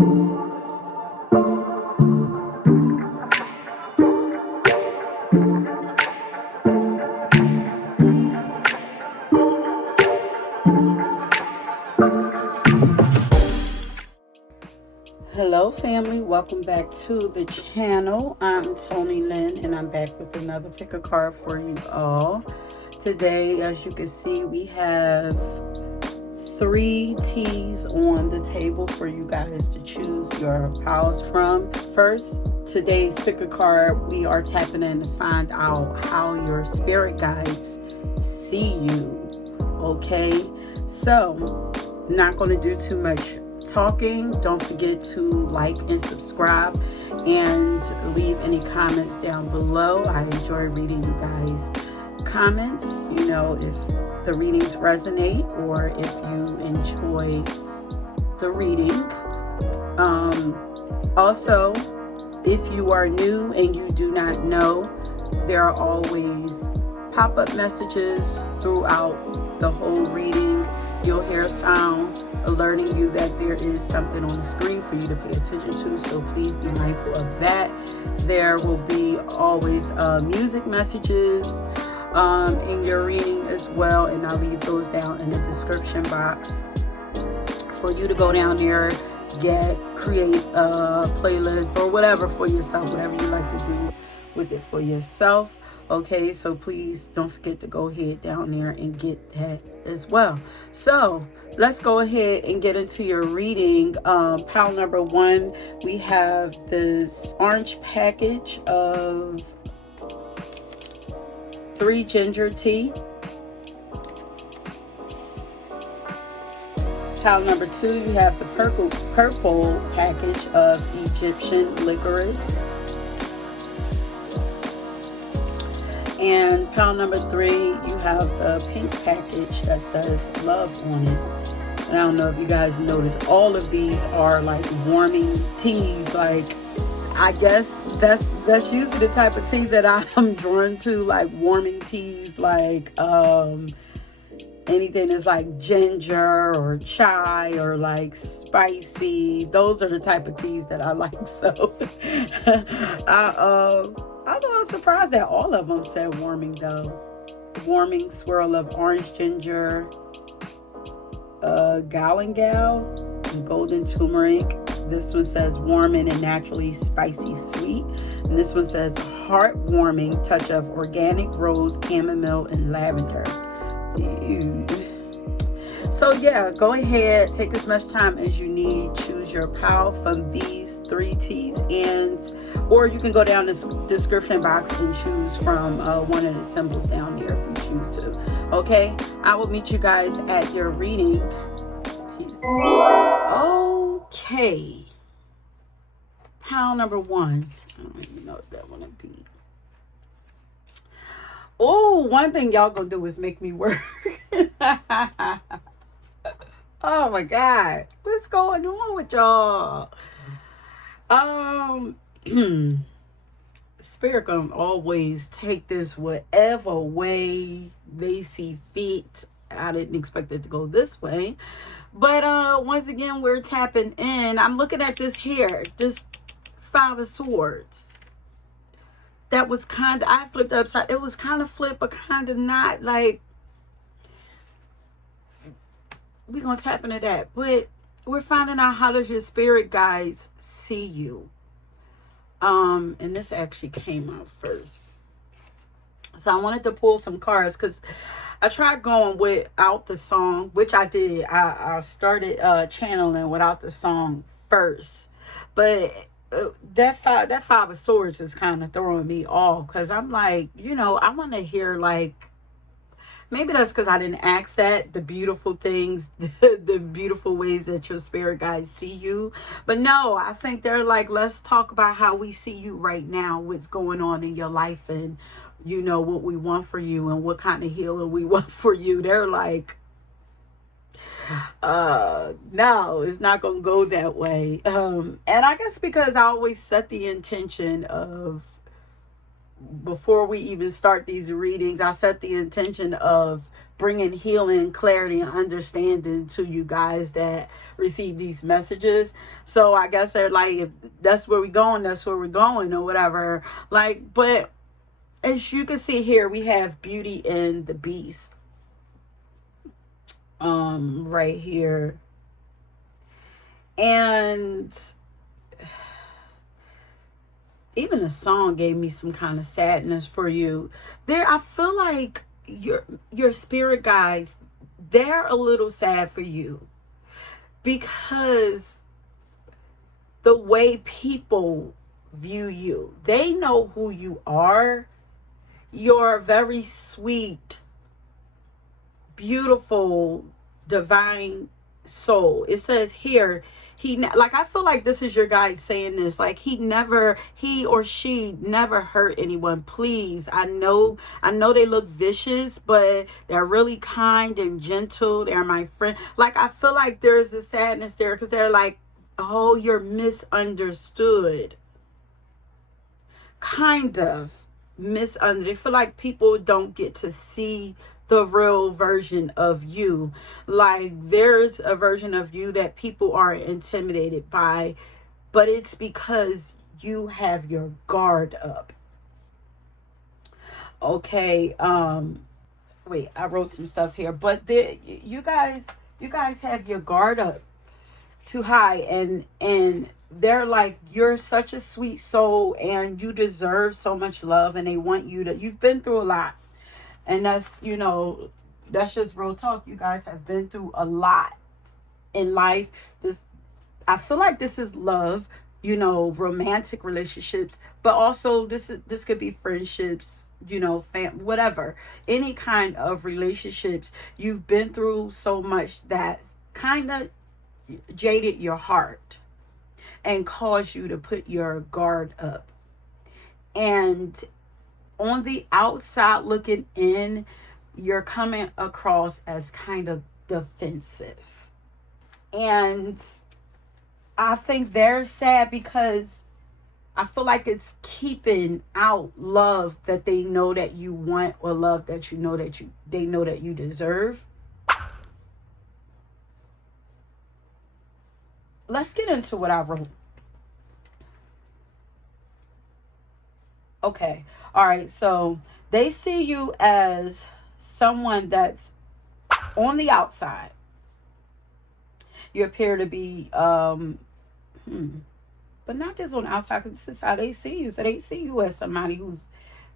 Hello family, welcome back to the channel. I'm Toni.Lynn and I'm back with another pick a card for you all. Today, as you can see, we have 3 teas on the table for you guys to choose your piles from. First, today's pick a card, we are tapping in to find out how your spirit guides see you. Okay, so not going to do too much talking. Don't forget to like and subscribe and leave any comments down below. I enjoy reading you guys comments, you know, if the readings resonate or if you enjoy the reading. Also, if you are new and you do not know, there are always pop-up messages throughout the whole reading. You'll hear sound alerting you that there is something on the screen for you to pay attention to, so please be mindful of that. There will be always music messages in your reading as well, and I'll leave those down in the description box for you to go down there, create a playlist or whatever for yourself, whatever you like to do with it for yourself. Okay, so please don't forget to go ahead down there and get that as well. So let's go ahead and get into your reading. Pile number 1, we have this orange package of 3 ginger tea. Pile number 2, you have the purple package of Egyptian licorice. And pile number 3, you have the pink package that says love on it. And I don't know if you guys noticed, all of these are like warming teas. Like, I guess that's usually the type of tea that I'm drawn to, like warming teas, like anything that's like ginger or chai or like spicy. Those are the type of teas that I like. So I was a little surprised that all of them said warming though. Warming swirl of orange ginger, galangal, and golden turmeric. This one says warming and naturally spicy sweet. And this one says heartwarming touch of organic rose, chamomile, and lavender. Ew. So yeah, go ahead, take as much time as you need, choose your pile from these 3 teas, or you can go down this description box and choose from one of the symbols down there if you choose to. Okay, I will meet you guys at your reading. Peace. Okay, pile number 1. I don't even know what that one would be. Oh, one thing y'all gonna do is make me work. Oh my God, what's going on with y'all? Spirit gonna always take this whatever way they see fit. I didn't expect it to go this way, but once again, we're tapping in. I'm looking at this here, this 5 of Swords. That was kind of, I flipped upside. It was kind of flipped, but kind of not. Like, we're going to tap into that. But we're finding out, how does your spirit guides see you? And this actually came out first. So I wanted to pull some cards because I tried going without the song, which I did. I started channeling without the song first. But that five of Swords is kind of throwing me off, because I'm like, you know, I want to hear, like, maybe that's because I didn't ask that, the beautiful things, the beautiful ways that your spirit guides see you. But no, I think they're like, let's talk about how we see you right now, what's going on in your life, and you know what we want for you and what kind of healing we want for you. They're like, no, it's not gonna go that way. And I guess because I always set the intention of before we even start these readings, I set the intention of bringing healing, clarity, and understanding to you guys that receive these messages. So I guess they're like, if that's where we're going, that's where we're going, or whatever. Like, but as you can see here, we have Beauty and the Beast. Right here. And even the song gave me some kind of sadness for you. There, I feel like your spirit guides, they're a little sad for you because the way people view you, they know who you are. You're very sweet, beautiful, divine soul. It says here, like, I feel like this is your guy saying this, like, he or she never hurt anyone. Please, I know they look vicious, but they're really kind and gentle. They're my friend. Like, I feel like there's a sadness there because they're like, oh, you're misunderstood. Kind of misunderstood. I feel like people don't get to see the real version of you. Like, there's a version of you that people are intimidated by, but it's because you have your guard up. Okay, wait, I wrote some stuff here, but you guys have your guard up too high, and they're like, you're such a sweet soul and you deserve so much love, and they want you to, you've been through a lot. And that's, that's just real talk. You guys have been through a lot in life. I feel like this is love, romantic relationships, but also this could be friendships, whatever, any kind of relationships. You've been through so much that kind of jaded your heart and caused you to put your guard up. And on the outside looking in, you're coming across as kind of defensive. And I think they're sad because I feel like it's keeping out love that they know that you want, or love that they know that you deserve. Let's get into what I wrote. Okay. All right. So they see you as someone that's on the outside. You appear to be, but not just on the outside, because this is how they see you. So they see you as somebody who's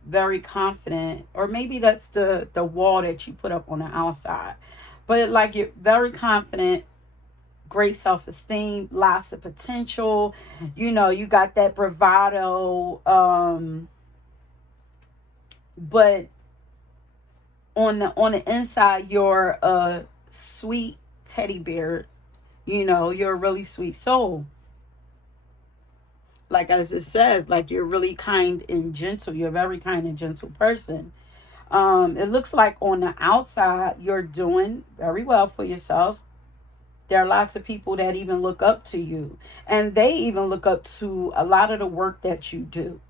very confident, or maybe that's the wall that you put up on the outside. But like, you're very confident, great self-esteem, lots of potential. You got that bravado. But on the inside, you're a sweet teddy bear. You're a really sweet soul. Like, as it says, like, you're really kind and gentle. You're a very kind and gentle person. It looks like on the outside, you're doing very well for yourself. There are lots of people that even look up to you, and they even look up to a lot of the work that you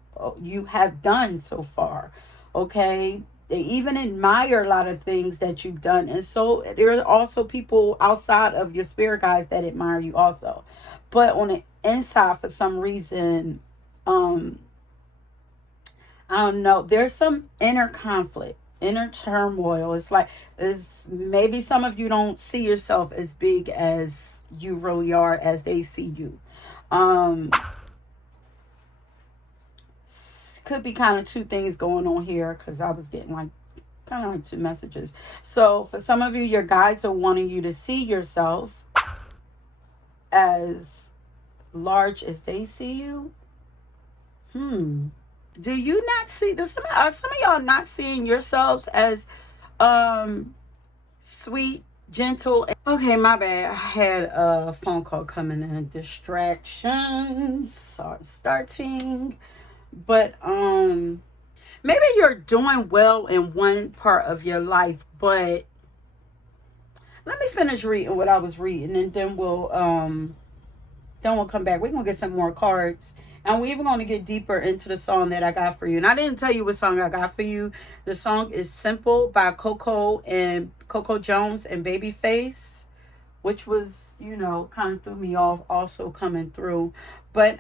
have done so far. Okay. They even admire a lot of things that you've done. And so there are also people outside of your spirit guides that admire you also. But on the inside, for some reason, I don't know, there's some inner conflict, inner turmoil. It's maybe some of you don't see yourself as big as you really are, as they see you. Could be kind of two things going on here, because I was getting like kind of like two messages. So for some of you, your guides are wanting you to see yourself as large as they see you. Do you not see, are some of y'all not seeing yourselves as sweet, gentle? Okay, my bad. I had a phone call coming in. Distractions starting. But maybe you're doing well in one part of your life, but let me finish reading what I was reading, and then we'll come back. We're gonna get some more cards, And we're even going to get deeper into the song that I got for you. And I didn't tell you what song I got for you. The song is Simple by Coco Jones and Babyface, which was, you know, kind of threw me off also coming through. But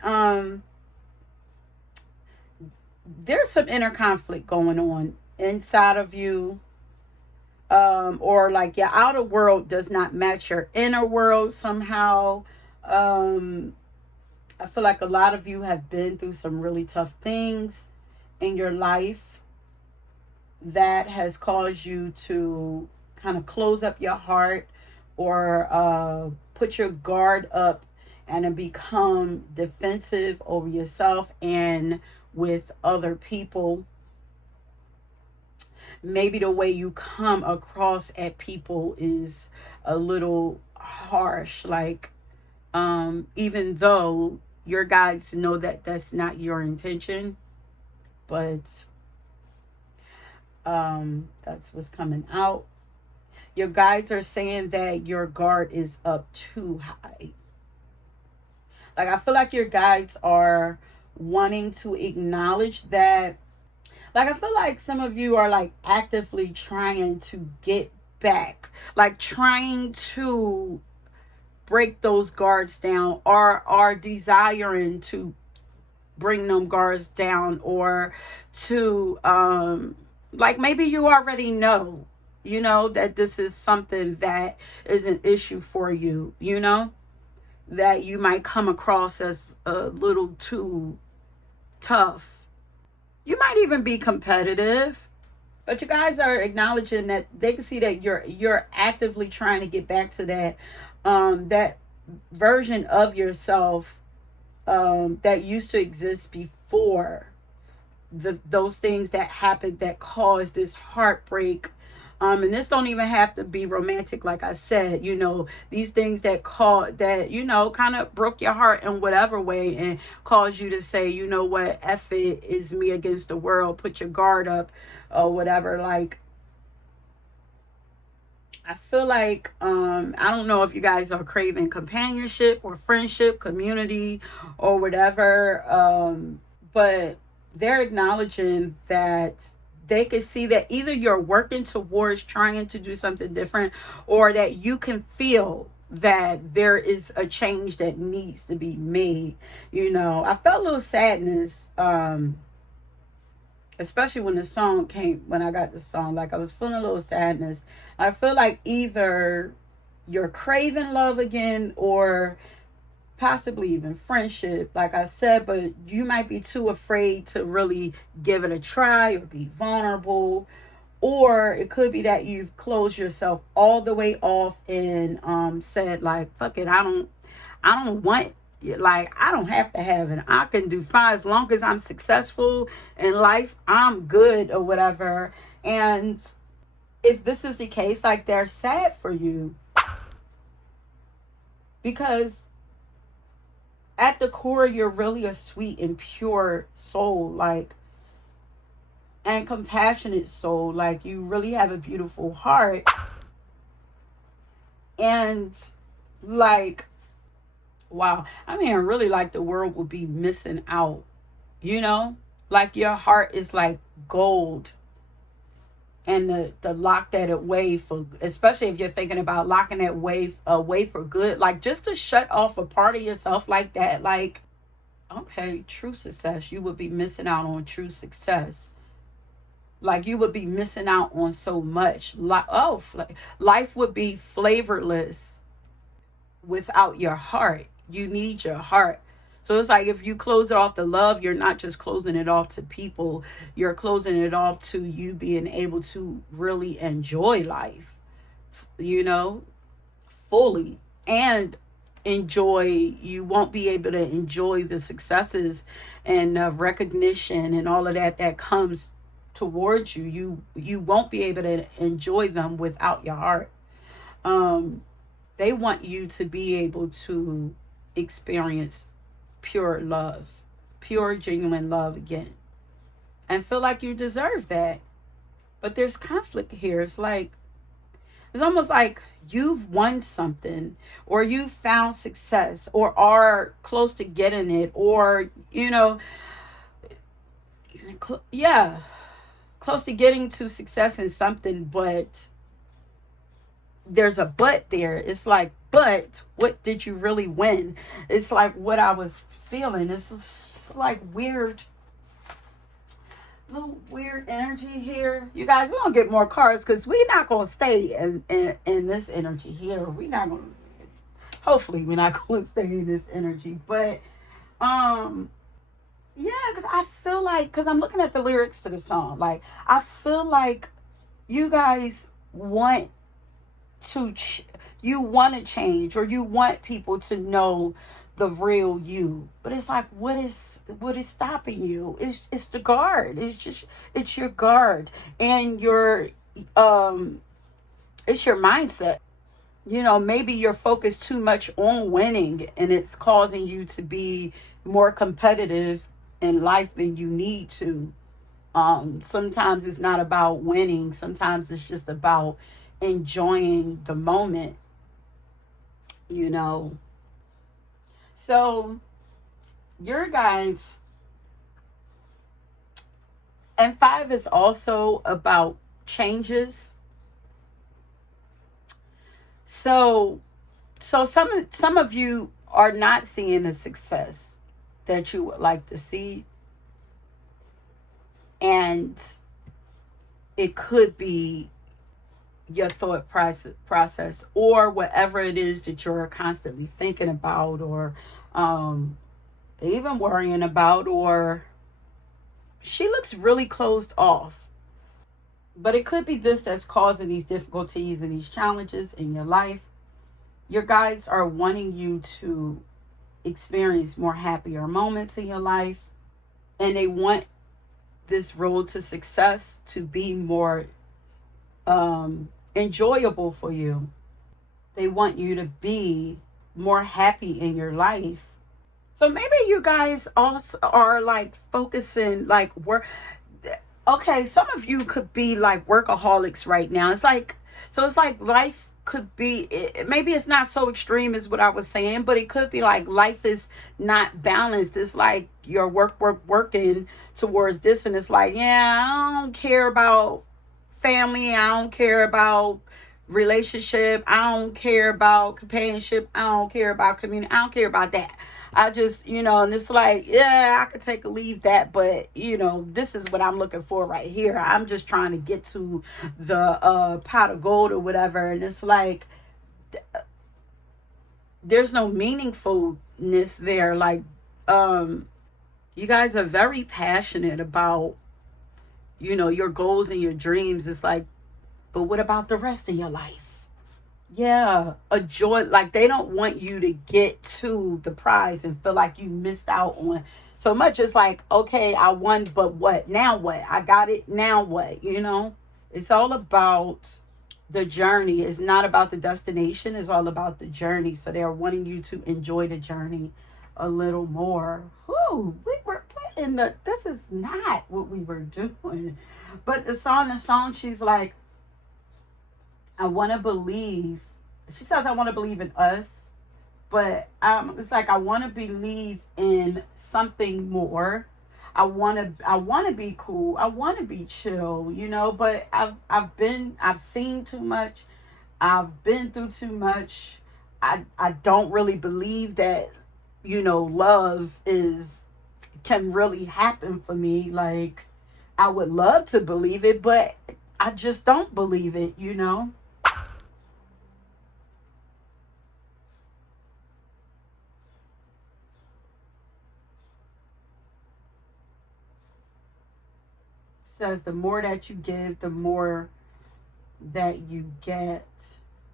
there's some inner conflict going on inside of you. Or like your outer world does not match your inner world somehow. I feel like a lot of you have been through some really tough things in your life that has caused you to kind of close up your heart, or put your guard up and then become defensive over yourself and with other people. Maybe the way you come across at people is a little harsh, like even though your guides know that that's not your intention, but that's what's coming out. Your guides are saying that your guard is up too high. Like, I feel like your guides are wanting to acknowledge that. Like, I feel like some of you are like actively trying to get back, like trying to break those guards down, or are desiring to bring them guards down, or to like maybe you already know, you know, that this is something that is an issue for you, you know, that you might come across as a little too tough. You might even be competitive, but you guys are acknowledging that they can see that you're actively trying to get back to that version of yourself that used to exist before those things that happened that caused this heartbreak. And this don't even have to be romantic, like I said, you know, these things that you know, kind of broke your heart in whatever way and caused you to say, you know what, F it, is me against the world, put your guard up or whatever. Like, I feel like I don't know if you guys are craving companionship or friendship, community, or whatever. But they're acknowledging that they can see that either you're working towards trying to do something different, or that you can feel that there is a change that needs to be made. You know, I felt a little sadness, especially when the song came, when I got the song, like I was feeling a little sadness. I feel like either you're craving love again, or possibly even friendship, like I said, but you might be too afraid to really give it a try or be vulnerable. Or it could be that you've closed yourself all the way off and said like, fuck it, I don't want, like, I don't have to have it. I can do fine as long as I'm successful in life. I'm good or whatever. And if this is the case, like, they're sad for you, because at the core, you're really a sweet and pure soul, like, and compassionate soul. Like, you really have a beautiful heart. And like, wow, I mean, really, like, the world would be missing out, you know, like your heart is like gold. And the lock that away for, especially if you're thinking about locking that away for good, like just to shut off a part of yourself like that, like, okay, true success, you would be missing out on true success. Like, you would be missing out on so much. Like, oh, life would be flavorless without your heart. You need your heart. So it's like, if you close it off to love, you're not just closing it off to people, you're closing it off to you being able to really enjoy life, you know, fully. And you won't be able to enjoy the successes and recognition and all of that comes towards you won't be able to enjoy them without your heart. They want you to be able to experience pure love, pure, genuine love again, and feel like you deserve that. But there's conflict here. It's like It's almost like you've won something, or you found success, or are close to getting it, or, yeah, close to getting to success in something, but there's a but there. It's like, but what did you really win? It's like what I was feeling. It's just like weird, little weird energy here. You guys, we're gonna get more cards because we're not gonna stay in this energy here. We're not gonna, hopefully we're not gonna stay in this energy. But yeah, because I feel like, because I'm looking at the lyrics to the song, like I feel like you guys want to you want to change, or you want people to know the real you, but it's like, what is stopping you? It's the guard. It's your guard, and your um it's your mindset. Maybe you're focused too much on winning, and it's causing you to be more competitive in life than you need to. Sometimes it's not about winning. Sometimes it's just about enjoying the moment, you know. So your guys, and five is also about changes. So some of you are not seeing the success that you would like to see, and it could be your thought process, or whatever it is that you're constantly thinking about, or even worrying about, or she looks really closed off. But it could be this that's causing these difficulties and these challenges in your life. Your guides are wanting you to experience more happier moments in your life, and they want this road to success to be more enjoyable for you. They want you to be more happy in your life. So maybe you guys also are like focusing, like work. Okay, some of you could be like workaholics right now. It's like life could be, maybe it's not so extreme as what I was saying, but it could be like life is not balanced. It's like you're working towards this, and it's like, yeah, I don't care about family, I don't care about relationship, I don't care about companionship, I don't care about community, I don't care about that. I just, and it's like, yeah, I could take a leave that, but this is what I'm looking for right here. I'm just trying to get to the pot of gold or whatever. And it's like, there's no meaningfulness there. Like, you guys are very passionate about, your goals and your dreams. It's like, but what about the rest of your life? Yeah, a joy. Like, they don't want you to get to the prize and feel like you missed out on so much. It's like, okay, I won, but what? Now what? I got it. Now what? It's all about the journey. It's not about the destination. It's all about the journey. So they're wanting you to enjoy the journey a little more. Whoo, we were putting this is not what we were doing. But the song, she's like, I want to believe. She says, I want to believe in us, but it's like, I want to believe in something more. I want to be cool. I want to be chill, but I've seen too much. I've been through too much. I don't really believe that, love can really happen for me. Like, I would love to believe it, but I just don't believe it. Says the more that you give, the more that you get.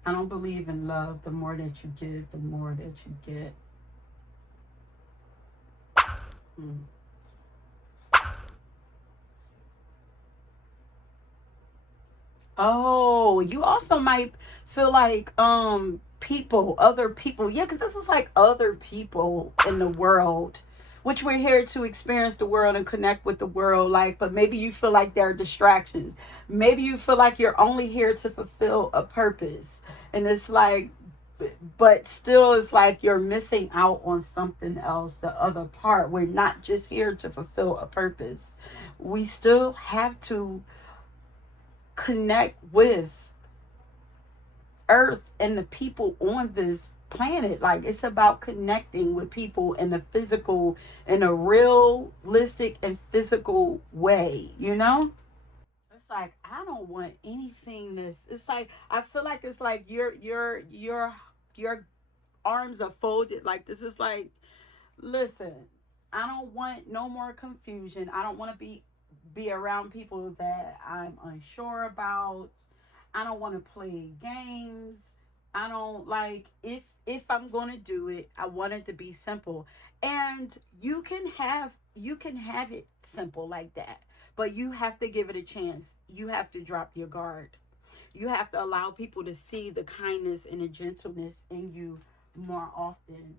I don't believe in love. The more that you give, the more that you get. Hmm. Oh, you also might feel like other people. Yeah, because this is like other people in the world which we're here to experience the world and connect with the world. Like, but maybe you feel like there are distractions. Maybe you feel like you're only here to fulfill a purpose. And it's like, but still it's like you're missing out on something else, the other part. We're not just here to fulfill a purpose. We still have to connect with earth and the people on this planet. Like, it's about connecting with people in a physical, in a realistic and physical way, you know? It's like I don't want anything that's, it's like I feel like it's like your arms are folded like this. Is like, listen, I don't want no more confusion. I don't want to be around people that I'm unsure about. I don't want to play games. I don't like, if I'm going to do it, I want it to be simple. And you can have it simple like that. But you have to give it a chance. You have to drop your guard. You have to allow people to see the kindness and the gentleness in you more often.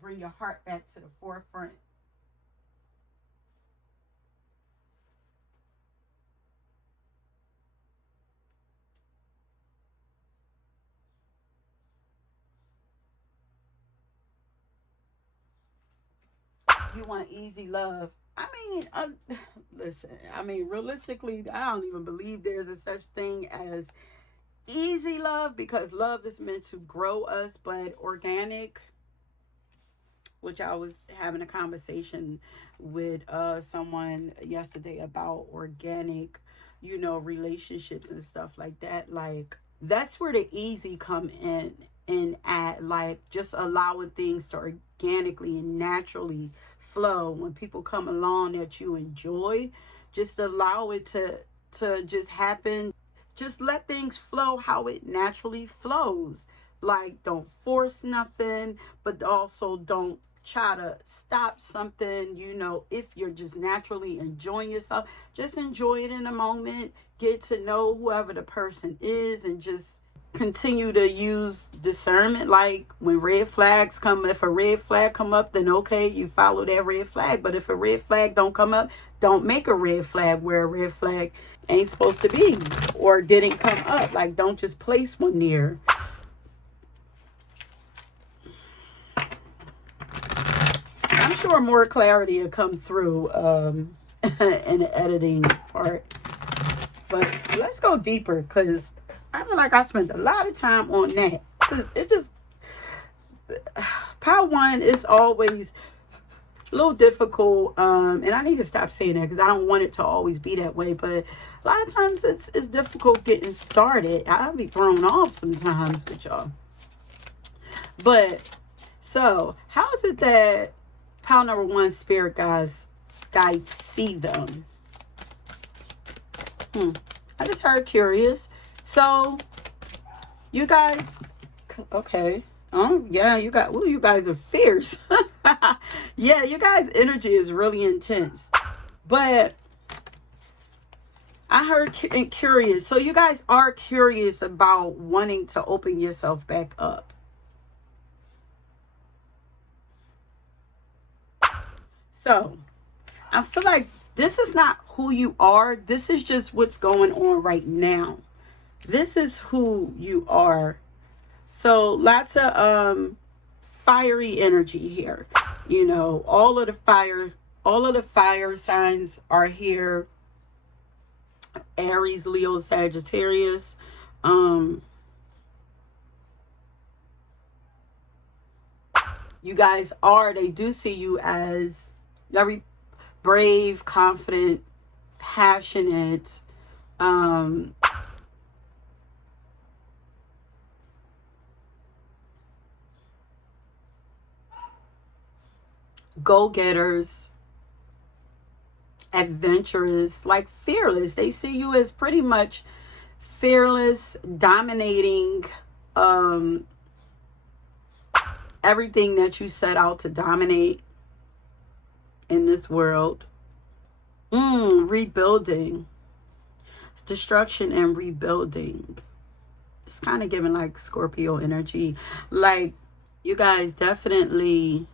Bring your heart back to the forefront. You want easy love. I mean, listen, I mean, realistically, I don't even believe there's a such thing as easy love, because love is meant to grow us. But organic, which I was having a conversation with someone yesterday about organic, relationships and stuff like that. Like, that's where the easy come in, and at like just allowing things to organically and naturally flow. When people come along that you enjoy, just allow it to just happen. Just let things flow how it naturally flows. Like, don't force nothing, but also don't try to stop something. If you're just naturally enjoying yourself, just enjoy it in a moment. Get to know whoever the person is, and just continue to use discernment. Like, when red flags come, if a red flag come up, then okay, you follow that red flag. But if a red flag don't come up, don't make a red flag where a red flag ain't supposed to be or didn't come up. Like, don't just place one near. I'm sure more clarity will come through in the editing part. But let's go deeper, because I feel like I spent a lot of time on that. Because it just, part one is always a little difficult. And I need to stop saying that, because I don't want it to always be that way. But a lot of times it's difficult getting started. I'll be thrown off sometimes with y'all. But so, how is it that pile number one, spirit guides see them? I just heard curious. So, you guys, okay. Oh, yeah, you guys are fierce. Yeah, you guys' energy is really intense. But I heard curious. So, you guys are curious about wanting to open yourself back up. So, I feel like this is not who you are. This is just what's going on right now. This is who you are. So lots of fiery energy here. All of the fire signs are here. Aries, Leo, Sagittarius. You guys they do see you as very brave, confident, passionate, go-getters, adventurous, like fearless. They see you as pretty much fearless, dominating everything that you set out to dominate in this world. Rebuilding. It's destruction and rebuilding. It's kind of giving like Scorpio energy. Like, you guys definitely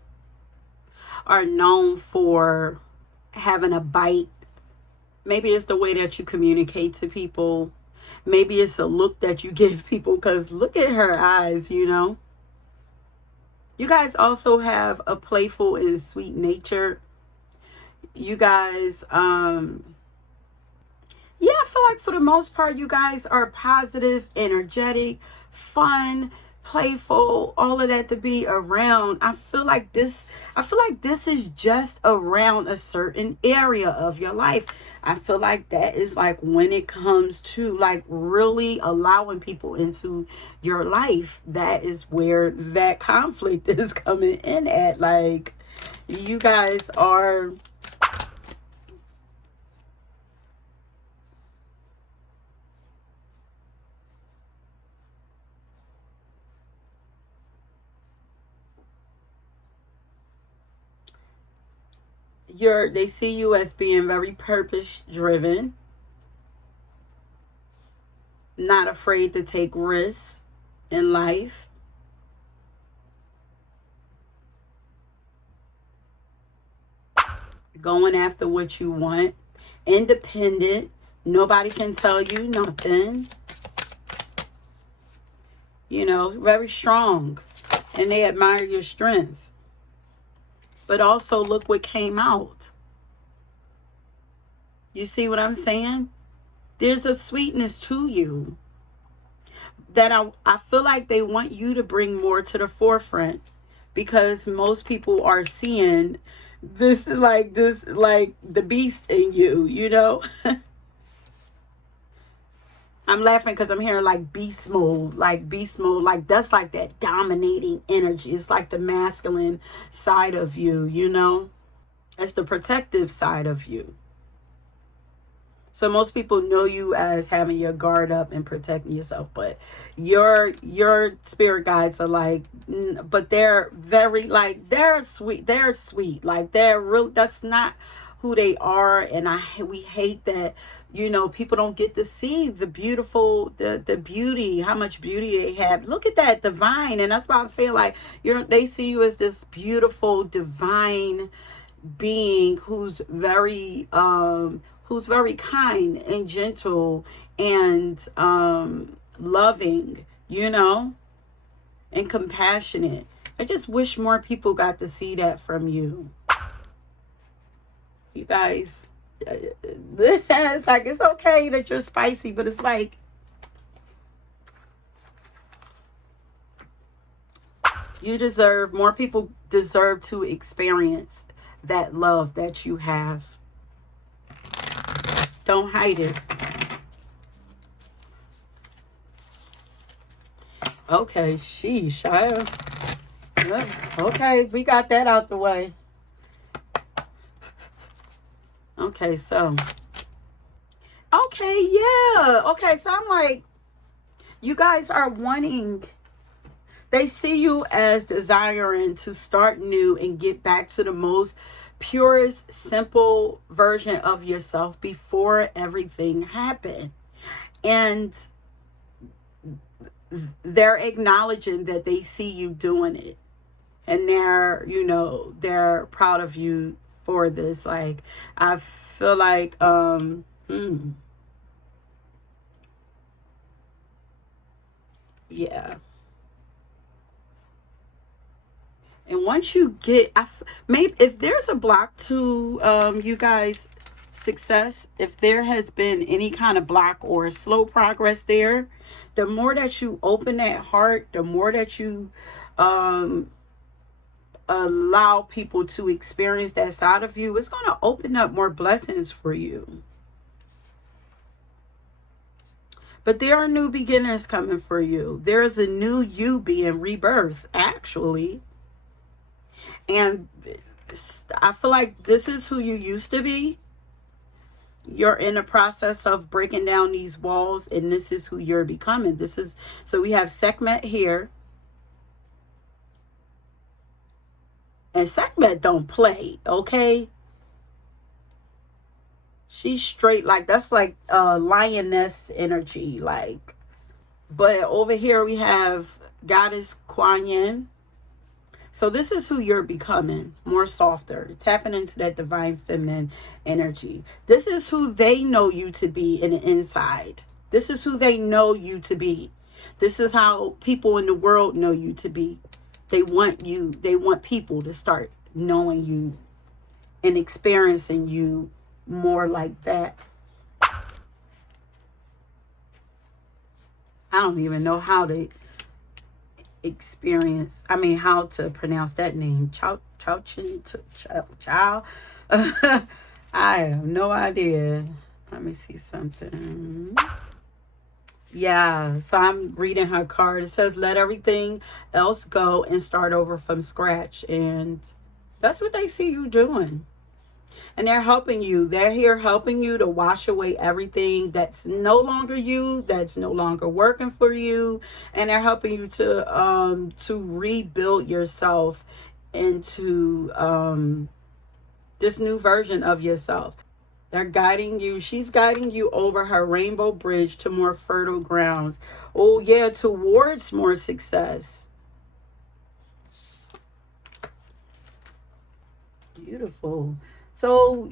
are known for having a bite. Maybe it's the way that you communicate to people. Maybe it's a look that you give people, because look at her eyes, you know. You guys also have a playful and sweet nature. You guys, yeah, I feel like for the most part, you guys are positive, energetic, fun, playful, all of that to be around. I feel like this is just around a certain area of your life. I feel like that is like when it comes to like really allowing people into your life, that is where that conflict is coming in at. Like, you guys are, they see you as being very purpose driven, not afraid to take risks in life, going after what you want, independent, nobody can tell you nothing, you know, very strong, and they admire your strength. But also look what came out. You see what I'm saying? There's a sweetness to you that I feel like they want you to bring more to the forefront, because most people are seeing this like the beast in you, you know. I'm laughing because I'm hearing like beast mode, like that's like that dominating energy. It's like the masculine side of you, you know. It's the protective side of you. So most people know you as having your guard up and protecting yourself, but your spirit guides are like, but they're very like, they're sweet. They're sweet. Like, they're real. That's not who they are. And we hate that, you know, people don't get to see the beautiful, the beauty, how much beauty they have. Look at that divine. And that's why I'm saying, like, they see you as this beautiful divine being who's very kind and gentle and loving, you know, and compassionate. I just wish more people got to see that from you. You guys, it's like, it's okay that you're spicy, but it's like, more people deserve to experience that love that you have. Don't hide it. Okay, sheesh. Okay, we got that out the way. Okay, so. Okay, yeah. Okay, so I'm like, you guys are wanting, they see you as desiring to start new and get back to the most purest, simple version of yourself before everything happened. And they're acknowledging that they see you doing it. And they're proud of you for this. Like, I feel like, yeah. And once you get, maybe if there's a block to you guys' success, if there has been any kind of block or slow progress there, the more that you open that heart, the more that you allow people to experience that side of you, it's going to open up more blessings for you. But there are new beginnings coming for you. There is a new you being rebirthed, actually. And I feel like this is who you used to be. You're in the process of breaking down these walls, and this is who you're becoming. So we have Sekhmet here. And Sekhmet don't play, okay? She's straight, like, that's like lioness energy, like. But over here we have Goddess Kuan Yin. So this is who you're becoming, more softer, tapping into that divine feminine energy. This is who they know you to be in the inside. This is who they know you to be. This is how people in the world know you to be. They want you, they want people to start knowing you and experiencing you more like that. I don't even know how to experience, how to pronounce that name. Chow. I have no idea. Let me see something. Yeah, so I'm reading her card. It says, let everything else go and start over from scratch. And that's what they see you doing. And they're helping you. They're here helping you to wash away everything that's no longer you, that's no longer working for you. And they're helping you to rebuild yourself into this new version of yourself. They're guiding you. She's guiding you over her rainbow bridge to more fertile grounds. Oh, yeah, towards more success. Beautiful. So,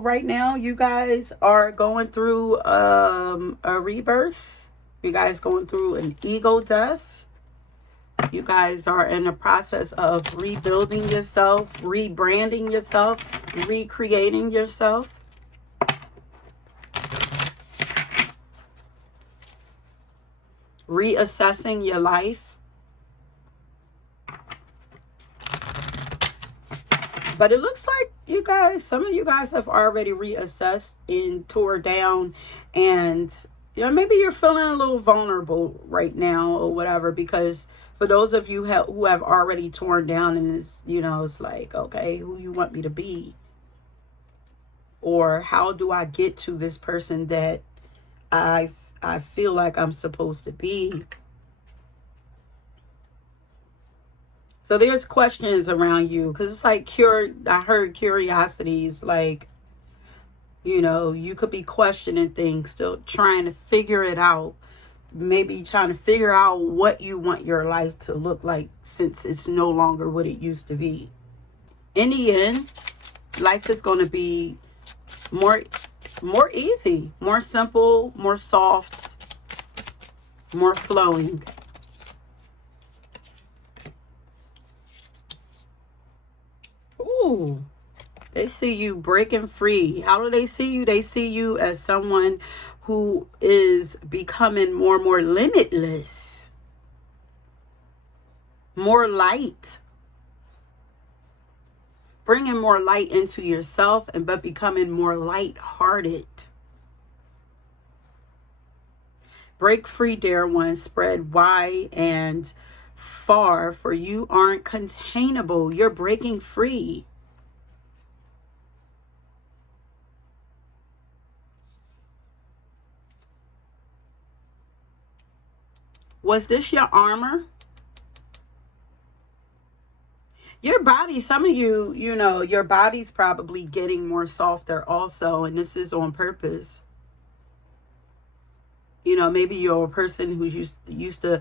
right now you guys are going through a rebirth. You guys going through an ego death. You guys are in the process of rebuilding yourself, rebranding yourself, recreating yourself. Reassessing your life. But it looks like you guys, some of you guys have already reassessed and tore down, and maybe you're feeling a little vulnerable right now or whatever, because for those of you who have already torn down, and it's like, okay, who you want me to be? Or how do I get to this person that I feel like I'm supposed to be? So there's questions around you, because it's like I heard curiosities, like, you could be questioning things, still trying to figure it out. Maybe trying to figure out what you want your life to look like, since it's no longer what it used to be. In the end, life is going to be more easy, more simple, more soft, more flowing. Ooh, they see you breaking free. How do they see you? They see you as someone who is becoming more and more limitless, more light, bringing more light into yourself, but becoming more light-hearted. Break free, dear one. Spread wide and far, for you aren't containable. You're breaking free. Was this your armor? Your body, some of you, your body's probably getting more softer also, and this is on purpose. Maybe you're a person who's used to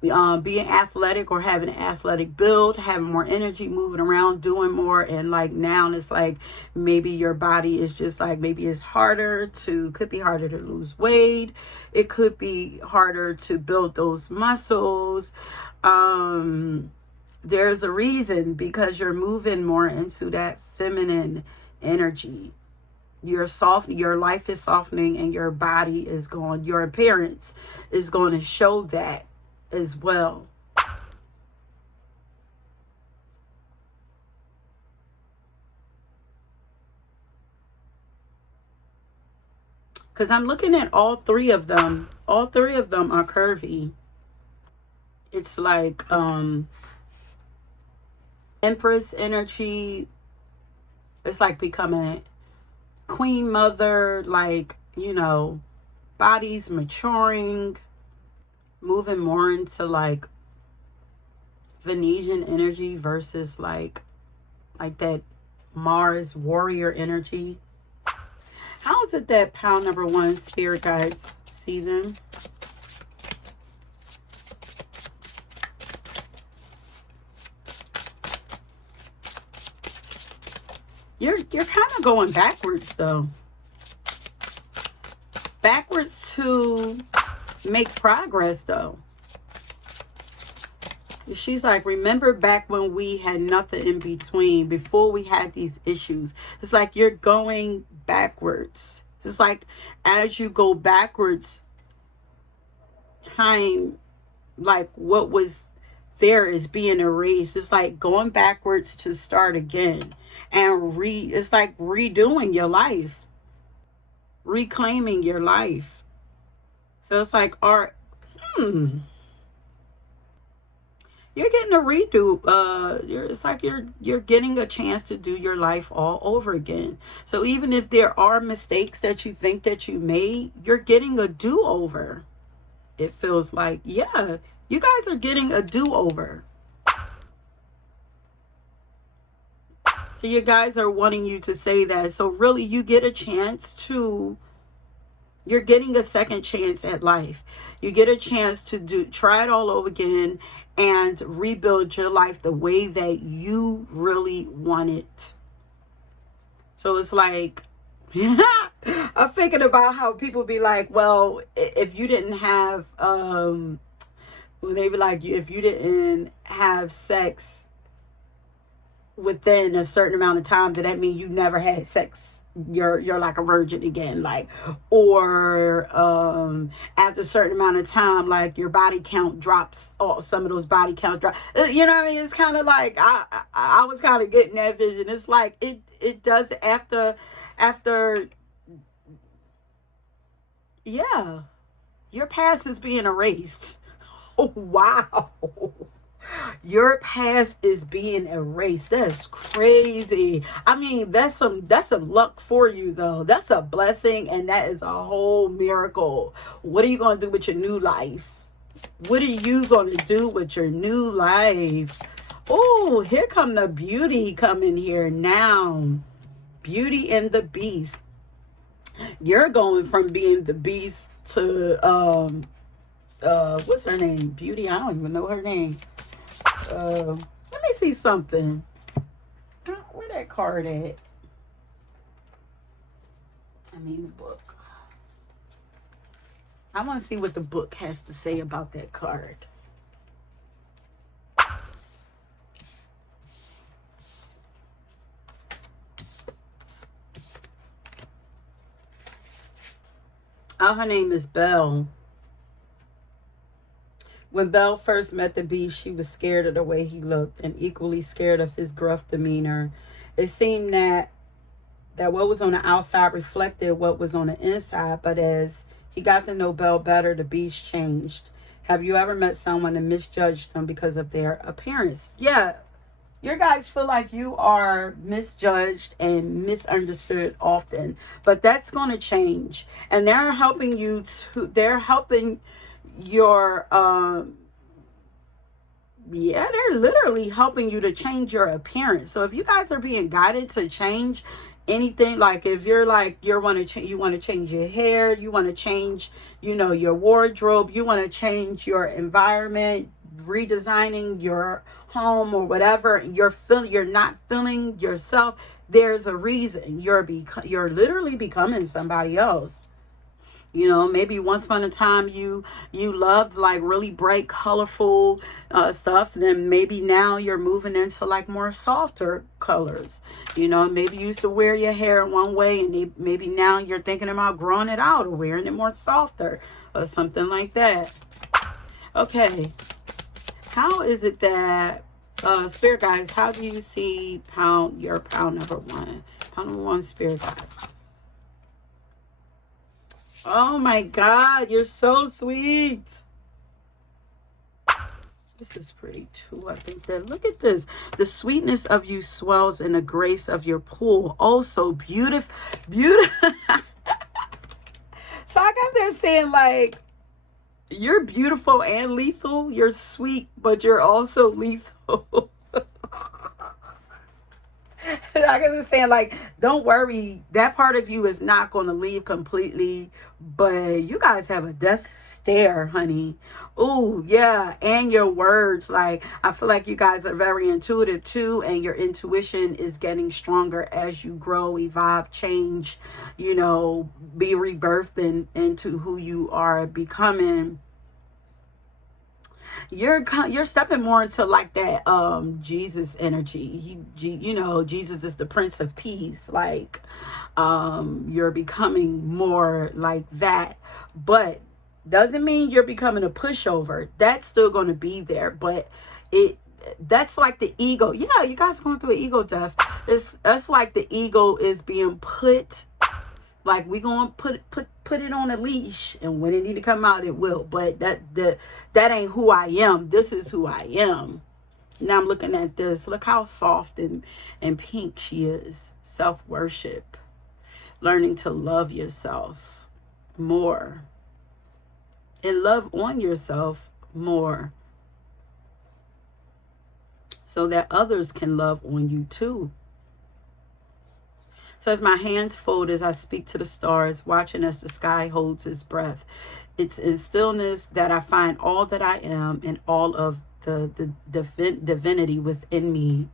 being athletic, or having an athletic build, having more energy, moving around, doing more. And like now it's like maybe your body is just like, maybe it's could be harder to lose weight. It could be harder to build those muscles. There's a reason, because you're moving more into that feminine energy. Your life is softening, and your body is going, your appearance is going to show that as well. Because I'm looking at all three of them. All three of them are curvy. It's like Empress energy. It's like becoming Queen Mother, like, bodies maturing, moving more into like Venusian energy versus like that Mars warrior energy. How is it that pile number 1 spirit guides see them? You're kind of going backwards though. Backwards to make progress though. She's like, remember back when we had nothing in between, before we had these issues. It's like you're going backwards. It's like as you go backwards, time, like what was there is being erased. It's like going backwards to start again. And it's like redoing your life, reclaiming your life. So it's like, you're getting a redo. It's like you're getting a chance to do your life all over again. So even if there are mistakes that you think that you made, you're getting a do-over. It feels like, yeah, you guys are getting a do-over. So you guys are wanting you to say that. So really, you get a chance to. You're getting a second chance at life. You get a chance to try it all over again and rebuild your life the way that you really want it. So it's like, I'm thinking about how people be like, well, if you didn't have, when they be like, if you didn't have sex within a certain amount of time, did that mean you never had sex? You're like a virgin again, like, or after a certain amount of time, like your body count drops, or some of those body counts drop. You know what I mean? It's kind of like I was kind of getting that vision. It's like it does after, yeah, your past is being erased. Oh, wow. Your past is being erased. That's crazy. I mean, that's some luck for you though. That's a blessing, and that is a whole miracle. What are you going to do with your new life? What are you going to do with your new life? Oh, here come the beauty coming here now. Beauty and the Beast. You're going from being the beast to what's her name? Beauty. I don't even know her name. Let me see something. Where that card at? I mean, the book. I want to see what the book has to say about that card. Oh, her name is Belle. When Belle first met the Beast, she was scared of the way he looked and equally scared of his gruff demeanor. It seemed that what was on the outside reflected what was on the inside, but as he got to know Belle better, the Beast changed. Have you ever met someone and misjudged them because of their appearance? Yeah, your guys feel like you are misjudged and misunderstood often, but that's going to change. And they're helping your they're literally helping you to change your appearance. So if you guys are being guided to change anything, like if you're like you want to change your hair, you want to change your wardrobe, you want to change your environment, redesigning your home or whatever, you're not feeling yourself, there's a reason. You're literally becoming somebody else. Maybe once upon a time you loved like really bright, colorful stuff. Then maybe now you're moving into like more softer colors. Maybe you used to wear your hair in one way, and maybe now you're thinking about growing it out or wearing it more softer or something like that. Okay. How is it that, Spirit guides, how do you see your pound number one? Pound number one, Spirit guides. Oh my God, you're so sweet. This is pretty too, I think that. Look at this. The sweetness of you swells in the grace of your pool. Oh, so beautiful. So I guess they're saying like, you're beautiful and lethal. You're sweet, but you're also lethal. I was saying, like, don't worry, that part of you is not going to leave completely, but you guys have a death stare, honey. Oh yeah, and your words, like, I feel like you guys are very intuitive too, and your intuition is getting stronger as you grow, evolve, change, you know, be rebirthed into who you are becoming. You're stepping more into like that Jesus energy. You know, Jesus is the Prince of Peace. Like, you're becoming more like that, but doesn't mean you're becoming a pushover. That's still going to be there, but it that's like the ego. Yeah, you guys are going through an ego death. That's like the ego is being put, like, we gonna put it on a leash, and when it need to come out, it will. But that ain't who I am. This is who I am. Now I'm looking at this. Look how soft and pink she is. Self-worship. Learning to love yourself more. And love on yourself more. So that others can love on you too. Says, my hands fold as I speak to the stars, watching as the sky holds its breath. It's in stillness that I find all that I am and all of the divinity within me.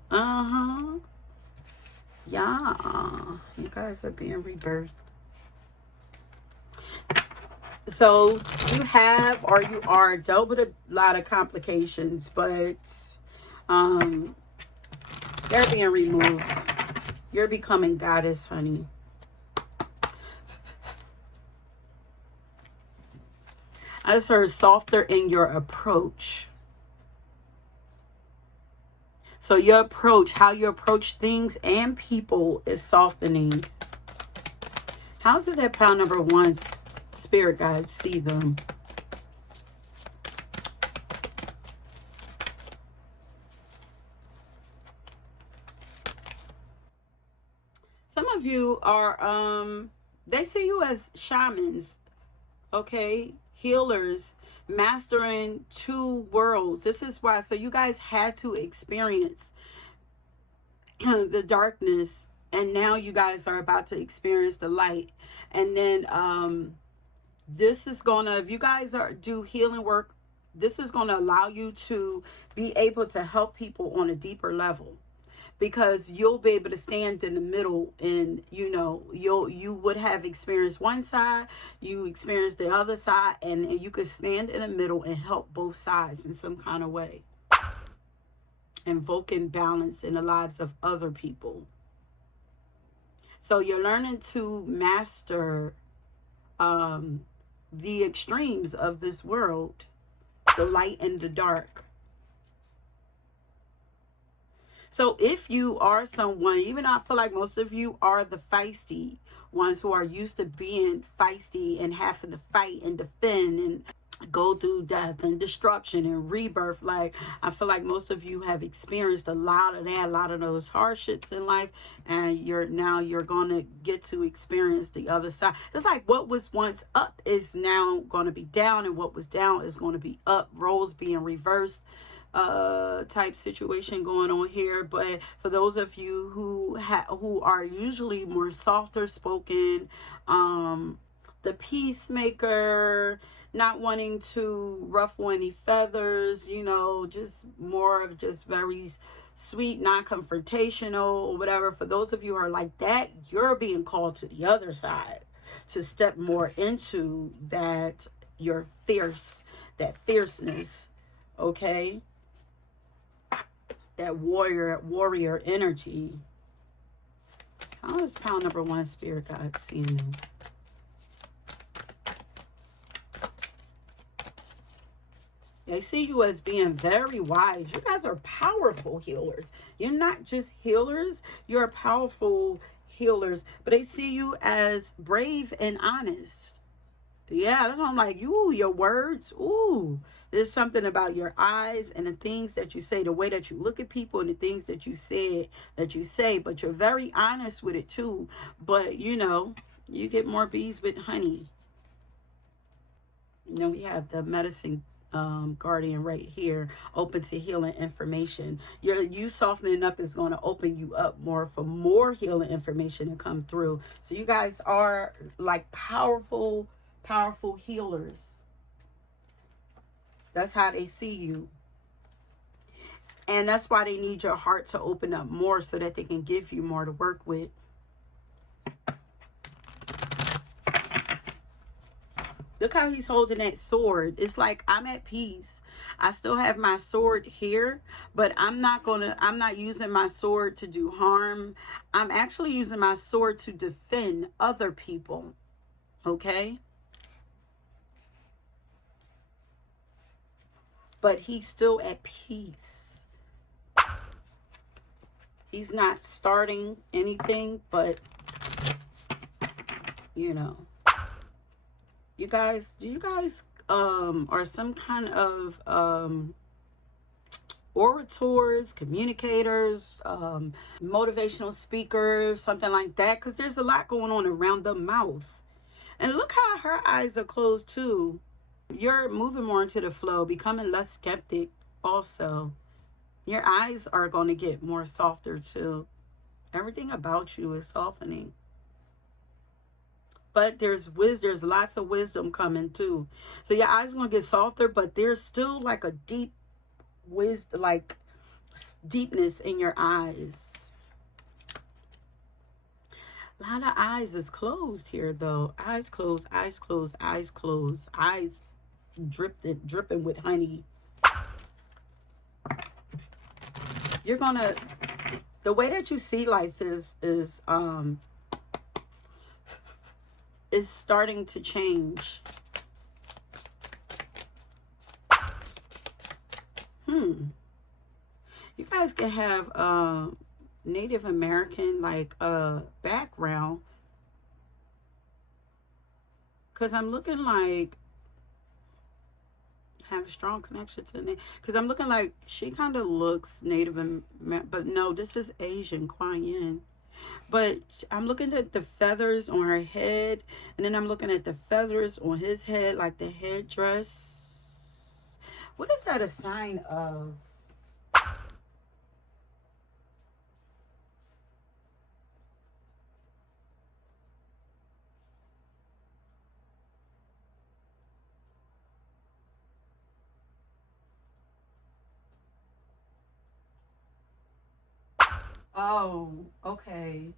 Yeah. You guys are being rebirthed. So you have, or you are, dealt with a lot of complications, but they're being removed. You're becoming goddess, honey. I just heard softer in your approach. So your approach, how you approach things and people is softening. How's it that pile number one, spirit guides see them? Some of you are, they see you as shamans, okay? Healers, mastering two worlds. This is why, so you guys had to experience the darkness, and now you guys are about to experience the light. And then this is gonna, if you guys do healing work, this is gonna allow you to be able to help people on a deeper level, because you'll be able to stand in the middle, and you know, you would have experienced one side, you experienced the other side, and you could stand in the middle and help both sides in some kind of way, invoking balance in the lives of other people. So you're learning to master the extremes of this world, the light and the dark. So if you are someone, even though I feel like most of you are the feisty ones who are used to being feisty and having to fight and defend and go through death and destruction and rebirth, like, I feel like most of you have experienced a lot of that, a lot of those hardships in life, and you're gonna get to experience the other side. It's like what was once up is now going to be down, and what was down is going to be up. Roles being reversed type situation going on here. But for those of you who are usually more softer spoken, the peacemaker, not wanting to ruffle any feathers, you know, just more of just very sweet, non-confrontational or whatever. For those of you who are like that, you're being called to the other side to step more into that, your that fierceness, okay? That warrior energy. How is pile number one, spirit guide seeing them? They see you as being very wise. You guys are powerful healers. You're not just healers, you're powerful healers. But they see you as brave and honest. Yeah, that's why I'm like, ooh, your words, ooh. There's something about your eyes and the things that you say, the way that you look at people and the things that you say, but you're very honest with it too. But, you know, you get more bees with honey. You know, we have the medicine guardian right here, open to healing information. You softening up is going to open you up more for more healing information to come through. So you guys are like powerful healers. That's how they see you. And that's why they need your heart to open up more so that they can give you more to work with. Look how he's holding that sword. It's like, I'm at peace. I still have my sword here, but I'm not using my sword to do harm. I'm actually using my sword to defend other people. Okay? But he's still at peace. He's not starting anything, but, you know. Do you guys are some kind of orators, communicators, motivational speakers, something like that? Because there's a lot going on around the mouth. And look how her eyes are closed too. You're moving more into the flow, becoming less skeptic also. Your eyes are going to get more softer too. Everything about you is softening. But there's lots of wisdom coming too. So your eyes are going to get softer, but there's still like a deep wisdom, like deepness in your eyes. A lot of eyes is closed here though. Eyes closed, eyes closed, eyes closed, eyes dripping with honey. You're gonna, the way that you see life is starting to change. You guys can have Native American like background, because I'm looking like have a strong connection to Native, because I'm looking like she kind of looks Native American, but no, this is Asian, Kuan Yin. But I'm looking at the feathers on her head, and then I'm looking at the feathers on his head, like the headdress. What is that a sign of? Oh, okay.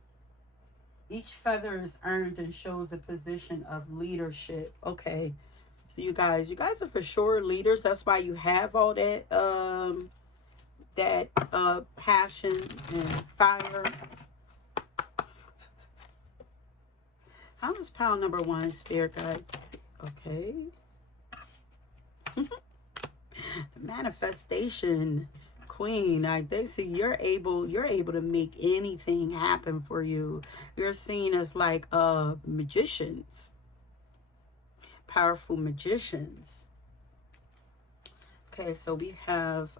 Each feather is earned and shows a position of leadership. Okay. So you guys are for sure leaders. That's why you have all that passion and fire. How is pile number 1, spirit guides? Okay. Manifestation queen. Like they see you're able to make anything happen for you. You're seen as like magicians, powerful magicians. Okay, so we have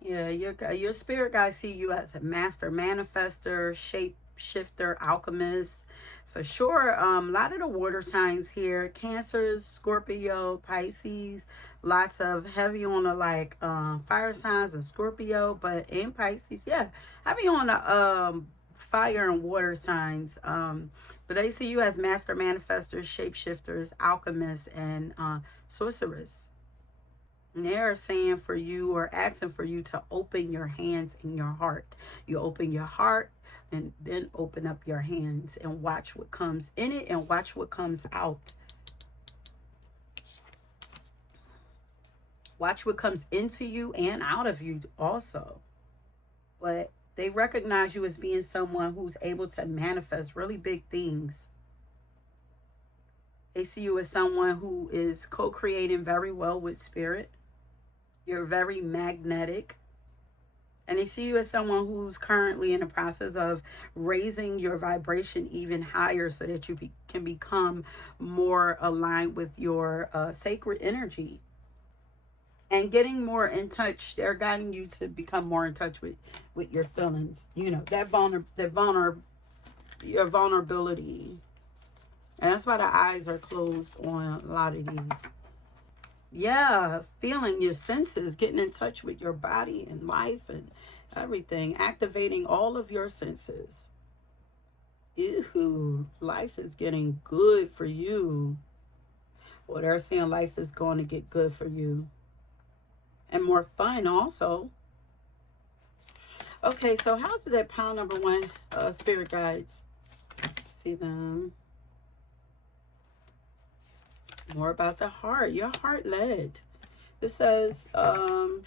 yeah, your spirit guys see you as a master manifester, shape shifter, alchemist, for sure. A lot of the water signs here: Cancers, Scorpio, Pisces. Lots of heavy on the like fire signs and Scorpio, but in Pisces, yeah, heavy on the fire and water signs. But they see you as master manifestors, shapeshifters, alchemists, and sorcerers. And they're saying for you, or asking for you, to open your hands and your heart. You open your heart and then open up your hands and watch what comes in it and watch what comes out. Watch what comes into you and out of you also. But they recognize you as being someone who's able to manifest really big things. They see you as someone who is co-creating very well with spirit. You're very magnetic. And they see you as someone who's currently in the process of raising your vibration even higher so that you can become more aligned with your sacred energy. And getting more in touch. They're guiding you to become more in touch with your feelings. You know, your vulnerability. And that's why the eyes are closed on a lot of these. Yeah, feeling your senses, getting in touch with your body and life and everything, activating all of your senses. Ew, life is getting good for you. Well, they're saying life is going to get good for you. And more fun also. Okay, so how's it at pile number 1, spirit guides? See them. More about the heart. Your heart led. This says, the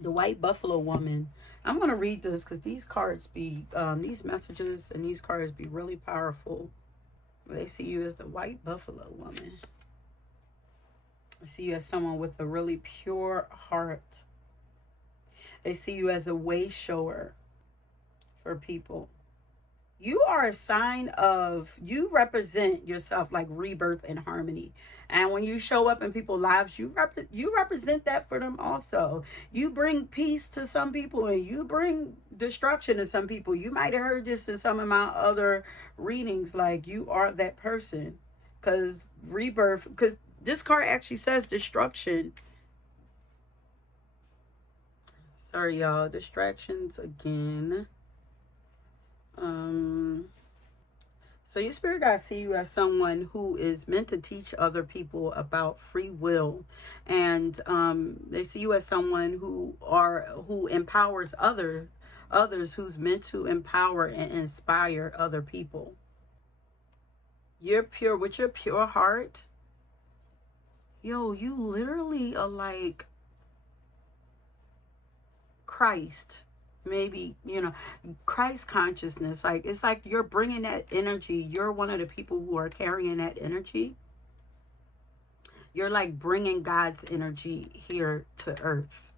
white buffalo woman. I'm going to read this because these cards be, these messages and these cards be really powerful. They see you as the white buffalo woman. I see you as someone with a really pure heart. They see you as a way shower for people. You are a sign of, you represent yourself like rebirth and harmony. And when you show up in people's lives, you represent that for them also. You bring peace to some people and you bring destruction to some people. You might have heard this in some of my other readings, like you are that person. Because rebirth, because this card actually says destruction. Sorry, y'all. Distractions again. So your spirit guides see you as someone who is meant to teach other people about free will, and they see you as someone who empowers others, who's meant to empower and inspire other people. You're pure with your pure heart. Yo, you literally are like Christ. Maybe, you know, Christ consciousness. Like, it's like you're bringing that energy. You're one of the people who are carrying that energy. You're like bringing God's energy here to earth,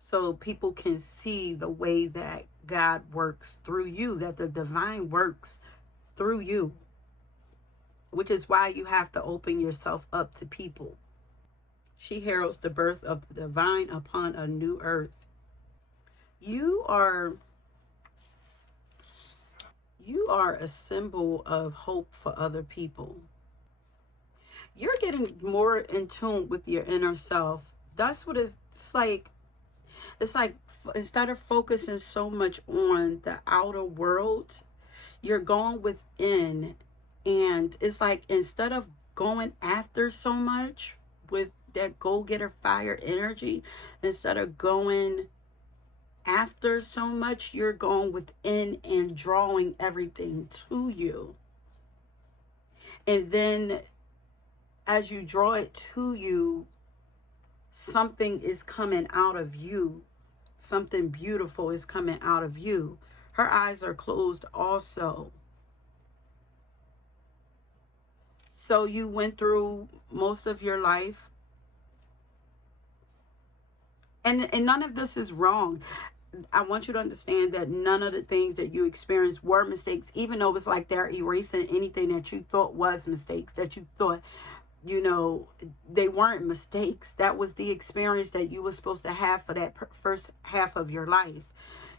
so people can see the way that God works through you, that the divine works through you, which is why you have to open yourself up to people. She heralds the birth of the divine upon a new earth. You are a symbol of hope for other people. You're getting more in tune with your inner self. That's what it's like. It's like instead of focusing so much on the outer world, you're going within. And it's like instead of going after so much with that go-getter fire energy, instead of going after so much, you're going within and drawing everything to you. And then as you draw it to you, something is coming out of you. Something beautiful is coming out of you. Her eyes are closed also. So you went through most of your life. And none of this is wrong. I want you to understand that none of the things that you experienced were mistakes, even though it's like they're erasing anything that you thought was mistakes, that you thought, you know, they weren't mistakes. That was the experience that you were supposed to have for that first half of your life.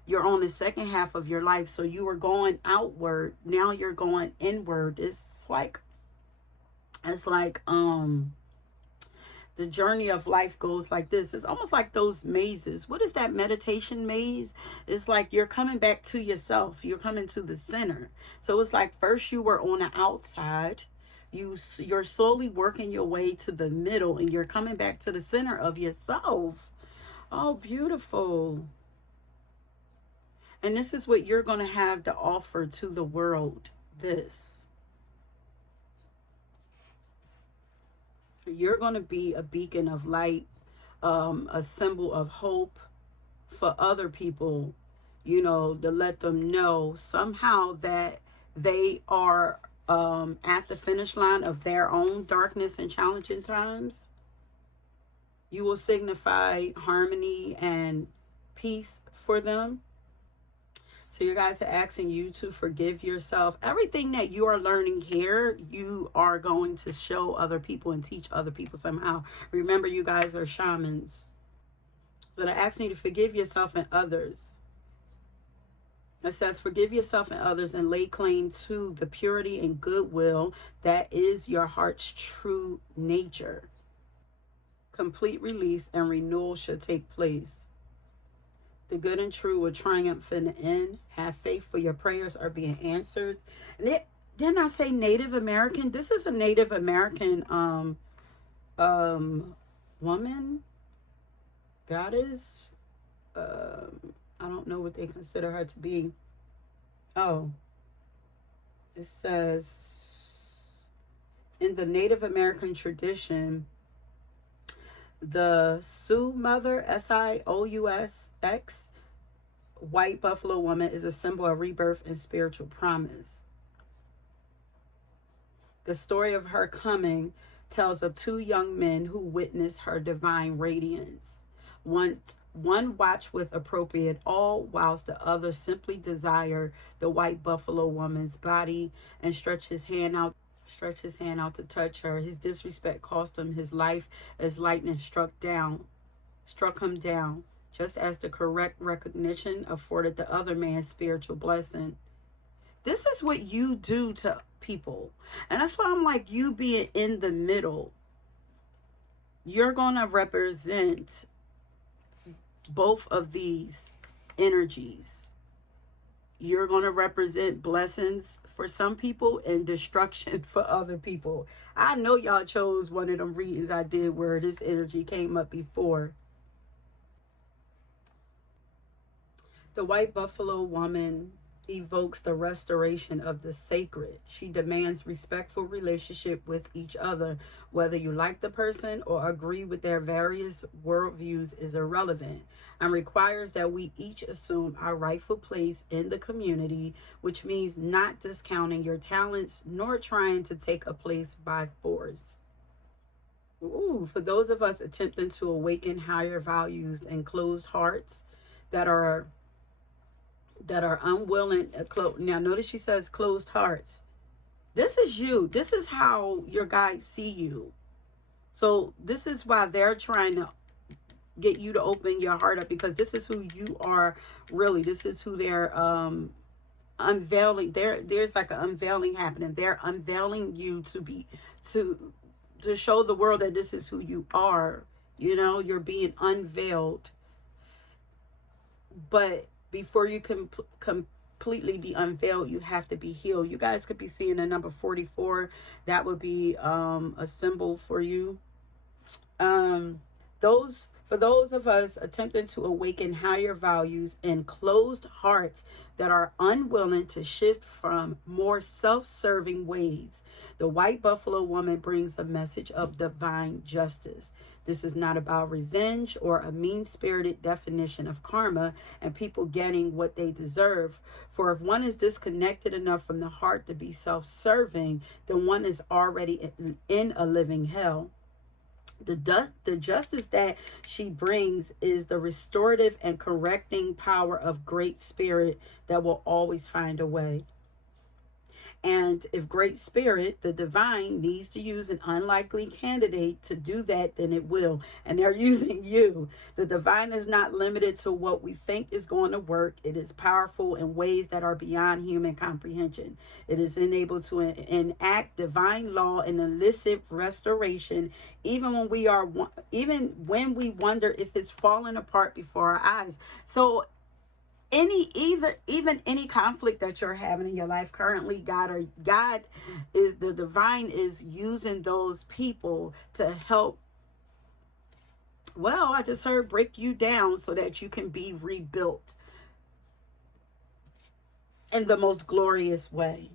You're on the second half of your life. So you were going outward. Now you're going inward. It's like the journey of life goes like this. It's almost like those mazes. What is that meditation maze? It's like you're coming back to yourself. You're coming to the center. So it's like first you were on the outside. You're slowly working your way to the middle and you're coming back to the center of yourself. Oh, beautiful. And this is what you're going to have to offer to the world. This. You're going to be a beacon of light, a symbol of hope for other people, you know, to let them know somehow that they are at the finish line of their own darkness and challenging times. You will signify harmony and peace for them. So you guys are asking you to forgive yourself. Everything that you are learning here, you are going to show other people and teach other people somehow. Remember, you guys are shamans. So they're asking you to forgive yourself and others. It says, forgive yourself and others and lay claim to the purity and goodwill that is your heart's true nature. Complete release and renewal should take place. The good and true will triumph in the end. Have faith, for your prayers are being answered. Didn't I say Native American? This is a Native American woman, goddess. I don't know what they consider her to be. Oh, it says in the Native American tradition, the Sioux Mother, Sioux, white buffalo woman, is a symbol of rebirth and spiritual promise. The story of her coming tells of two young men who witnessed her divine radiance. One watched with appropriate awe, whilst the other simply desired the white buffalo woman's body and stretched his hand out to touch her. His disrespect cost him his life as lightning struck him down, just as the correct recognition afforded the other man spiritual blessing. This is what you do to people. And that's why I'm like, you being in the middle, you're going to represent both of these energies. You're going to represent blessings for some people and destruction for other people. I know y'all chose one of them readings I did where this energy came up before. The white buffalo woman evokes the restoration of the sacred. She demands respectful relationship with each other. Whether you like the person or agree with their various worldviews is irrelevant, and requires that we each assume our rightful place in the community, which means not discounting your talents nor trying to take a place by force. Ooh, for those of us attempting to awaken higher values and closed hearts that are unwilling. Now notice she says closed hearts. This is you. This is how your guides see you. So this is why they're trying to get you to open your heart up, because this is who you are really. This is who they're unveiling. There's like an unveiling happening. They're unveiling you to show the world that this is who you are. You know, you're being unveiled. But before you can completely be unveiled, you have to be healed. You guys could be seeing a number 44. That would be a symbol for you. For those of us attempting to awaken higher values and closed hearts that are unwilling to shift from more self-serving ways, the white buffalo woman brings a message of divine justice. This is not about revenge or a mean-spirited definition of karma and people getting what they deserve. For if one is disconnected enough from the heart to be self-serving, then one is already in a living hell. The justice that she brings is the restorative and correcting power of Great Spirit that will always find a way. And if Great Spirit, the divine, needs to use an unlikely candidate to do that, then it will. And they're using you. The divine is not limited to what we think is going to work. It is powerful in ways that are beyond human comprehension. It is enabled to enact divine law and elicit restoration, even when we wonder if it's falling apart before our eyes. So even any conflict that you're having in your life currently, God is the divine is using those people to help. Well, I just heard break you down so that you can be rebuilt in the most glorious way.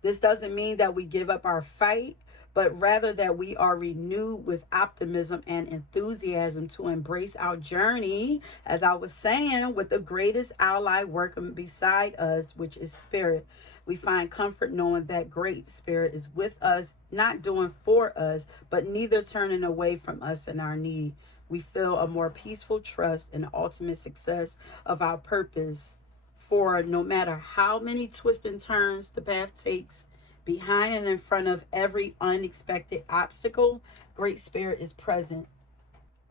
This doesn't mean that we give up our fight, but rather that we are renewed with optimism and enthusiasm to embrace our journey, as I was saying, with the greatest ally working beside us, which is Spirit. We find comfort knowing that Great Spirit is with us, not doing for us, but neither turning away from us in our need. We feel a more peaceful trust in the ultimate success of our purpose. For no matter how many twists and turns the path takes, behind and in front of every unexpected obstacle, Great Spirit is present.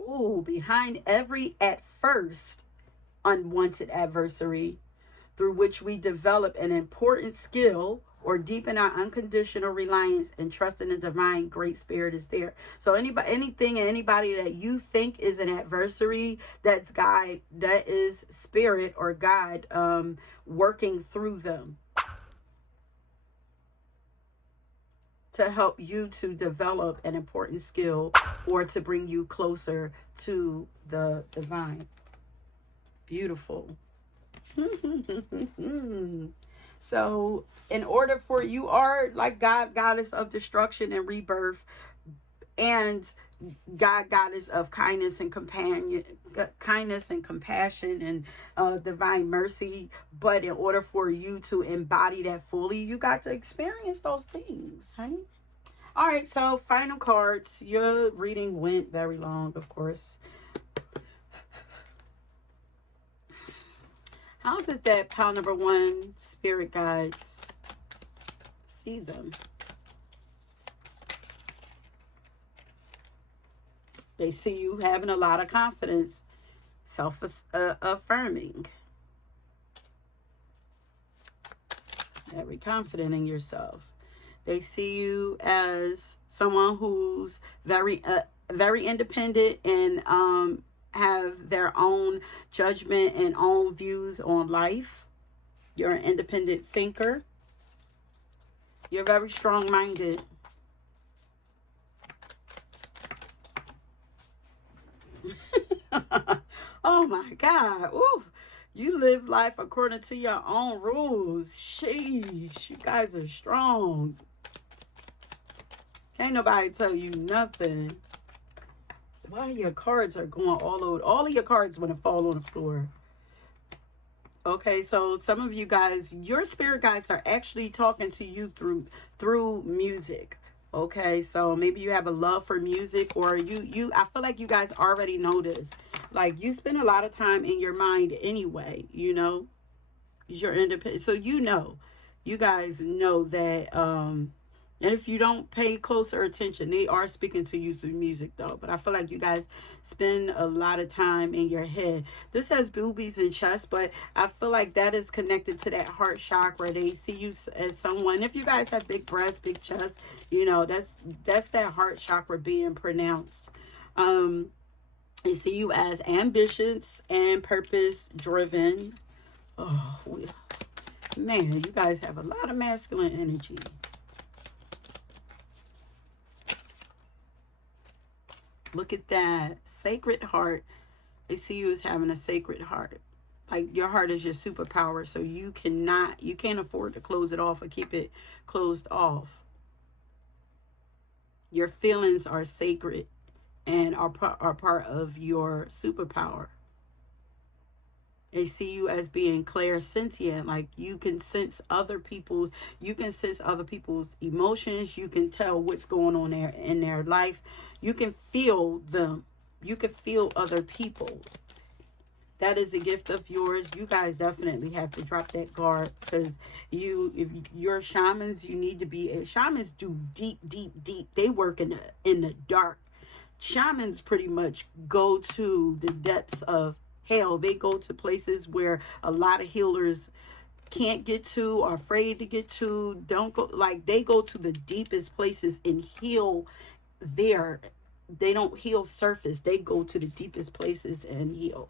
Ooh, behind every at first unwanted adversary, through which we develop an important skill or deepen our unconditional reliance and trust in the divine great spirit is there. So anybody that you think is an adversary, that's God, that is spirit or God working through them to help you to develop an important skill or to bring you closer to the divine. Beautiful. So in order for, you are like God, goddess of destruction and rebirth, and God, goddess of kindness and compassion and divine mercy. But in order for you to embody that fully, you got to experience those things, honey. All right, so final cards. Your reading went very long, of course. How's it that pile number 1, spirit guides, see them? They see you having a lot of confidence, self-affirming, very confident in yourself. They see you as someone who's very independent and have their own judgment and own views on life. You're an independent thinker. You're very strong-minded. Oh my God. Ooh. You live life according to your own rules. Sheesh. You guys are strong. Can't nobody tell you nothing. Why your cards are going all over? All of your cards want to fall on the floor. Okay, so some of you guys, your spirit guides are actually talking to you through music. Okay, so maybe you have a love for music, or I feel like you guys already know this. Like, you spend a lot of time in your mind anyway, you know. You're independent, so you guys know that and if you don't pay closer attention, they are speaking to you through music, though. But I feel like you guys spend a lot of time in your head. This has boobies and chest, but I feel like that is connected to that heart chakra. They see you as someone. If you guys have big breasts, big chest, you know, that's that heart chakra being pronounced. They see you as ambitious and purpose-driven. Oh, man, you guys have a lot of masculine energy. Look at that. Sacred heart. They see you as having a sacred heart. Like, your heart is your superpower, so you can't afford to close it off or keep it closed off. Your feelings are sacred and are part of your superpower. They see you as being clairsentient, like you can sense other people's emotions. You can tell what's going on in their life. You can feel them. You can feel other people. That is a gift of yours. You guys definitely have to drop that guard, because if you're shamans, you need to be. Shamans do deep. They work in the dark. Shamans pretty much go to the depths of hell. They go to places where a lot of healers can't get to, are afraid to get to, don't go. Like, they go to the deepest places and heal there. They don't heal surface. They go to the deepest places and heal.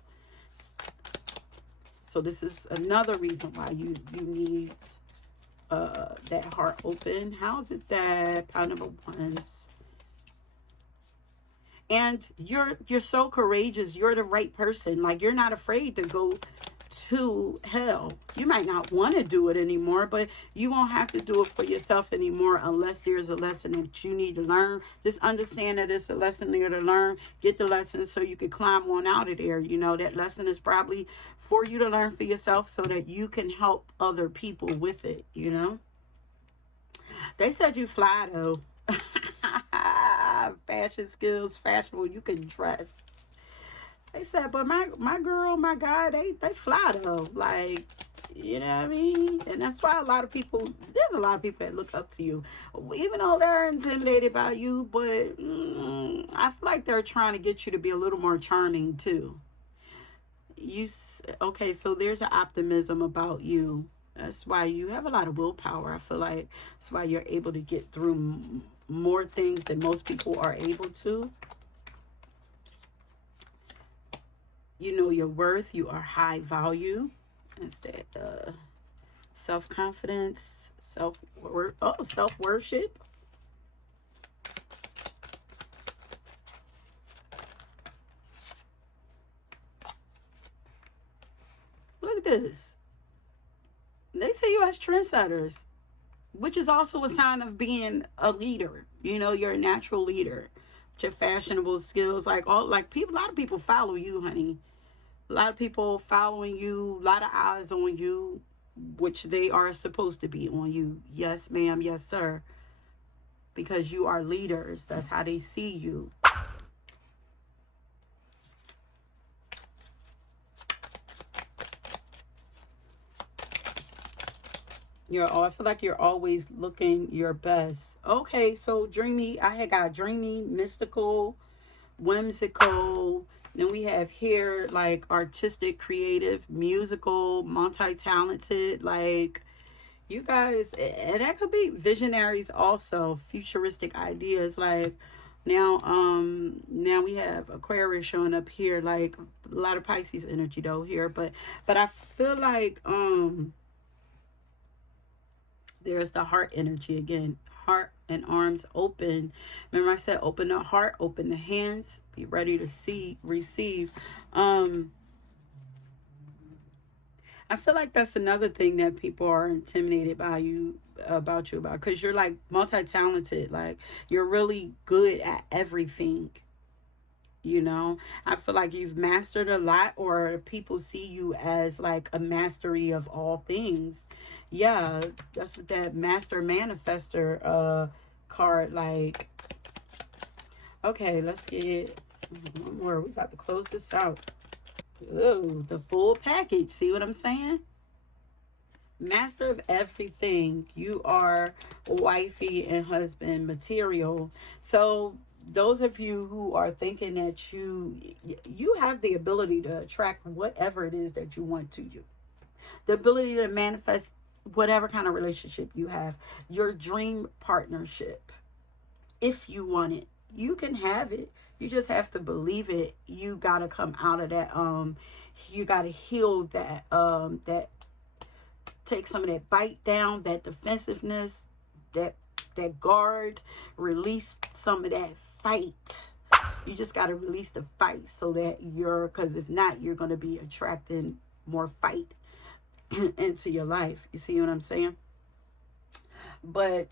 So this is another reason why you need that heart open. How's it that pile number 1's? And you're so courageous. You're the right person. Like, you're not afraid to go to hell. You might not want to do it anymore, but you won't have to do it for yourself anymore unless there's a lesson that you need to learn. Just understand that it's a lesson there to learn. Get the lesson so you can climb on out of there. You know, that lesson is probably for you to learn for yourself so that you can help other people with it, you know. They said you fly, though. Fashion skills, fashionable, you can dress. They said, but my girl, my guy, they fly though. Like, you know what I mean? And that's why there's a lot of people that look up to you, even though they're intimidated by you. But I feel like they're trying to get you to be a little more charming too. Okay, so there's an optimism about you. That's why you have a lot of willpower. I feel like that's why you're able to get through more things than most people are able to. You know your worth. You are high value. That's that self-confidence, self-worship. Look at this. They see you as trendsetters, which is also a sign of being a leader. You know, you're a natural leader. With your fashionable skills, a lot of people follow you, honey. A lot of people following you, a lot of eyes on you, which they are supposed to be on you. Yes, ma'am. Yes, sir. Because you are leaders. That's how they see you. I feel like you're always looking your best. Okay, so dreamy. I had got dreamy, mystical, whimsical. Then we have here like artistic, creative, musical, multi-talented. Like you guys, and that could be visionaries also, futuristic ideas. Like now we have Aquarius showing up here, like a lot of Pisces energy though here, but I feel like there's the heart energy again. Heart and arms open. Remember I said open the heart, open the hands, be ready to receive. I feel like that's another thing that people are intimidated by about because you're like multi-talented. Like you're really good at everything. You know, I feel like you've mastered a lot, or people see you as like a mastery of all things. Yeah, that's what that master manifester card like. Okay, let's get one more. We got to close this out. Ooh, the full package. See what I'm saying? Master of everything. You are wifey and husband material. So those of you who are thinking that you have the ability to attract whatever it is that you want to you, the ability to manifest whatever kind of relationship you have, your dream partnership, if you want it, you can have it. You just have to believe it. You got to come out of that you got to heal that take some of that bite down, that defensiveness, that guard, release some of that fight. You just got to release the fight so that because if not, you're going to be attracting more fight into your life. You see what I'm saying? But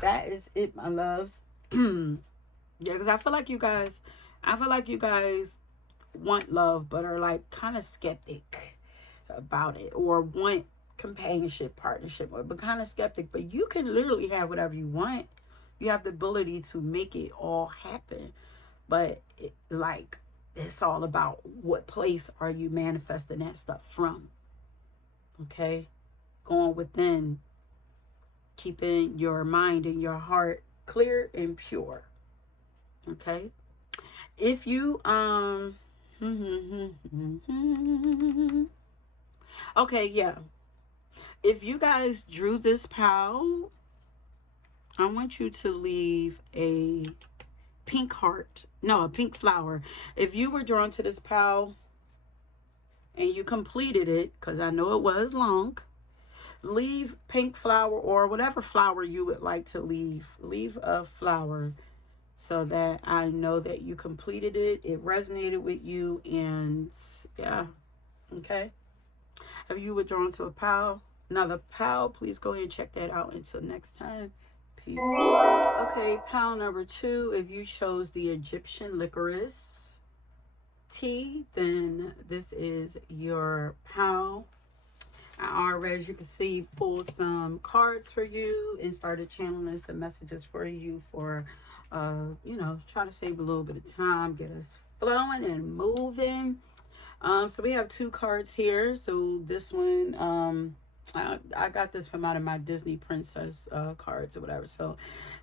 that is it, my loves. Yeah, because I feel like you guys want love, but are like kind of skeptic about it, or want companionship, partnership, but kind of skeptic. But you can literally have whatever you want. You have the ability to make it all happen. But it's all about what place are you manifesting that stuff from. Okay, going within, keeping your mind and your heart clear and pure. Okay, if you okay, yeah, if you guys drew this pile, I want you to leave a pink heart. No, a pink flower. If you were drawn to this pile and you completed it, because I know it was long, leave pink flower or whatever flower you would like to leave. Leave a flower so that I know that you completed it. It resonated with you, and yeah, okay. If you were drawn to a pile, another pile, please go ahead and check that out. Until next time, peace. Okay, pile number 2. If you chose the Egyptian licorice tea, then this is your pile. I already, as you can see, pulled some cards for you and started channeling some messages for you for, try to save a little bit of time, get us flowing and moving. So we have 2 cards here. So this one, I got this from out of my Disney princess cards or whatever. So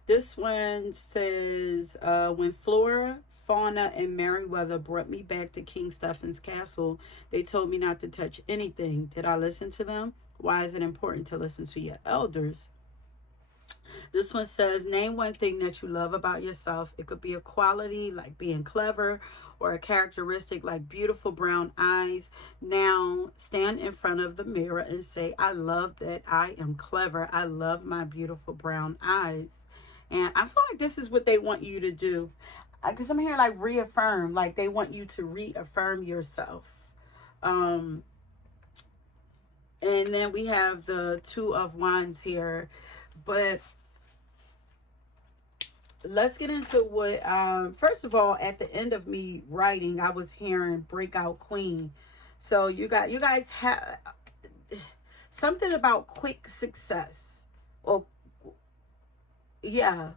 this one says, when flora Fauna and Merriweather brought me back to King Stephen's castle. They told me not to touch anything. Did I listen to them? Why is it important to listen to your elders? This one says, name one thing that you love about yourself. It could be a quality like being clever, or a characteristic like beautiful brown eyes. Now stand in front of the mirror and say, I love that I am clever. I love my beautiful brown eyes. And I feel like this is what they want you to do. Because I'm here like reaffirm, like they want you to reaffirm yourself. And then we have the Two of Wands here. But let's get into what, first of all, at the end of me writing, I was hearing breakout queen. So you guys have something about quick success. Or, yeah,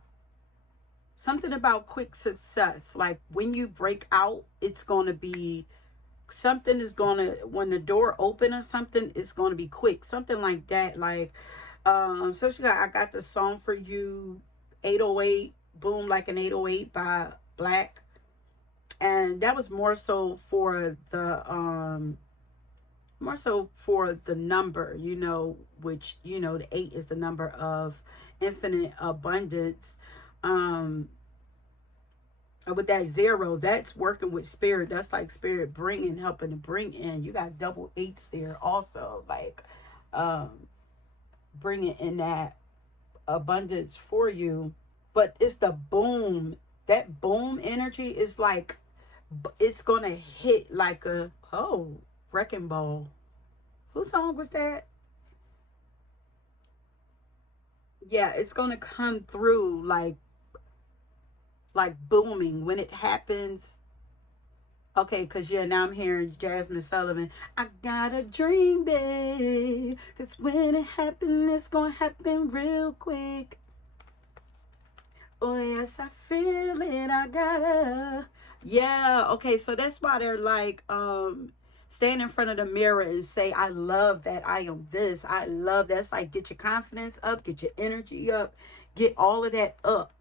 something about quick success. Like when you break out, it's going to be, something is going to, when the door open or something, it's going to be quick. Something like that. Like, so I got the song for you, 808, Boom Like an 808 by Black. And that was more so for the number, you know, which, you know, the 8 is the number of infinite abundance. With that 0, that's working with spirit. That's like spirit bringing, helping to bring in. You got double 8s there also, like bringing in that abundance for you. But it's the boom. That boom energy is like, it's gonna hit like a, oh, wrecking ball. Whose song was that? Yeah, it's gonna come through like booming when it happens. Okay, because yeah, now I'm hearing Jasmine Sullivan. I got a dream, babe, because when it happens, it's gonna happen real quick. Oh yes, I feel it. I gotta. Yeah, okay, so that's why they're like, stand in front of the mirror and say, I love that I am this. I love that's like, get your confidence up, get your energy up, get all of that up.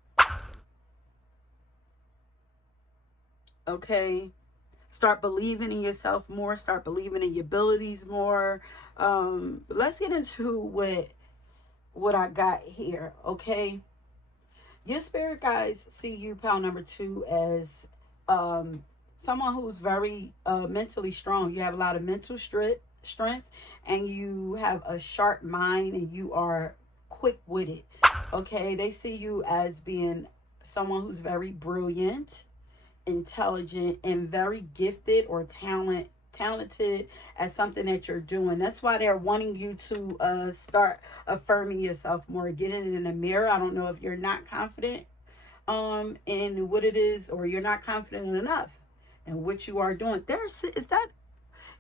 Okay. Start believing in yourself more, start believing in your abilities more. Let's get into what I got here, okay? Your spirit guys see you, pal number 2, as someone who's very mentally strong. You have a lot of mental strength, and you have a sharp mind, and you are quick-witted. Okay, they see you as being someone who's very brilliant, intelligent, and very gifted or talented at something that you're doing. That's why they're wanting you to start affirming yourself more, getting in the mirror. I don't know if you're not confident in what it is, or you're not confident enough in what you are doing. Is that,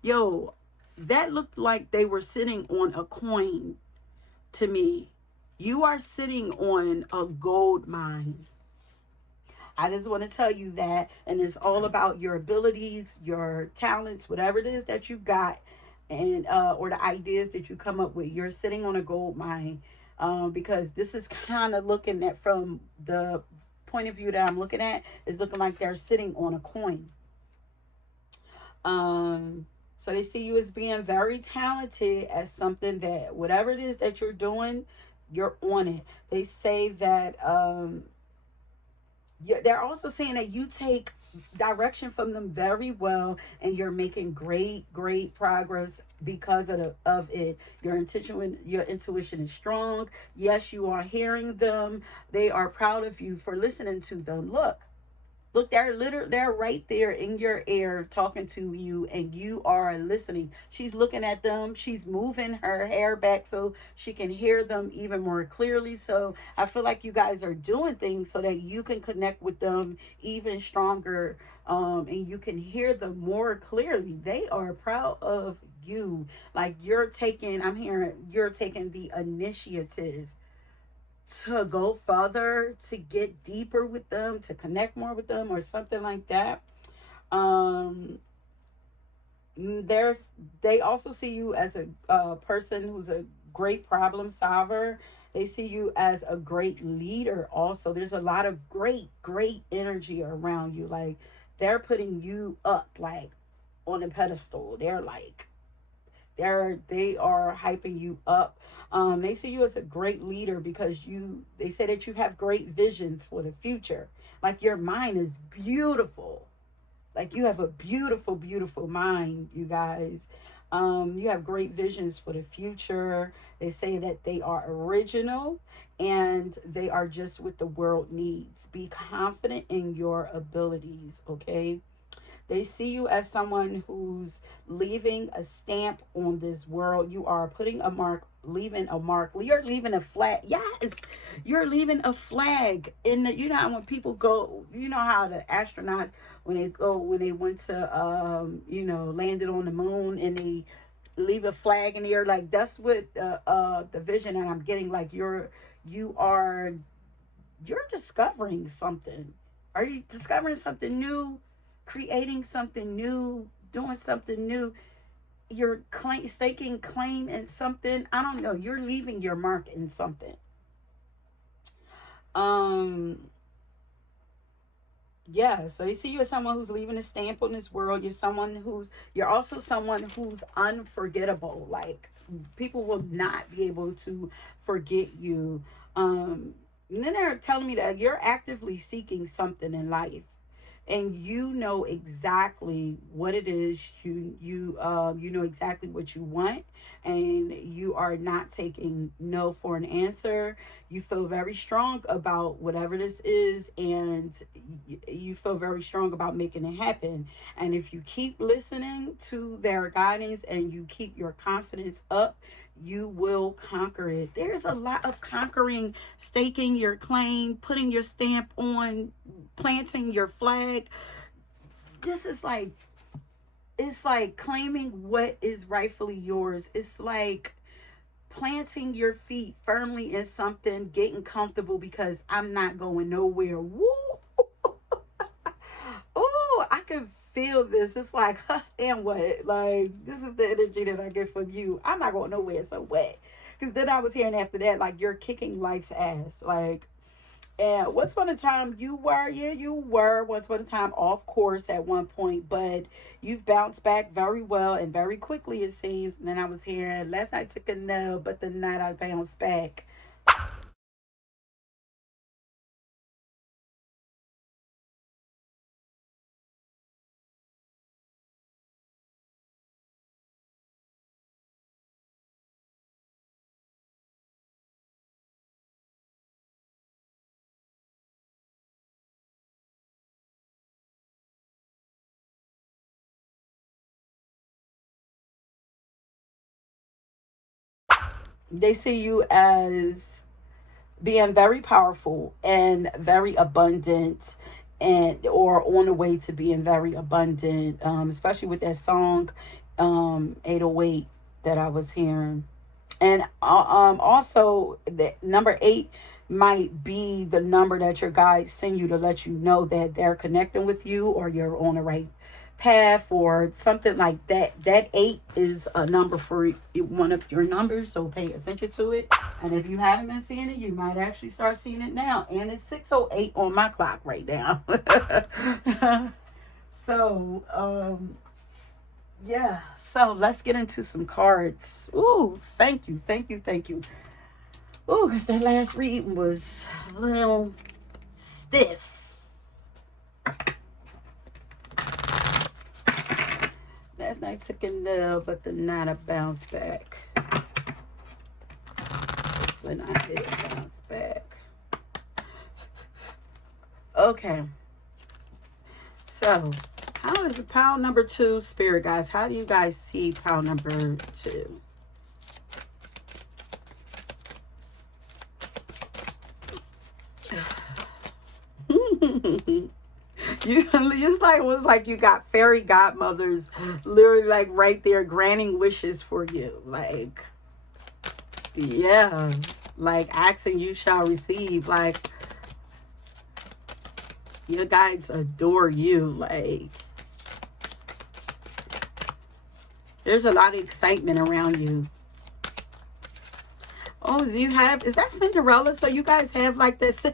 yo, that looked like they were sitting on a coin to me. You are sitting on a gold mine. I just want to tell you that. And it's all about your abilities, your talents, whatever it is that you got, and or the ideas that you come up with. You're sitting on a gold mine, because this is kind of looking at, from the point of view that I'm looking at, is looking like they're sitting on a coin. So they see you as being very talented at something, that whatever it is that you're doing, you're on it. They say that they're also saying that you take direction from them very well, and you're making great progress because of it. Your intuition is strong. Yes, you are hearing them. They are proud of you for listening to them. Look, they're right there in your ear talking to you, and you are listening. She's looking at them. She's moving her hair back so she can hear them even more clearly. So I feel like you guys are doing things so that you can connect with them even stronger, and you can hear them more clearly. They are proud of you. Like I'm hearing you're taking the initiative to go further, to get deeper with them, to connect more with them, or something like that. They also see you as a person who's a great problem solver. They see you as a great leader also. There's a lot of great energy around you. Like, they're putting you up, like, on a pedestal. They're like, they are hyping you up. They see you as a great leader because they say that you have great visions for the future. Like, your mind is beautiful. Like, you have a beautiful mind, you guys. You have great visions for the future. They say that they are original and they are just what the world needs. Be confident in your abilities, okay? They see you as someone who's leaving a stamp on this world. You are putting a mark, leaving a mark. You're leaving a flag. Yes, you're leaving a flag in the, you know how when people go, you know how the astronauts, when they went to, landed on the moon and they leave a flag in the air. Like, that's what the vision that I'm getting. Like, you are you're discovering something. Are you discovering something new, creating something new, doing something new? You're staking claim in something. I don't know. You're leaving your mark in something. Yeah, so they see you as someone who's leaving a stamp on this world. You're also someone who's unforgettable. Like, people will not be able to forget you. And then they're telling me that you're actively seeking something in life, and you know exactly what it is. You know exactly what you want, and you are not taking no for an answer. You feel very strong about whatever this is, and you feel very strong about making it happen. And if you keep listening to their guidance and you keep your confidence up, you will conquer it. There's a lot of conquering, staking your claim, putting your stamp on, planting your flag. This is like, it's like claiming what is rightfully yours. It's like planting your feet firmly in something, getting comfortable because I'm not going nowhere. Woo! Oh, I can feel this. It's like, huh, and what? Like, this is the energy that I get from you. I'm not going nowhere. So what? Because then I was hearing after that, like, you're kicking life's ass. Like, and once upon a time, you were once upon a time off course at one point, but you've bounced back very well and very quickly, it seems. And then I was hearing, last night took a no, but the night I bounced back. They see you as being very powerful and very abundant, and or on the way to being very abundant, especially with that song 808 that I was hearing. And also the number 8 might be the number that your guides send you to let you know that they're connecting with you or you're on the right path or something like that. That 8 is a number for one of your numbers, so pay attention to it. And if you haven't been seeing it, you might actually start seeing it now. And it's 6:08 on my clock right now. So yeah, so let's get into some cards. Ooh, thank you. Ooh, because that last reading was a little stiff. Last night took a little, but the night I bounced back. That's when I hit it, bounce back. Okay. So, how is the pile number 2, spirit guys? How do you guys see pile number 2? It's like, it was like you got fairy godmothers literally like right there granting wishes for you. Like, yeah, like asking you shall receive. Like, your guides adore you. Like, there's a lot of excitement around you. Oh, do you have, is that Cinderella? So you guys have like this?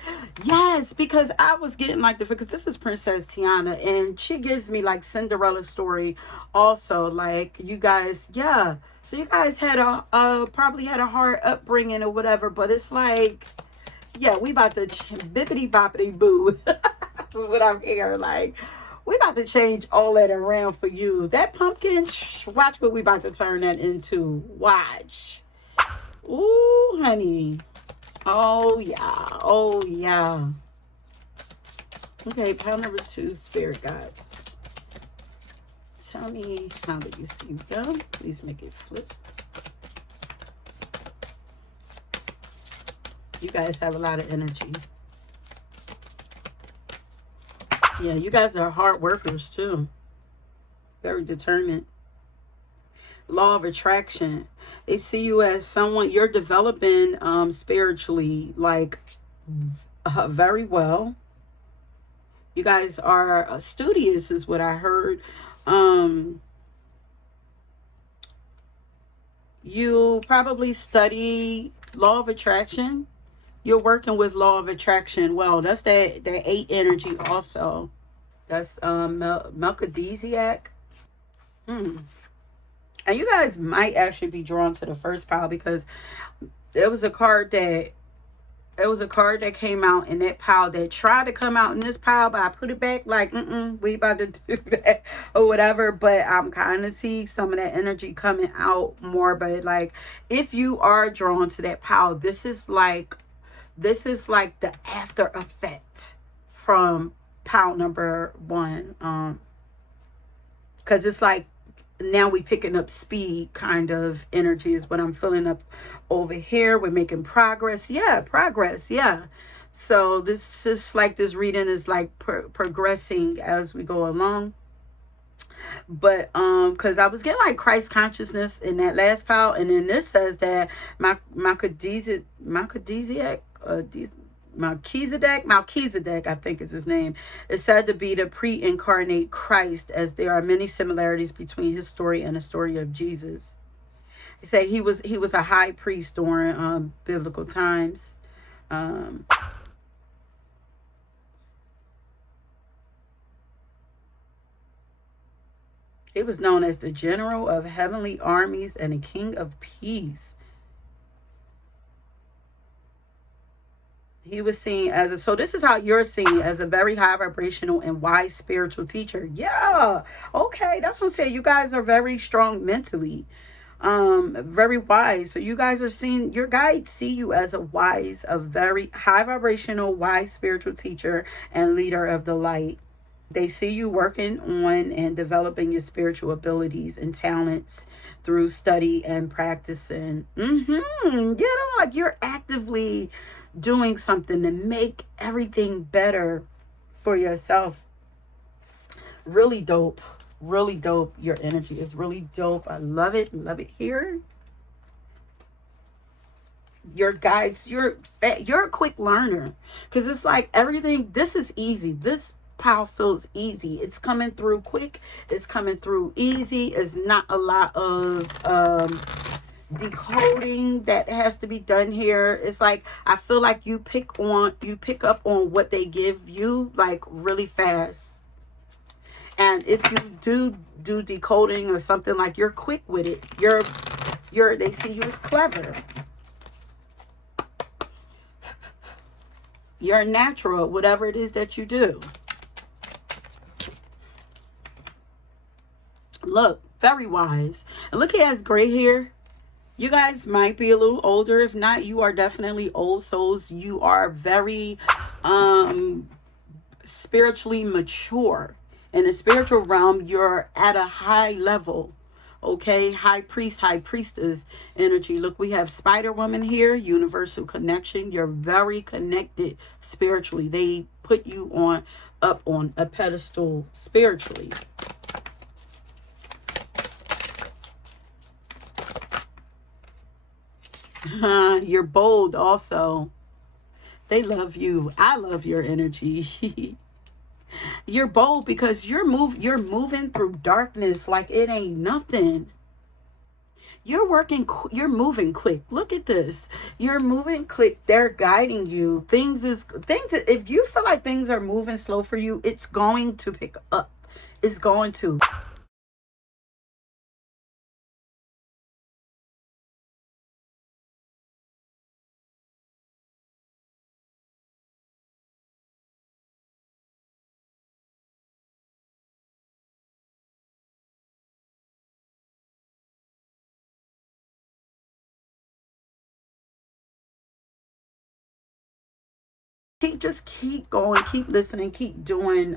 Yes, because I was getting like because this is Princess Tiana, and she gives me like Cinderella story also. Like you guys, yeah. So you guys had probably had a hard upbringing or whatever, but it's like, yeah, we about to bippity boppity boo. That's what I'm hearing. Like, we about to change all that around for you. That pumpkin, watch what we about to turn that into. Watch. Ooh, honey. Oh, yeah. Oh, yeah. Okay, pile number 2, spirit guides. Tell me, how do you see them? Please make it flip. You guys have a lot of energy. Yeah, you guys are hard workers too. Very determined. Law of attraction. They see you as someone you're developing spiritually, like very well. You guys are studious is what I heard. You probably study law of attraction. You're working with law of attraction. Well, that's that 8 energy also. That's Melchizedek. And you guys might actually be drawn to the first pile because there was a card that came out in that pile that tried to come out in this pile, but I put it back like, we about to do that or whatever. But I'm kind of see some of that energy coming out more. But like, if you are drawn to that pile, this is like the after effect from pile number 1. Because it's like, now we picking up speed kind of energy is what I'm feeling up over here. We're making progress. Yeah, progress. Yeah. So this is like, this reading is like progressing as we go along. But because I was getting like Christ consciousness in that last pile, and then this says that Melchizedek, I think is his name, is said to be the pre-incarnate Christ, as there are many similarities between his story and the story of Jesus. They say he was a high priest during biblical times. He was known as the general of heavenly armies and the king of peace. He was seen as so this is how you're seen, as a very high vibrational and wise spiritual teacher. Yeah. Okay. That's what I'm saying. You guys are very strong mentally. Very wise. So you guys are seen, your guides see you as a very high vibrational, wise spiritual teacher and leader of the light. They see you working on and developing your spiritual abilities and talents through study and practicing. Like you're actively doing something to make everything better for yourself. Really dope. Really dope. Your energy is really dope. I love it. Love it here. Your guides, you're a quick learner, because it's like everything, this is easy. This pile feels easy. It's coming through quick. It's coming through easy. It's not a lot of decoding that has to be done here. It's like, I feel like you pick up on what they give you like really fast. And if you do decoding or something, like, you're quick with it. They see you as clever. You're natural, whatever it is that you do. Look, very wise. And look, he has gray hair. You guys might be a little older. If not, you are definitely old souls. You are very spiritually mature. In the spiritual realm, you're at a high level. Okay, high priest, high priestess energy. Look, we have Spider Woman here, universal connection. You're very connected spiritually. They put you up on a pedestal spiritually. You're bold also. They love you. I love your energy. You're bold because you're moving through darkness like it ain't nothing. you're moving quick. Look at this. You're moving quick. They're guiding you. If you feel like things are moving slow for you, it's going to pick up. It's going to. Just keep going, keep listening, keep doing.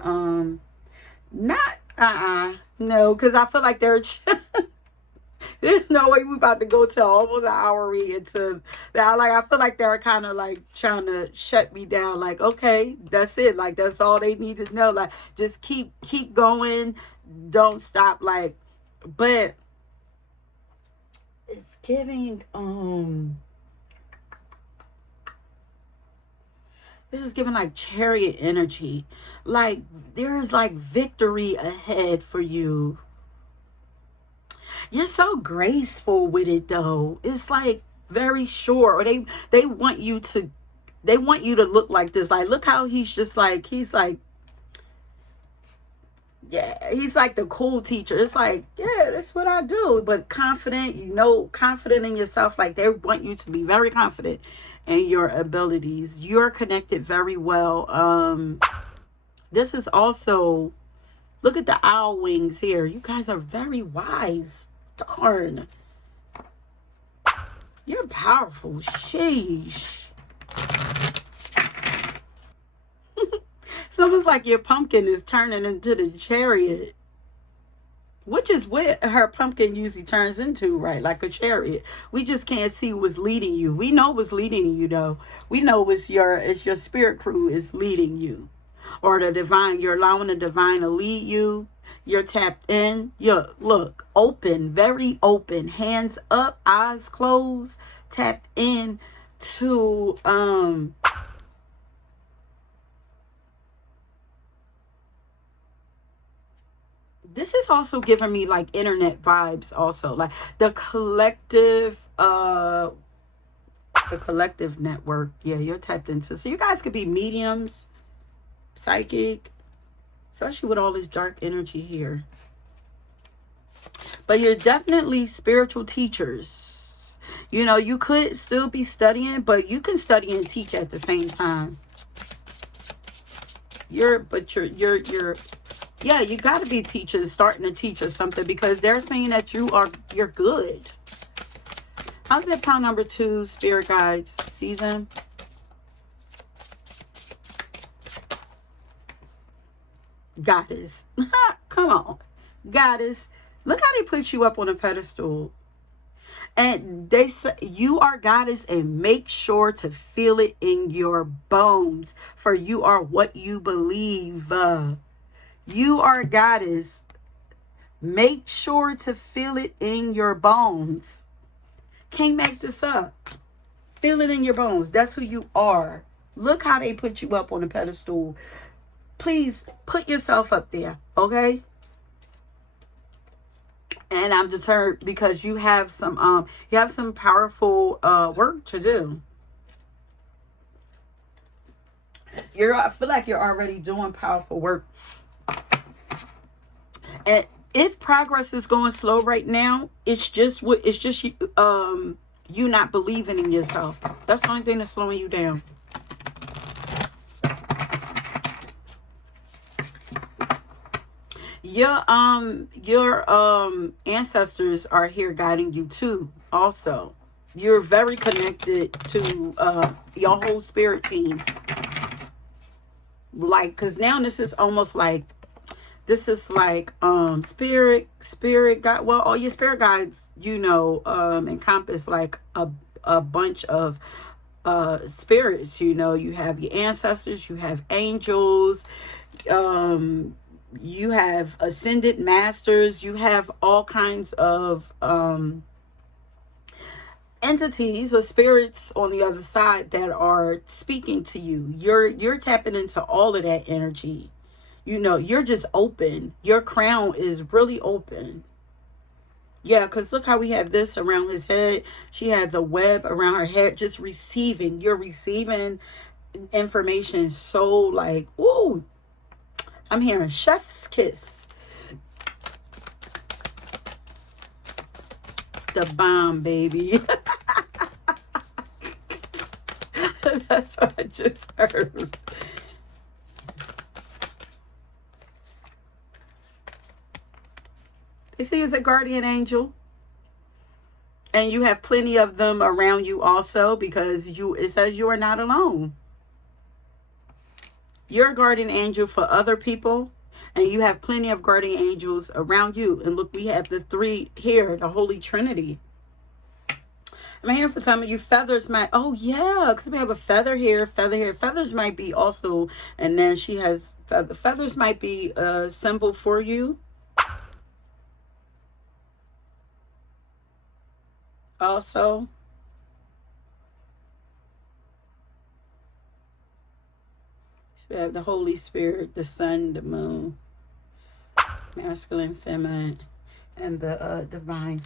Not no, because I feel like there's no way we about to go to almost an hour reading to that. Like, I feel like they're kind of like trying to shut me down. Like, okay, that's it. Like, that's all they need to know. Like, just keep going, don't stop. Like, but it's giving this is giving like chariot energy. Like, there's like victory ahead for you. You're so graceful with it though. It's like very sure. Or they want you to look like this. Like, look how he's like, yeah, he's like the cool teacher. It's like, yeah, that's what I do. But confident, confident in yourself. Like, they want you to be very confident in your abilities. You're connected very well. This is also, look at the owl wings here. You guys are very wise. Darn. You're powerful. Sheesh. It's almost like your pumpkin is turning into the chariot, which is what her pumpkin usually turns into, right? Like a chariot. We just can't see what's leading you. We know what's leading you, though. We know it's your spirit crew is leading you, or the divine. You're allowing the divine to lead you. You're tapped in. You're, look, open, very open, hands up, eyes closed, tapped in to this is also giving me like internet vibes also, like the collective network. Yeah, you're tapped into. So you guys could be mediums, psychic, especially with all this dark energy here. But you're definitely spiritual teachers. You know, you could still be studying, but you can study and teach at the same time. You're yeah, you got to be teachers, starting to teach us something, because they're saying that you're good. How's that pound number 2, spirit guides? See them? Goddess. Come on. Goddess. Look how they put you up on a pedestal. And they say you are goddess, and make sure to feel it in your bones, for you are what you believe. You are goddess. Make sure to feel it in your bones. Can't make this up. Feel it in your bones. That's who you are. Look how they put you up on a pedestal. Please put yourself up there, okay? And I'm deterred because you have some powerful work to do. I feel like you're already doing powerful work. And if progress is going slow right now, it's just you not believing in yourself. That's the only thing that's slowing you down. Your ancestors are here guiding you too. Also, you're very connected to your whole spirit team. Like, because now this is like spirit guide. Well, all your spirit guides, encompass like a bunch of spirits. You have your ancestors, you have angels, you have ascended masters, you have all kinds of entities or spirits on the other side that are speaking to you. You're tapping into all of that energy. You're just open. Your crown is really open. Yeah, because look how we have this around his head. She had the web around her head, just receiving. You're receiving information so like, ooh, I'm hearing chef's kiss. The bomb, baby. That's what I just heard. You see, it's a guardian angel. And you have plenty of them around you also, because it says you are not alone. You're a guardian angel for other people, and you have plenty of guardian angels around you. And look, we have the three here, the Holy Trinity. I'm hearing for some of you, feathers might, oh yeah, because we have a feather here, feather here. Feathers might be also, and then she has, feathers might be a symbol for you. Also. So we have the Holy Spirit, the sun, the moon, masculine, feminine, and the divine.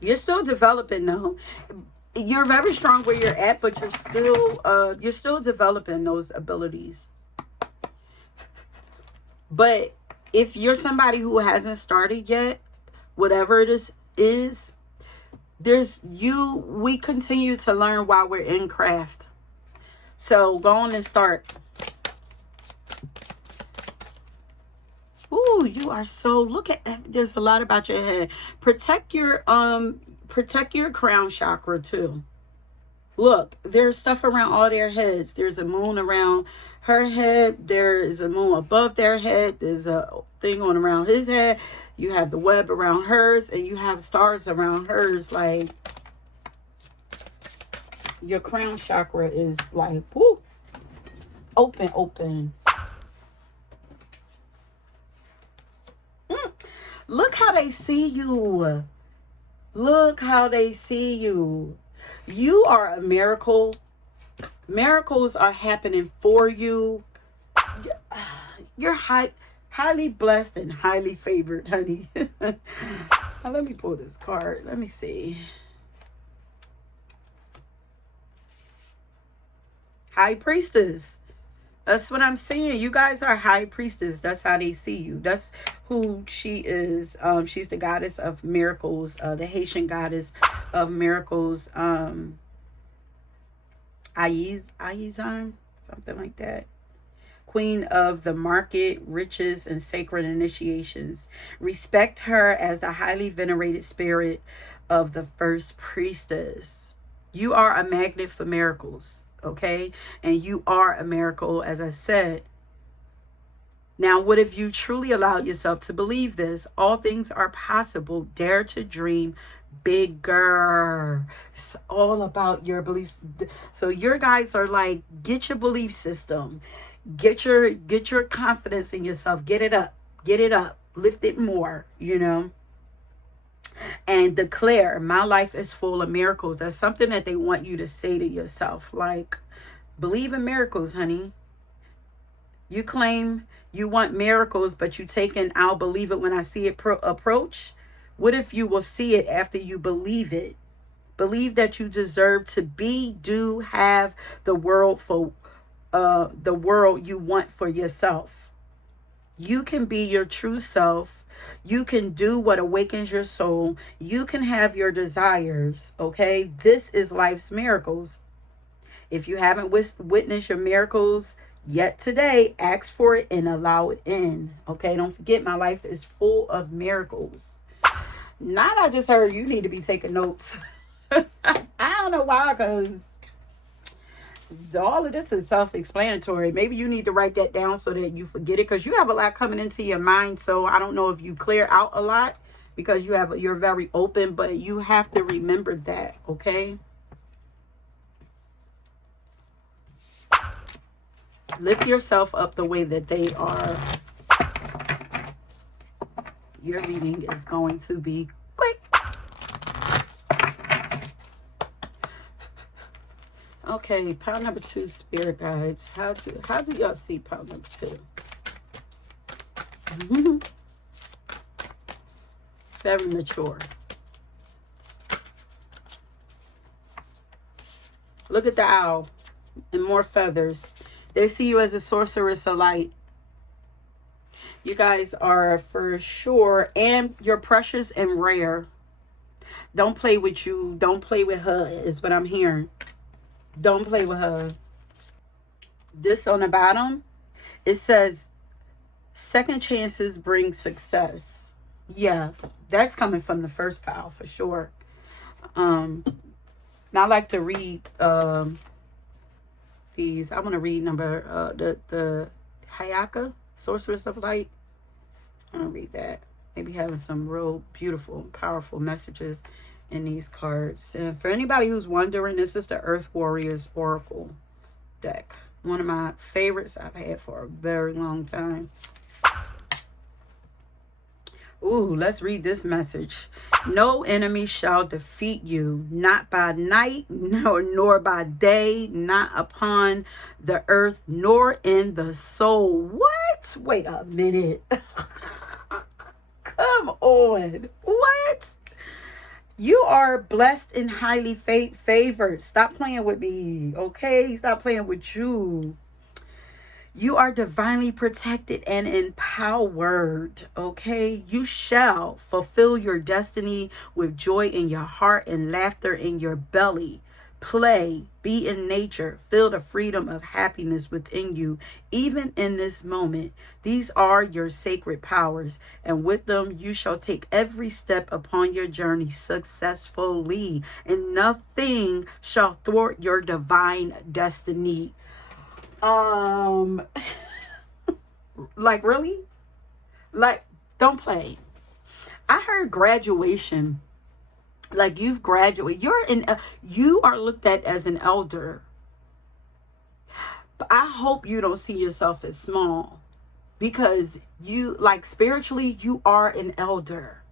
You're still developing though. You're very strong where you're at, but you're still developing those abilities. But if you're somebody who hasn't started yet, whatever it is we continue to learn while we're in craft. So go on and start. Ooh, you are so, look at, there's a lot about your head. Protect your crown chakra too. Look, there's stuff around all their heads. There's a moon around her head. There is a moon above their head. There's a thing on around his head. You have the web around hers, and you have stars around hers. Like, your crown chakra is like, whoo, open. Look how they see you. Look how they see you. You are a miracle. Miracles are happening for you. You're highly blessed and highly favored, honey. Now, let me pull this card. Let me see. High Priestess. That's what I'm saying. You guys are High Priestess. That's how they see you. That's who she is. She's the goddess of miracles, the Haitian goddess of miracles. Aizan, something like that. Queen of the market, riches, and sacred initiations. Respect her as the highly venerated spirit of the first priestess. You are a magnet for miracles. Okay, and you are a miracle, as I said. Now, what if you truly allow yourself to believe this? All things are possible. Dare to dream bigger. It's all about your beliefs. So your guys are like, get your belief system, get your confidence in yourself, get it up, lift it more, you know. And declare, my life is full of miracles. That's something that they want you to say to yourself. Like, believe in miracles, honey. You claim you want miracles, but you taking, I'll believe it when I see it approach. What if you will see it after you believe it? Believe that you deserve to be, do, have the world you want for yourself. You can be your true self. You can do what awakens your soul. You can have your desires, okay? This is life's miracles. If you haven't witnessed your miracles yet today, ask for it and allow it in, okay? Don't forget, my life is full of miracles. Not I just heard you need to be taking notes. I don't know why, because all of this is self-explanatory. Maybe you need to write that down so that you forget it, because you have a lot coming into your mind. So I don't know if you clear out a lot because you're very open, but you have to remember that, okay? Lift yourself up the way that they are. Your reading is going to be quick. Okay, pile number 2, spirit guides. How do y'all see pile number 2? Very mature. Look at the owl and more feathers. They see you as a sorceress of light. You guys are for sure, and you're precious and rare. Don't play with you. Don't play with her is what I'm hearing. Don't play with her. This on the bottom, it says, second chances bring success. Yeah, that's coming from the first pile for sure. Now I like to read these. I want to read number the Hayaka, Sorceress of Light. I'm gonna read that. Maybe having some real beautiful, powerful messages in these cards. And for anybody who's wondering, this is the Earth Warriors Oracle deck. One of my favorites I've had for a very long time. Ooh, let's read this message. No enemy shall defeat you, not by night, nor by day, not upon the earth, nor in the soul. What? Wait a minute. Come on. What? You are blessed and highly favored. Stop playing with me, okay? Stop playing with you. You are divinely protected and empowered, okay? You shall fulfill your destiny with joy in your heart and laughter in your belly. Play, be in nature, feel the freedom of happiness within you, even in this moment. These are your sacred powers, and with them you shall take every step upon your journey successfully, and nothing shall thwart your divine destiny. Like, really? Like, don't play. I heard graduation. Like, you've graduated. You are looked at as an elder. But I hope you don't see yourself as small, because you, like, spiritually, you are an elder.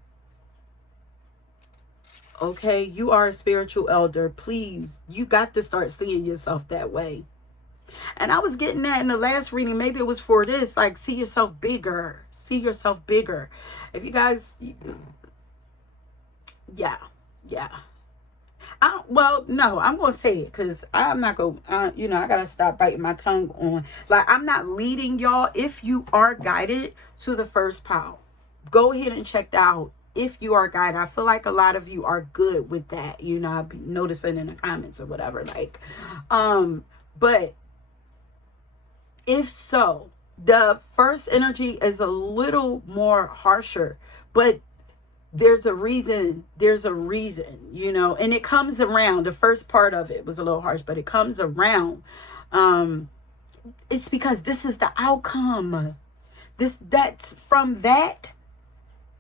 Okay? You are a spiritual elder. Please, you got to start seeing yourself that way. And I was getting that in the last reading. Maybe it was for this. Like, see yourself bigger. See yourself bigger. If you guys... Yeah. Well, no, I'm going to say it, because I'm not going to... I got to stop biting my tongue on... Like, I'm not leading y'all. If you are guided to the first pile, go ahead and check that out. If you are guided. I feel like a lot of you are good with that. I'll be noticing in the comments or whatever. Like, but... If so, the first energy is a little more harsher, but there's a reason, and it comes around. The first part of it was a little harsh, but it comes around. It's because this is the outcome. That's from that.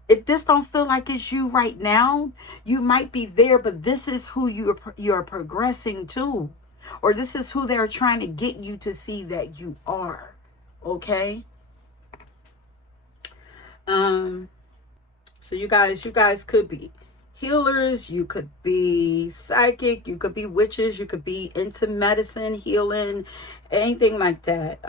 If this don't feel like it's you right now, you might be there, but this is who you're progressing to. Or this is who they're trying to get you to see that you are. Okay? So you guys could be healers, you could be psychic, you could be witches, you could be into medicine, healing, anything like that.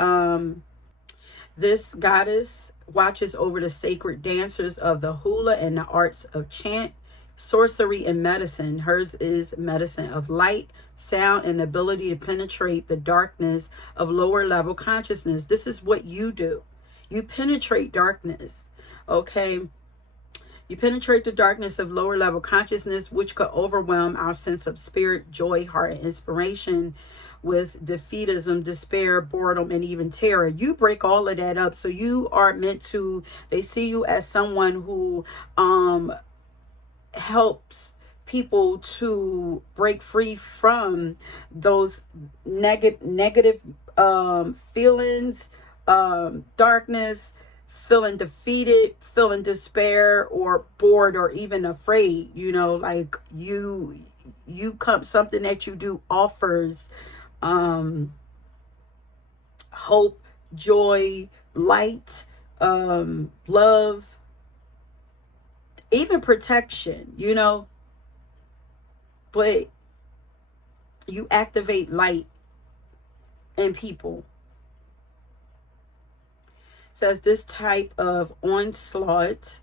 This goddess watches over the sacred dancers of the hula and the arts of chant, sorcery, and medicine. Hers is medicine of light, sound, and ability to penetrate the darkness of lower level consciousness. This is what you do. You penetrate darkness, okay? You penetrate the darkness of lower level consciousness, which could overwhelm our sense of spirit, joy, heart, and inspiration with defeatism, despair, boredom, and even terror. You break all of that up. So you are meant to, they see you as someone who helps people to break free from those negative feelings, darkness, feeling defeated, feeling despair, or bored, or even afraid. Like you come, something that you do offers hope, joy, light, love, even protection, but You activate light in people. Says this type of onslaught,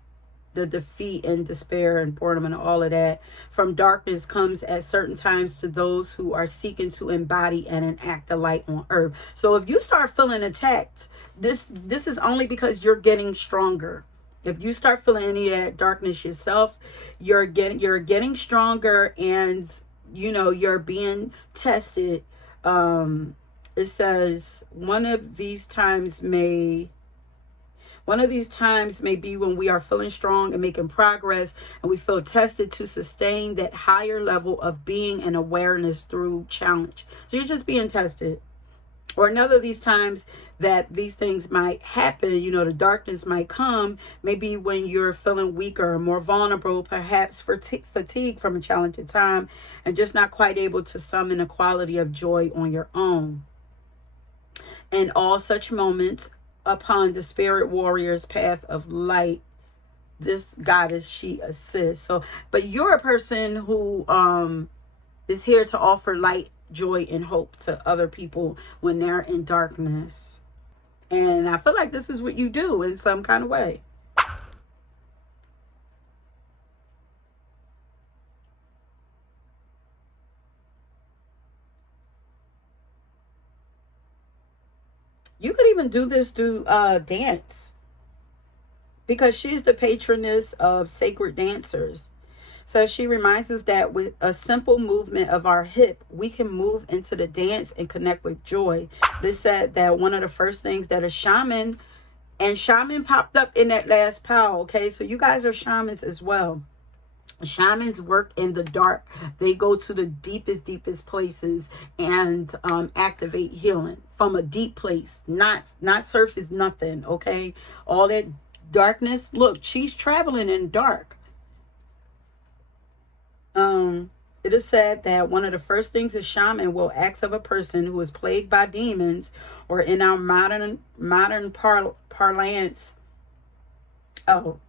the defeat and despair and boredom and all of that from darkness, comes at certain times to those who are seeking to embody and enact the light on earth. So if you start feeling attacked, this is only because you're getting stronger. If you start feeling any of that darkness yourself, you're getting stronger, and you know you're being tested. It says one of these times may be when we are feeling strong and making progress, and we feel tested to sustain that higher level of being and awareness through challenge. So you're just being tested. Or another of these times that these things might happen, you know, the darkness might come, maybe when you're feeling weaker or more vulnerable, perhaps fatigue from a challenging time, and just not quite able to summon a quality of joy on your own. In all such moments, upon the spirit warrior's path of light, this goddess, she assists. So, but you're a person who is here to offer light, joy, and hope to other people when they're in darkness. And I feel like this is what you do in some kind of way. You could even do this through dance, because she's the patroness of sacred dancers. So she reminds us that with a simple movement of our hip, we can move into the dance and connect with joy. This said that one of the first things that a shaman, and shaman popped up in that last pile, okay? So you guys are shamans as well. Shamans work in the dark. They go to the deepest places and activate healing from a deep place, not surface nothing, okay? All that darkness. Look, she's traveling in dark. It is said that one of the first things a shaman will ask of a person who is plagued by demons, or in our modern parlance,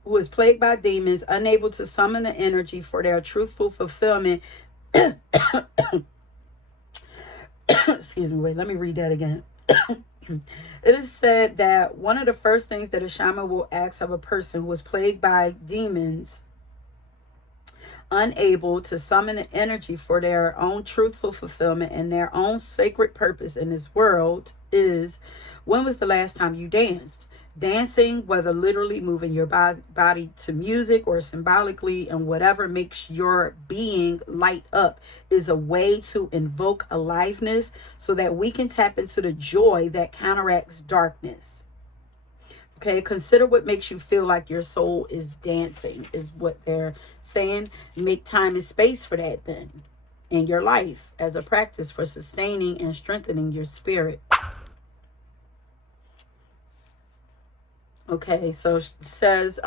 who is plagued by demons, unable to summon the energy for their truthful fulfillment. Excuse me, wait, let me read that again. It is said that one of the first things that a shaman will ask of a person who is plagued by demons, unable to summon the energy for their own truthful fulfillment and their own sacred purpose in this world, is, when was the last time you danced? Dancing, whether literally moving your body to music or symbolically, and whatever makes your being light up, is a way to invoke aliveness so that we can tap into the joy that counteracts darkness. Okay, consider what makes you feel like your soul is dancing, is what they're saying. Make time and space for that then in your life as a practice for sustaining and strengthening your spirit. Okay, so it says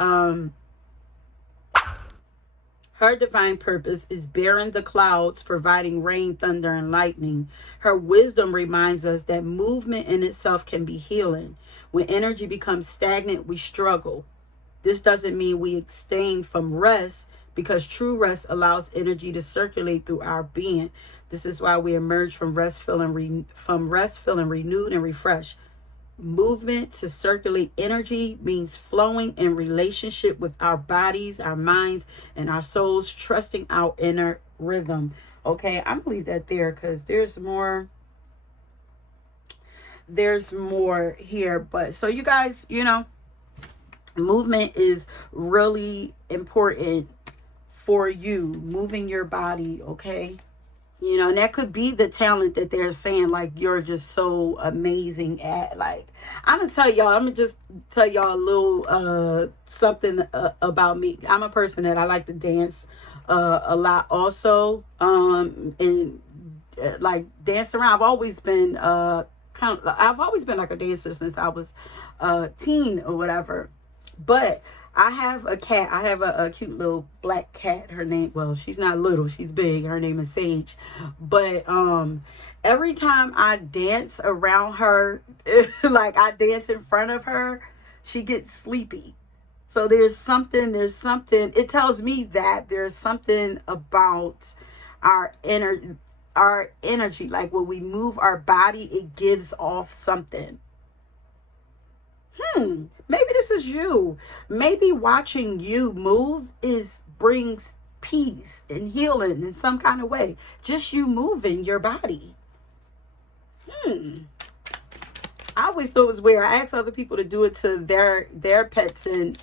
her divine purpose is bearing the clouds, providing rain, thunder, and lightning. Her wisdom reminds us that movement in itself can be healing. When energy becomes stagnant, we struggle. This doesn't mean we abstain from rest, because true rest allows energy to circulate through our being. This is why we emerge from rest feeling renewed and refreshed. Movement to circulate energy means flowing in relationship with our bodies, our minds, and our souls, trusting our inner rhythm. Okay, I'm gonna leave that there because there's more here. But so you guys, you know, movement is really important for you, moving your body. Okay, you know, and that could be the talent that they're saying, like, you're just so amazing at. Like, I'm gonna just tell y'all a little something about me. I'm a person that I like to dance a lot also, and like dance around. I've always been I've always been like a dancer since I was a teen or whatever. But I have a cat. I have a cute little black cat. Her name, well, she's not little, she's big. Her name is Sage. But every time I dance around her, like I dance in front of her, she gets sleepy. So there's something, it tells me that there's something about our inner, our energy. Like when we move our body, it gives off something. Maybe this is you. Maybe watching you move brings peace and healing in some kind of way. Just you moving your body. I always thought it was weird. I asked other people to do it to their pets, and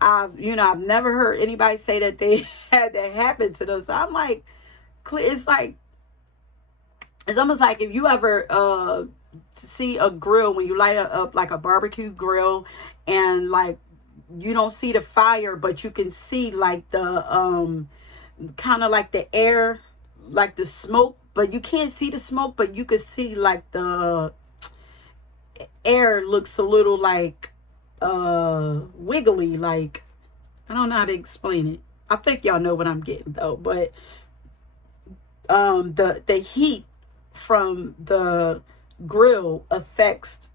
I've never heard anybody say that they had that happen to them. So I'm like, it's like, it's almost like if you ever see a grill, when you light up like a barbecue grill, and like you don't see the fire, but you can see like the kind of like the air, like the smoke, but you can't see the smoke, but you can see like the air looks a little like wiggly. Like, I don't know how to explain it. I think y'all know what I'm getting though. But the heat from the grill affects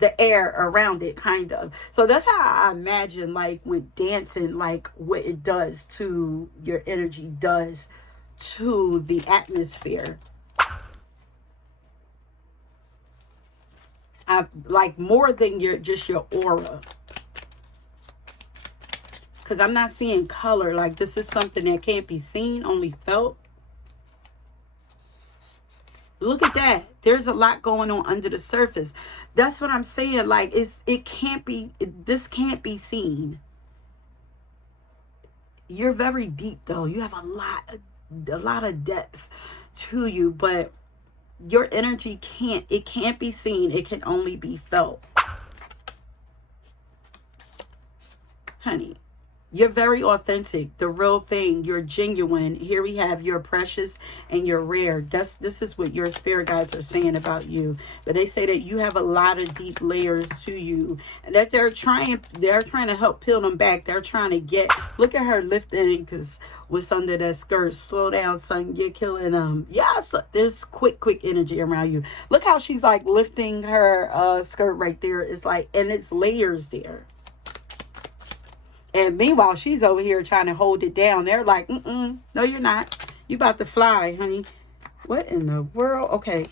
the air around it, kind of. So that's how I imagine, like, with dancing, like what it does to your energy does to the atmosphere. Like more than just your aura, because I'm not seeing color. Like, this is something that can't be seen, only felt. Look at that. There's a lot going on under the surface. That's what I'm saying. Like, this can't be seen. You're very deep though. You have a lot of depth to you, but your energy can't be seen. It can only be felt. Honey, you're very authentic, the real thing. You're genuine. Here we have you're precious and you're rare. This is what your spirit guides are saying about you. But they say that you have a lot of deep layers to you, and that they're trying to help peel them back. They're trying to get, look at her lifting, because what's under that skirt. Slow down, son. You're killing them. Yes, there's quick energy around you. Look how she's like lifting her skirt right there. It's like, and it's layers there. And meanwhile, she's over here trying to hold it down. They're like, no, you're not. You about to fly, honey. What in the world? Okay.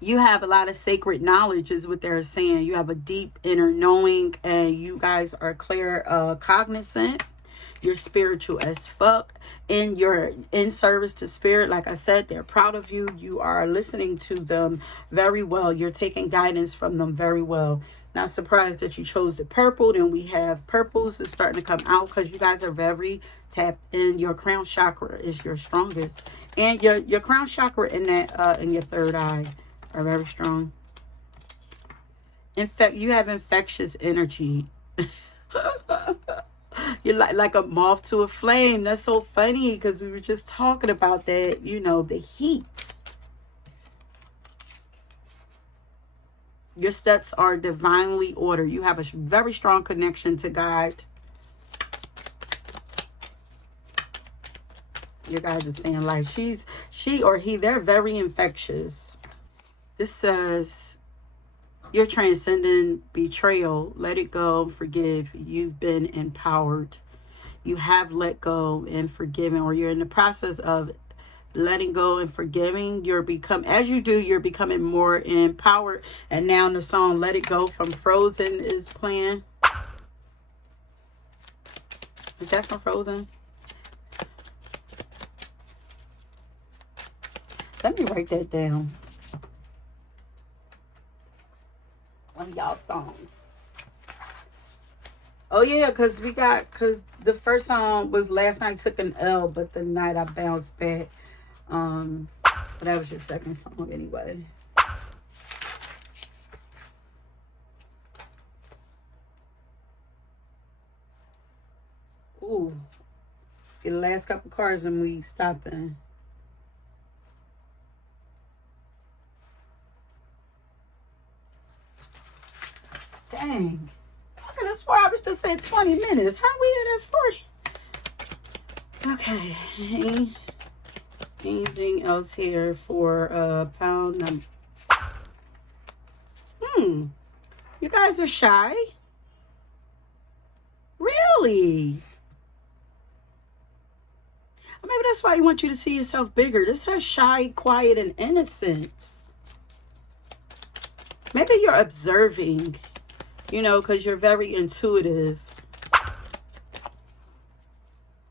You have a lot of sacred knowledge is what they're saying. You have a deep inner knowing, and you guys are claircognizant. You're spiritual as fuck, and you're in service to spirit. Like I said, they're proud of you. You are listening to them very well. You're taking guidance from them very well. Not surprised that you chose the purple. Then we have purples that's starting to come out, because you guys are very tapped in. Your crown chakra is your strongest, and your crown chakra in that in your third eye are very strong. In fact, you have infectious energy. You're like a moth to a flame. That's so funny, because we were just talking about that, the heat. Your steps are divinely ordered. You have a very strong connection to God. Your guys are saying, like, she or he, they're very infectious. This says, you're transcending betrayal. Let it go. Forgive. You've been empowered. You have let go and forgiven, or you're in the process of letting go and forgiving. You're becoming more empowered. And now the song Let It Go from Frozen is playing. Is that from Frozen? Let me write that down. One of y'all songs. Oh yeah, because the first song was Last Night Took an L, but the night I bounced back. But that was your second song anyway. Ooh, get the last couple cars and we stopping. Dang. Okay, that's why I was just saying 20 minutes. How we at 40? Okay. Anything else here for pound? You guys are shy? Really? Maybe that's why you want you to see yourself bigger. This says shy, quiet, and innocent. Maybe you're observing, you know, because you're very intuitive.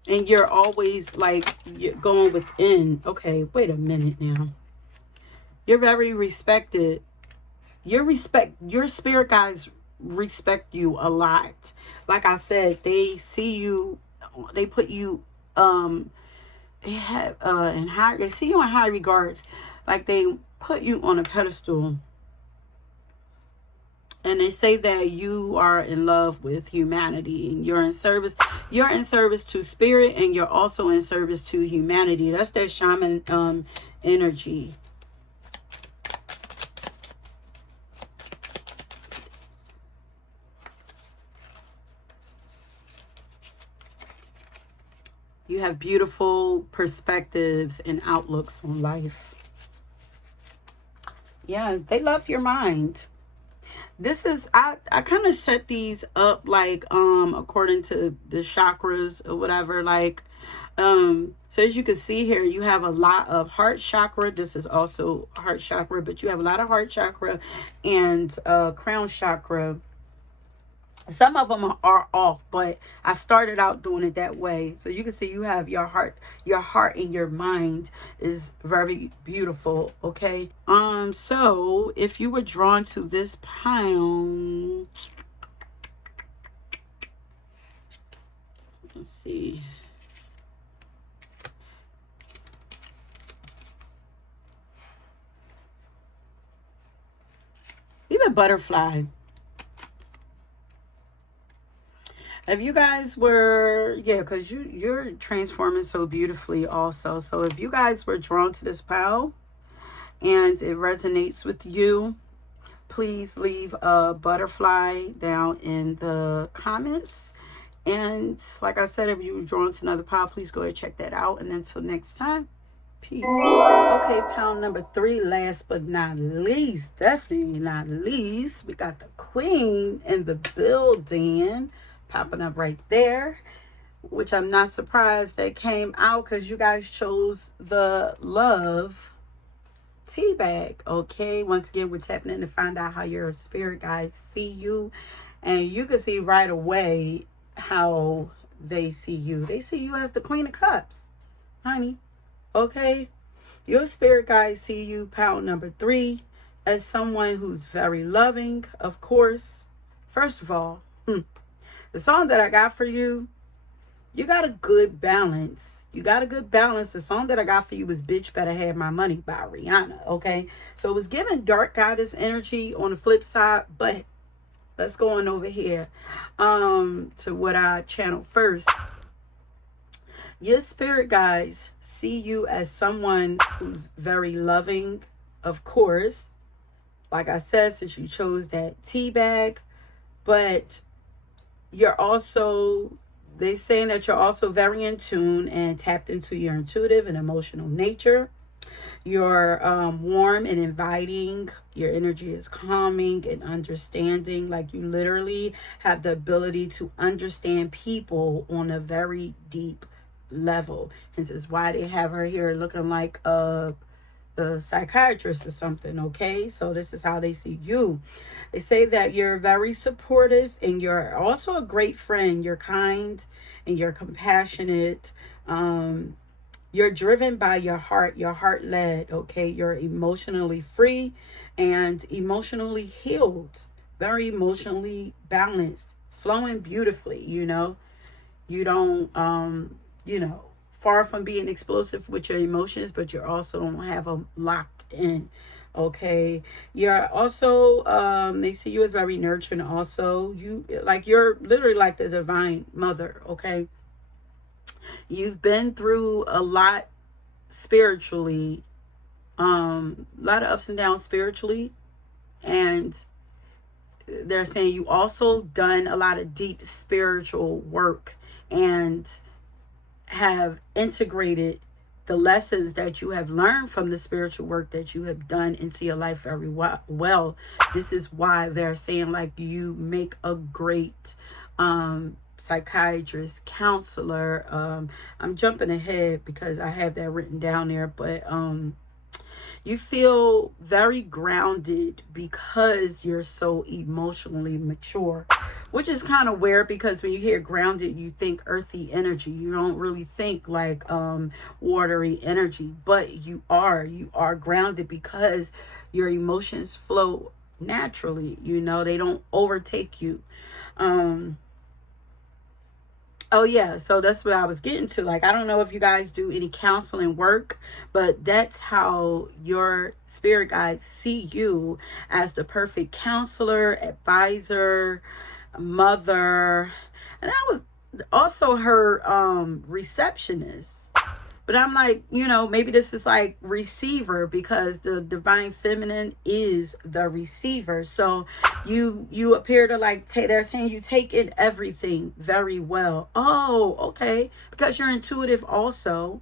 And you're always like, you're going within. Okay, wait a minute now. You're very respected. Your spirit guides respect you a lot. Like I said, they see you, they put you they have in high, they see you in high regards. Like they put you on a pedestal. And they say that you are in love with humanity and you're in service to spirit, and you're also in service to humanity. That's that shaman energy. You have beautiful perspectives and outlooks on life. Yeah, they love your mind. This is, I kind of set these up like according to the chakras or whatever. Like so as you can see here, you have a lot of heart chakra. This is also heart chakra, but you have a lot of heart chakra and crown chakra. Some of them are off, but I started out doing it that way. So you can see you have your heart and your mind is very beautiful. Okay. So if you were drawn to this pound, let's see. Even butterfly. If you guys were, yeah, because you're transforming so beautifully also. So if you guys were drawn to this pile and it resonates with you, please leave a butterfly down in the comments. And like I said, if you were drawn to another pile, please go ahead and check that out. And until next time, peace. Okay, pound number 3, last but not least, definitely not least, we got the queen in the building. Popping up right there, which I'm not surprised that came out because you guys chose the love tea bag. Okay, once again, we're tapping in to find out how your spirit guides see you, and you can see right away how they see you. They see you as the Queen of Cups, honey. Okay, your spirit guides see you, pound number 3, as someone who's very loving, of course. First of all, the song that I got for you, you got a good balance. You got a good balance. The song that I got for you was Bitch Better Have My Money by Rihanna, okay? So it was giving dark goddess energy on the flip side, but let's go on over here to what I channeled first. Your spirit guides see you as someone who's very loving, of course. Like I said, since you chose that tea bag, but you're also, they saying that you're also very in tune and tapped into your intuitive and emotional nature. You're warm and inviting. Your energy is calming and understanding. Like you literally have the ability to understand people on a very deep level. This is why they have her here looking like a psychiatrist or something. Okay, so this is how they see you. They say that you're very supportive and you're also a great friend. You're kind and you're compassionate. You're driven by your heart led. Okay, you're emotionally free and emotionally healed, very emotionally balanced, flowing beautifully. You know, you don't you know, far from being explosive with your emotions, but you also don't have them locked in. Okay, you're also they see you as very nurturing. Also, you're literally like the divine mother. Okay, you've been through a lot spiritually, a lot of ups and downs spiritually, and they're saying you also done a lot of deep spiritual work and have integrated the lessons that you have learned from the spiritual work that you have done into your life very well. This is why they're saying like you make a great psychiatrist, counselor. I'm jumping ahead because I have that written down there, but you feel very grounded because you're so emotionally mature, which is kind of weird because when you hear grounded, you think earthy energy. You don't really think like watery energy, but you are grounded because your emotions flow naturally. You know, they don't overtake you. Um, Oh yeah, so that's what I was getting to. Like, I don't know if you guys do any counseling work, but that's how your spirit guides see you, as the perfect counselor, advisor, mother. And I was also her receptionist. But I'm like, you know, maybe this is like receiver, because the divine feminine is the receiver. So you appear to like take, they're saying you take in everything very well. Oh, okay. Because you're intuitive also,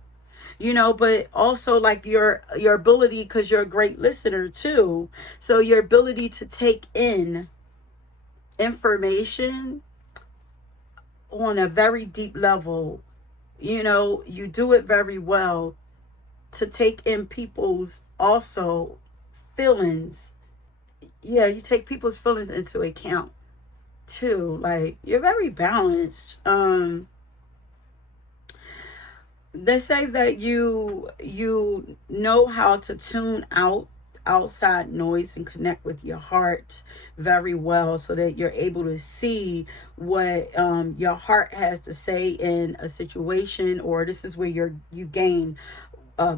you know, but also like your ability, because you're a great listener too. So your ability to take in information on a very deep level, you know, you do it very well, to take in people's also feelings. Yeah, you take people's feelings into account too. Like, you're very balanced. They say that you know how to tune out outside noise and connect with your heart very well, so that you're able to see what your heart has to say in a situation, or this is where you gain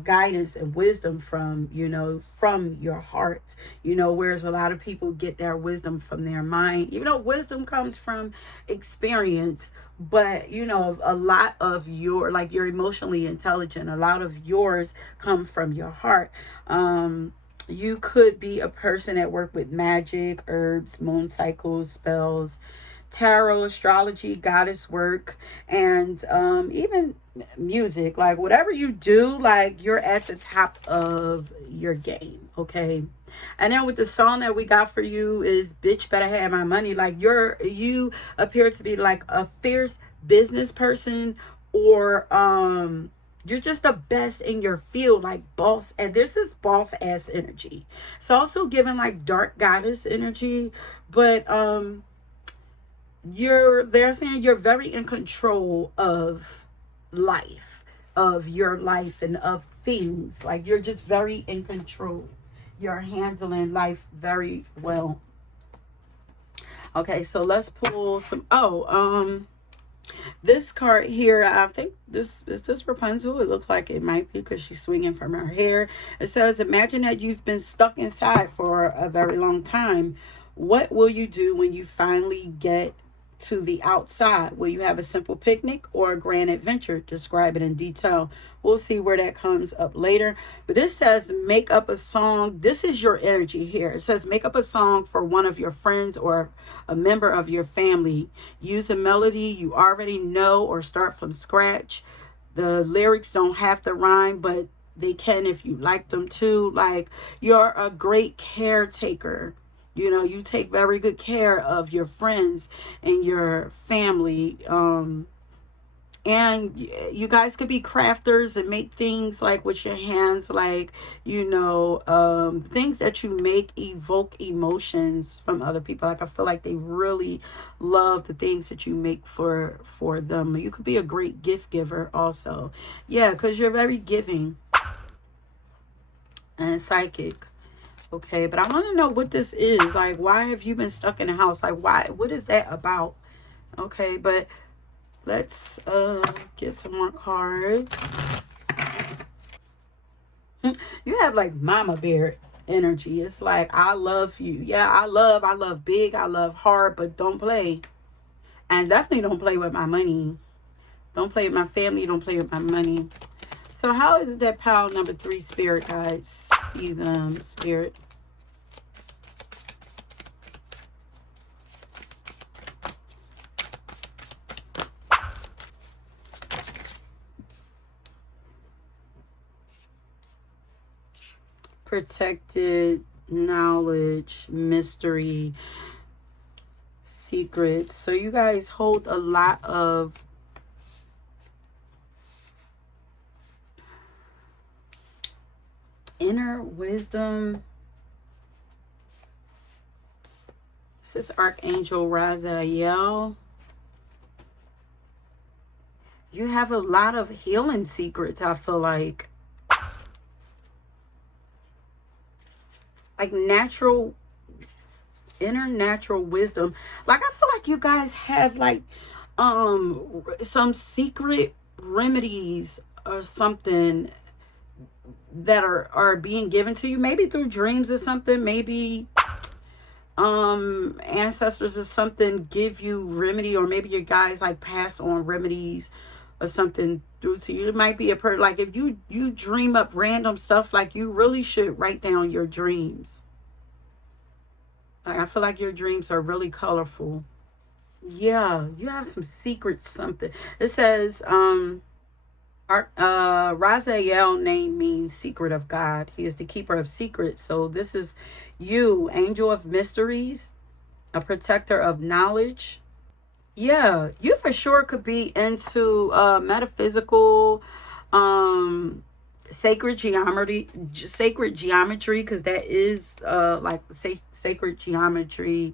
guidance and wisdom from, you know, from your heart, you know, whereas a lot of people get their wisdom from their mind, even though wisdom comes from experience. But you know, a lot of your, like, you're emotionally intelligent, a lot of yours come from your heart. You could be a person that work with magic, herbs, moon cycles, spells, tarot, astrology, goddess work, and even music. Like, whatever you do, like, you're at the top of your game. Okay. And then with the song that we got for you is Bitch Better Have My Money. Like, you appear to be like a fierce business person, or you're just the best in your field, like boss. And this is boss ass energy. It's also given like dark goddess energy, but they're saying you're very in control of life, of your life, and of things. Like, you're just very in control, you're handling life very well. Okay, so let's pull some. This card here, I think this Rapunzel. It looks like it might be, because she's swinging from her hair. It says, imagine that you've been stuck inside for a very long time. What will you do when you finally get to the outside? Will you have a simple picnic or a grand adventure? Describe it in detail. We'll see where that comes up later. But this says make up a song. This is your energy here. It says make up a song for one of your friends or a member of your family. Use a melody you already know or start from scratch. The lyrics don't have to rhyme, but they can if you like them to. Like, you're a great caretaker. You know, you take very good care of your friends and your family. And you guys could be crafters and make things like with your hands, like, you know, things that you make evoke emotions from other people. Like, I feel like they really love the things that you make for them. You could be a great gift giver also. Yeah, because you're very giving and psychic. Okay, but I want to know what this is. Like, why have you been stuck in the house? Like, why? What is that about? Okay, but let's get some more cards. You have like mama bear energy. It's like, I love you. Yeah, I love big, I love hard, but don't play. And definitely don't play with my money. Don't play with my family. Don't play with my money. So how is it that pile number 3 spirit guides see them, spirit? Protected, knowledge, mystery, secrets. So you guys hold a lot of inner wisdom. This is Archangel Raziel. You have a lot of healing secrets, I feel like. Like natural, inner natural wisdom. Like I feel like you guys have like some secret remedies or something that are being given to you, maybe through dreams or something. Maybe ancestors or something give you remedy, or maybe your guys like pass on remedies or something through to you. It might be a like if you dream up random stuff, like you really should write down your dreams. Like I feel like your dreams are really colorful. Yeah, you have some secrets, something. It says Raziel name means secret of God. He is the keeper of secrets. So this is you, angel of mysteries, a protector of knowledge. Yeah, you for sure could be into metaphysical, um, sacred geometry, because that is like sacred geometry,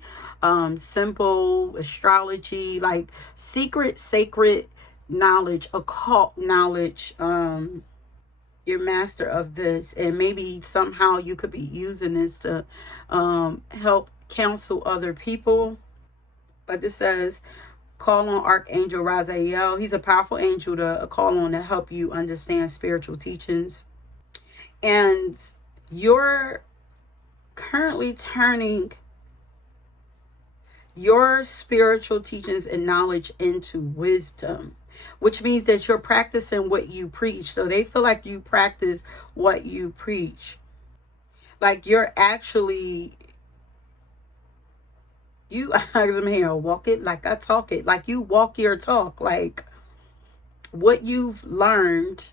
simple astrology, like sacred knowledge, occult knowledge. You're master of this, and maybe somehow you could be using this to help counsel other people. But this says, call on Archangel Raziel. He's a powerful angel to call on to help you understand spiritual teachings. And you're currently turning your spiritual teachings and knowledge into wisdom, which means that you're practicing what you preach. So they feel like you practice what you preach. Like you're actually, you I'm here, walk it like I talk it. Like you walk your talk. Like what you've learned,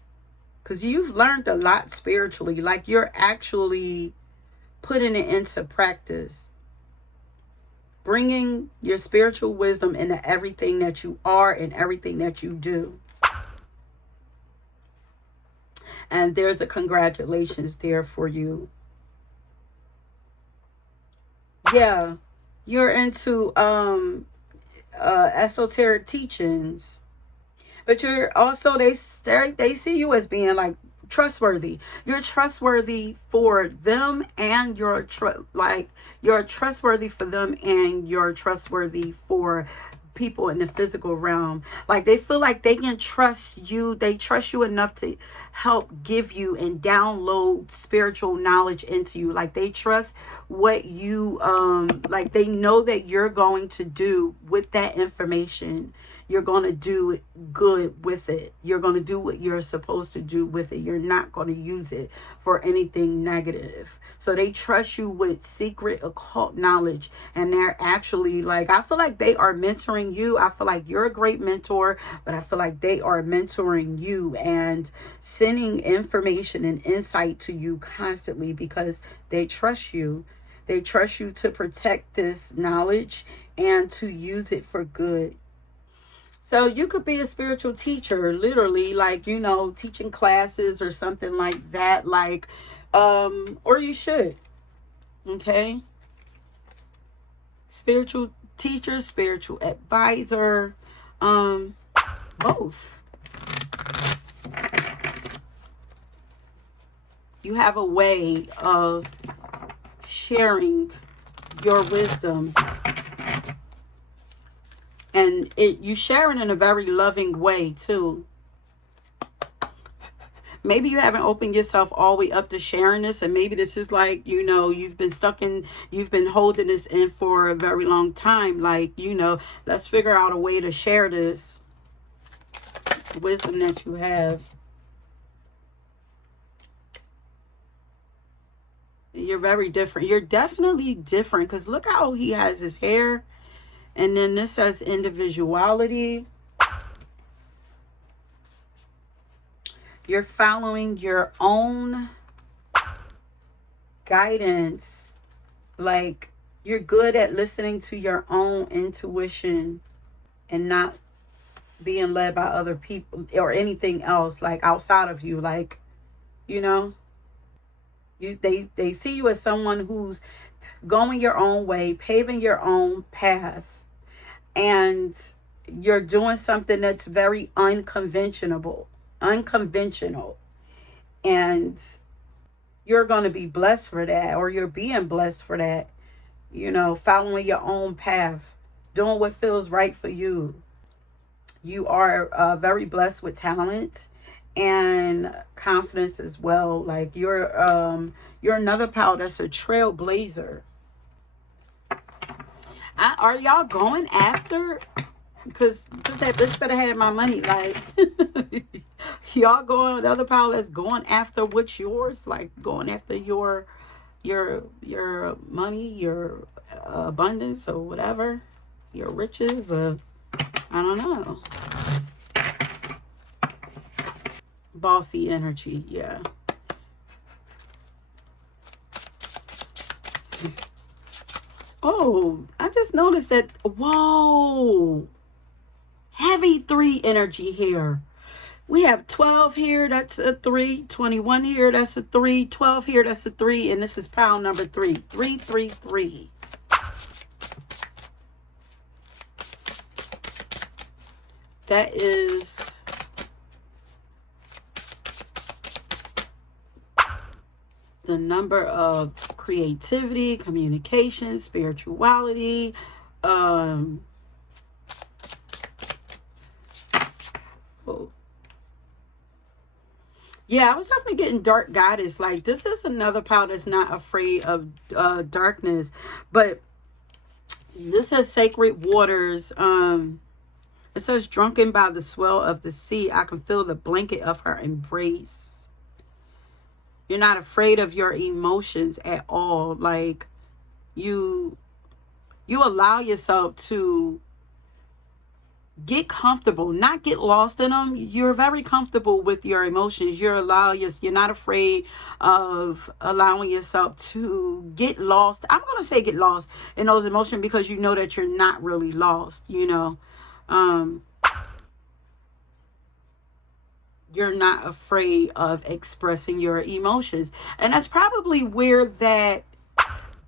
because you've learned a lot spiritually. Like you're actually putting it into practice, bringing your spiritual wisdom into everything that you are and everything that you do. And there's a congratulations there for you. Yeah, you're into esoteric teachings, but you're also, they see you as being like trustworthy. You're trustworthy for them, and you're trustworthy for them, and you're trustworthy for people in the physical realm. Like they feel like they can trust you. They trust you enough to help give you and download spiritual knowledge into you. Like they trust what you like they know that you're going to do with that information. You're going to do good with it. You're going to do what you're supposed to do with it. You're not going to use it for anything negative. So they trust you with secret occult knowledge. And they're actually like, I feel like they are mentoring you. I feel like you're a great mentor, but I feel like they are mentoring you and sending information and insight to you constantly, because they trust you. They trust you to protect this knowledge and to use it for good. So you could be a spiritual teacher, literally, like, you know, teaching classes or something like that, like, or you should, okay? Spiritual teacher, spiritual advisor, both. You have a way of sharing your wisdom, and you share it in a very loving way too. Maybe you haven't opened yourself all the way up to sharing this, and maybe this is like, you know, you've been holding this in for a very long time. Like, you know, let's figure out a way to share this wisdom that you have. You're very different. You're definitely different, because look how he has his hair. And then this says individuality. You're following your own guidance. Like, You're good at listening to your own intuition and not being led by other people or anything else like outside of you. Like, you know, they see you as someone who's going your own way, paving your own path, and you're doing something that's very unconventional, and you're going to be blessed for that, or you're being blessed for that, you know, following your own path, doing what feels right for you. You are very blessed with talent and confidence as well. Like you're another power that's a trailblazer. Are y'all going after? Because that bitch better have my money. Like y'all going, the other power that's going after what's yours, like going after your money, your abundance or whatever, your riches, or I don't know. Bossy energy, yeah. Oh, I just noticed that. Whoa, heavy 3 energy here. We have 12 here, that's a 3. 21 here, that's a 3. 12 here, that's a 3. And this is pile number 3. 333. That is the number of creativity, communication, spirituality. Oh. Yeah, I was definitely getting dark goddess. Like, this is another power that's not afraid of darkness. But this says sacred waters. It says drunken by the swell of the sea. I can feel the blanket of her embrace. You're not afraid of your emotions at all. Like, you allow yourself to get comfortable, not get lost in them. You're very comfortable with your emotions. You're not afraid of allowing yourself to get lost. I'm going to say get lost in those emotions because you know that you're not really lost, you know. You're not afraid of expressing your emotions. And that's probably where that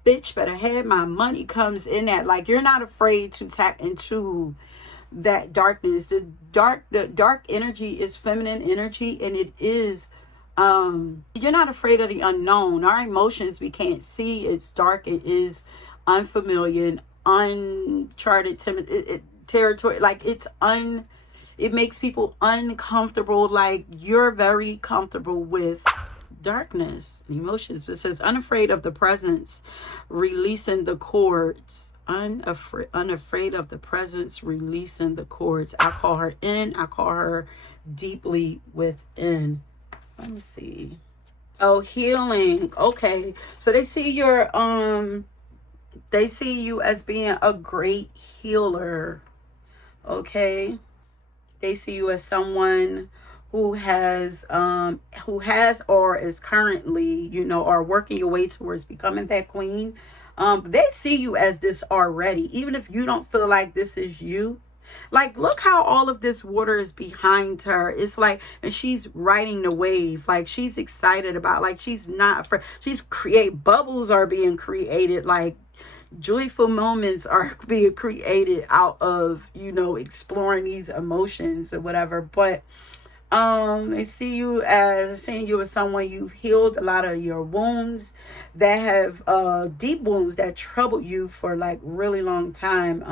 bitch better have my money comes in at. Like, you're not afraid to tap into that darkness. The dark energy is feminine energy, and it is you're not afraid of the unknown. Our emotions, we can't see. It's dark. It is unfamiliar, uncharted territory. Like, it makes people uncomfortable. Like, you're very comfortable with darkness and emotions. But it says unafraid of the presence, releasing the cords. Unafraid of the presence, releasing the cords. I call her in. I call her deeply within. Let me see. Oh, healing. Okay, so they see you as being a great healer. Okay, they see you as someone who has or is currently, you know, are working your way towards becoming that queen. They see you as this already, even if you don't feel like this is you. Like, look how all of this water is behind her. It's like, and she's riding the wave. Like, she's excited about, like, she's not afraid. Bubbles are being created. Like, joyful moments are being created out of, you know, exploring these emotions or whatever. But they see you as seeing you as someone you've healed a lot of your wounds that have deep wounds that troubled you for like really long time,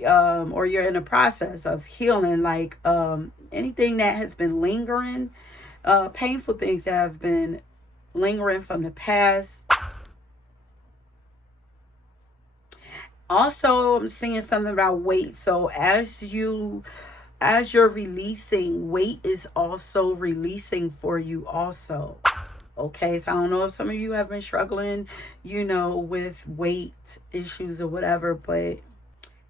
or you're in the process of healing, like anything that has been lingering, painful things that have been lingering from the past. Also, I'm seeing something about weight. So as you're releasing, weight is also releasing for you also. Okay, so I don't know if some of you have been struggling, you know, with weight issues or whatever, but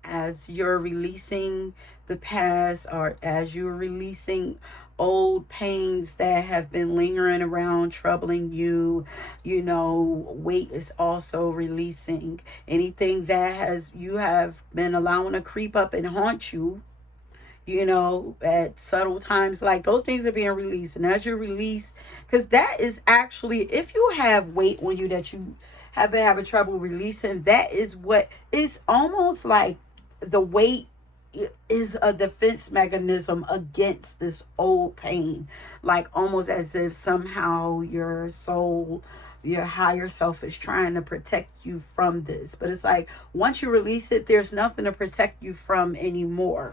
as you're releasing the past, or as you're releasing old pains that have been lingering around, troubling you. You know, weight is also releasing. Anything that you have been allowing to creep up and haunt you, you know, at subtle times, like those things are being released. And as you release, because that is actually, if you have weight on you that you have been having trouble releasing, that is what is almost like the weight is a defense mechanism against this old pain. Like almost as if somehow your soul, your higher self is trying to protect you from this. But it's like once you release it, there's nothing to protect you from anymore.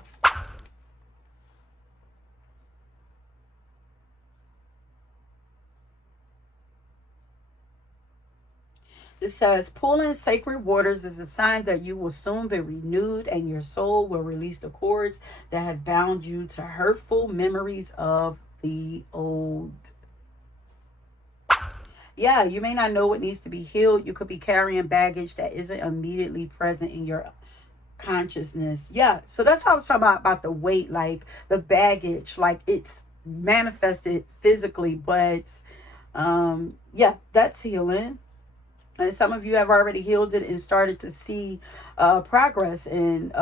It says, pulling sacred waters is a sign that you will soon be renewed and your soul will release the cords that have bound you to hurtful memories of the old. Yeah, you may not know what needs to be healed. You could be carrying baggage that isn't immediately present in your consciousness. Yeah, so that's how I was talking about the weight, like the baggage, like it's manifested physically, but yeah, that's healing. And some of you have already healed it and started to see progress in,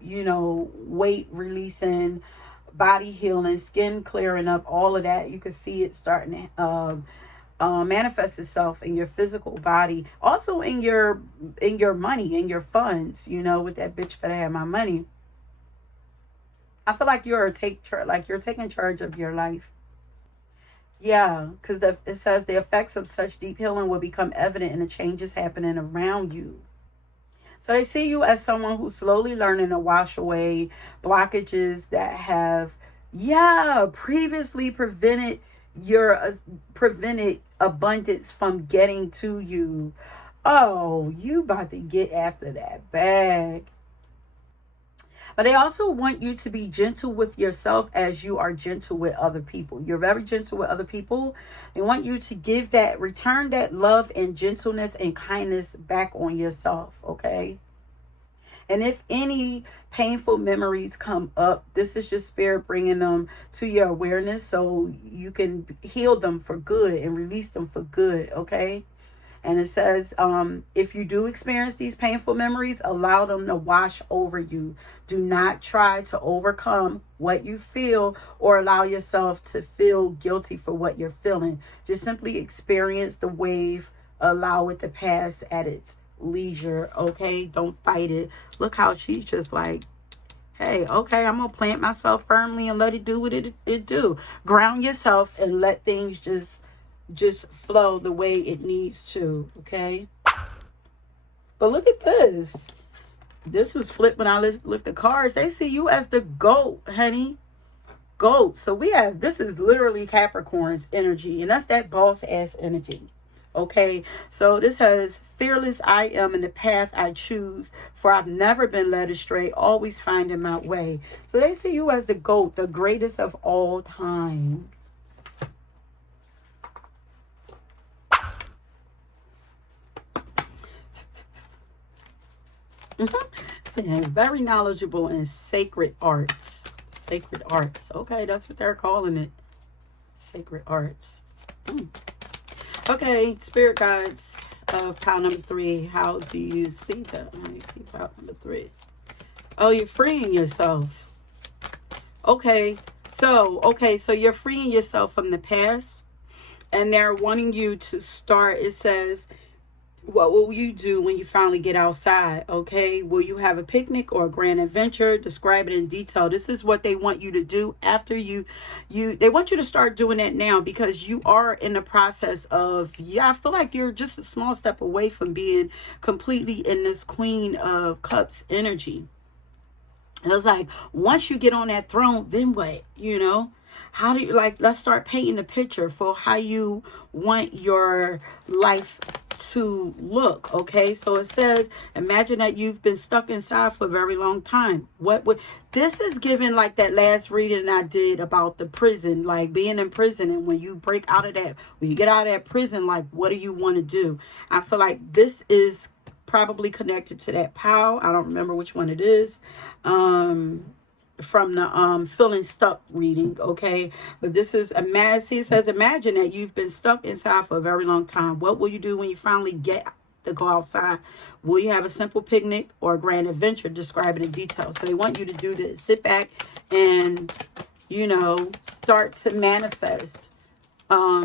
you know, weight releasing, body healing, skin clearing up, all of that. You can see it starting to manifest itself in your physical body, also in your money, in your funds. You know, with that bitch better have my money. I feel like you're taking charge of your life. Yeah, because it says the effects of such deep healing will become evident in the changes happening around you. So they see you as someone who's slowly learning to wash away blockages that have, yeah, previously prevented abundance from getting to you. Oh, you about to get after that bag. But they also want you to be gentle with yourself as you are gentle with other people. You're very gentle with other people. They want you to return that love and gentleness and kindness back on yourself, okay? And if any painful memories come up, this is your spirit bringing them to your awareness so you can heal them for good and release them for good, okay? And it says, if you do experience these painful memories, allow them to wash over you. Do not try to overcome what you feel or allow yourself to feel guilty for what you're feeling. Just simply experience the wave, allow it to pass at its leisure, okay? Don't fight it. Look how she's just like, hey, okay, I'm going to plant myself firmly and let it do what it do. Ground yourself and let things just flow the way it needs to, okay? But look at this. This was flipped when I lift the cards. They see you as the goat, honey. Goat. So this is literally Capricorn's energy, and that's that boss ass energy. Okay, so this says, fearless I am in the path I choose, for I've never been led astray, always finding my way. So they see you as the goat, the greatest of all times. Very knowledgeable in sacred arts. Sacred arts. Okay, that's what they're calling it. Sacred arts. Okay, spirit guides of pile number 3. How do you see that? How do you see pile number 3? Oh, you're freeing yourself. Okay, so you're freeing yourself from the past, and they're wanting you to start. It says, what will you do when you finally get outside? Okay, will you have a picnic or a grand adventure? Describe it in detail. This is what they want you to do after they want you to start doing that now, because you are in the process of, I feel like you're just a small step away from being completely in this Queen of Cups energy. It was like, once you get on that throne, then what? How do you, let's start painting a picture for how you want your life to look. Okay, so it says, imagine that you've been stuck inside for a very long time. What would this is given, like that last reading I did about the prison, like being in prison, and when you break out of that, when you get out of that prison, like what do you want to do? I feel like this is probably connected to that pile. I don't remember which one it is. from the feeling stuck reading, okay? But this is it says imagine that you've been stuck inside for a very long time. What will you do when you finally get to go outside? Will you have a simple picnic or a grand adventure? Describe it in detail. So they want you to do this. Sit back and, you know, start to manifest.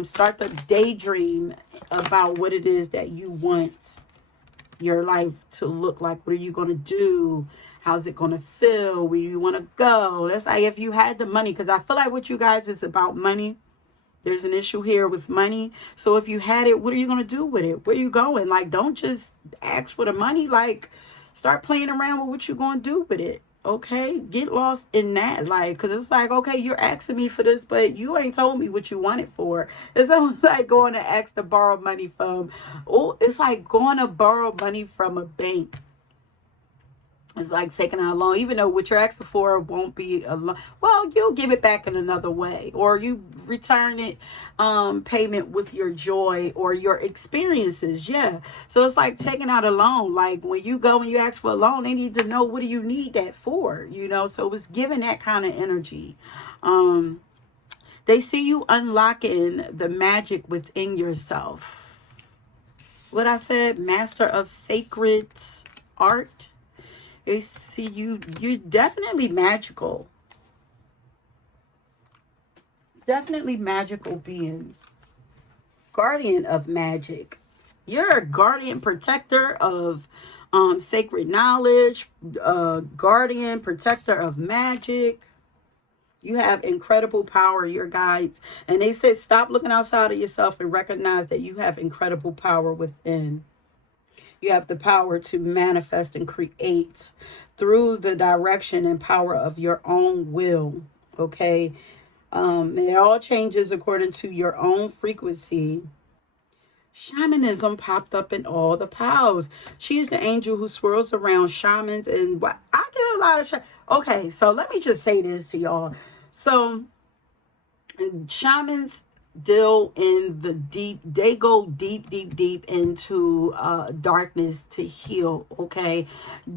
Start to daydream about what it is that you want your life to look like. What are you going to do? How's it going to feel? Where you want to go? That's like if you had the money, because I feel like with you guys is about money. There's an issue here with money. So if you had it, what are you going to do with it? Where are you going? Like, don't just ask for the money. Like, start playing around with what you're going to do with it. Okay? Get lost in that. Like, because it's like, okay, you're asking me for this, but you ain't told me what you want it for. It's almost like going to ask to borrow money from, it's like going to borrow money from a bank. It's like taking out a loan, even though what you're asking for won't be a loan. Well, you'll give it back in another way, or you return it payment with your joy or your experiences. Yeah. So it's like taking out a loan. Like when you go and you ask for a loan, they need to know, what do you need that for? You know, so it's giving that kind of energy. They see you unlocking the magic within yourself. What I said, master of sacred art. They see you're definitely magical. Definitely magical beings. Guardian of magic. You're a guardian protector of sacred knowledge. Guardian protector of magic. You have incredible power, your guides. And they said stop looking outside of yourself and recognize that you have incredible power within. You have the power to manifest and create through the direction and power of your own will. Okay. And it all changes according to your own frequency. Shamanism popped up in all the piles. She is the angel who swirls around shamans. And what I get a lot of okay, so let me just say this to y'all. So shamans deal in the deep, they go deep into darkness to heal. Okay,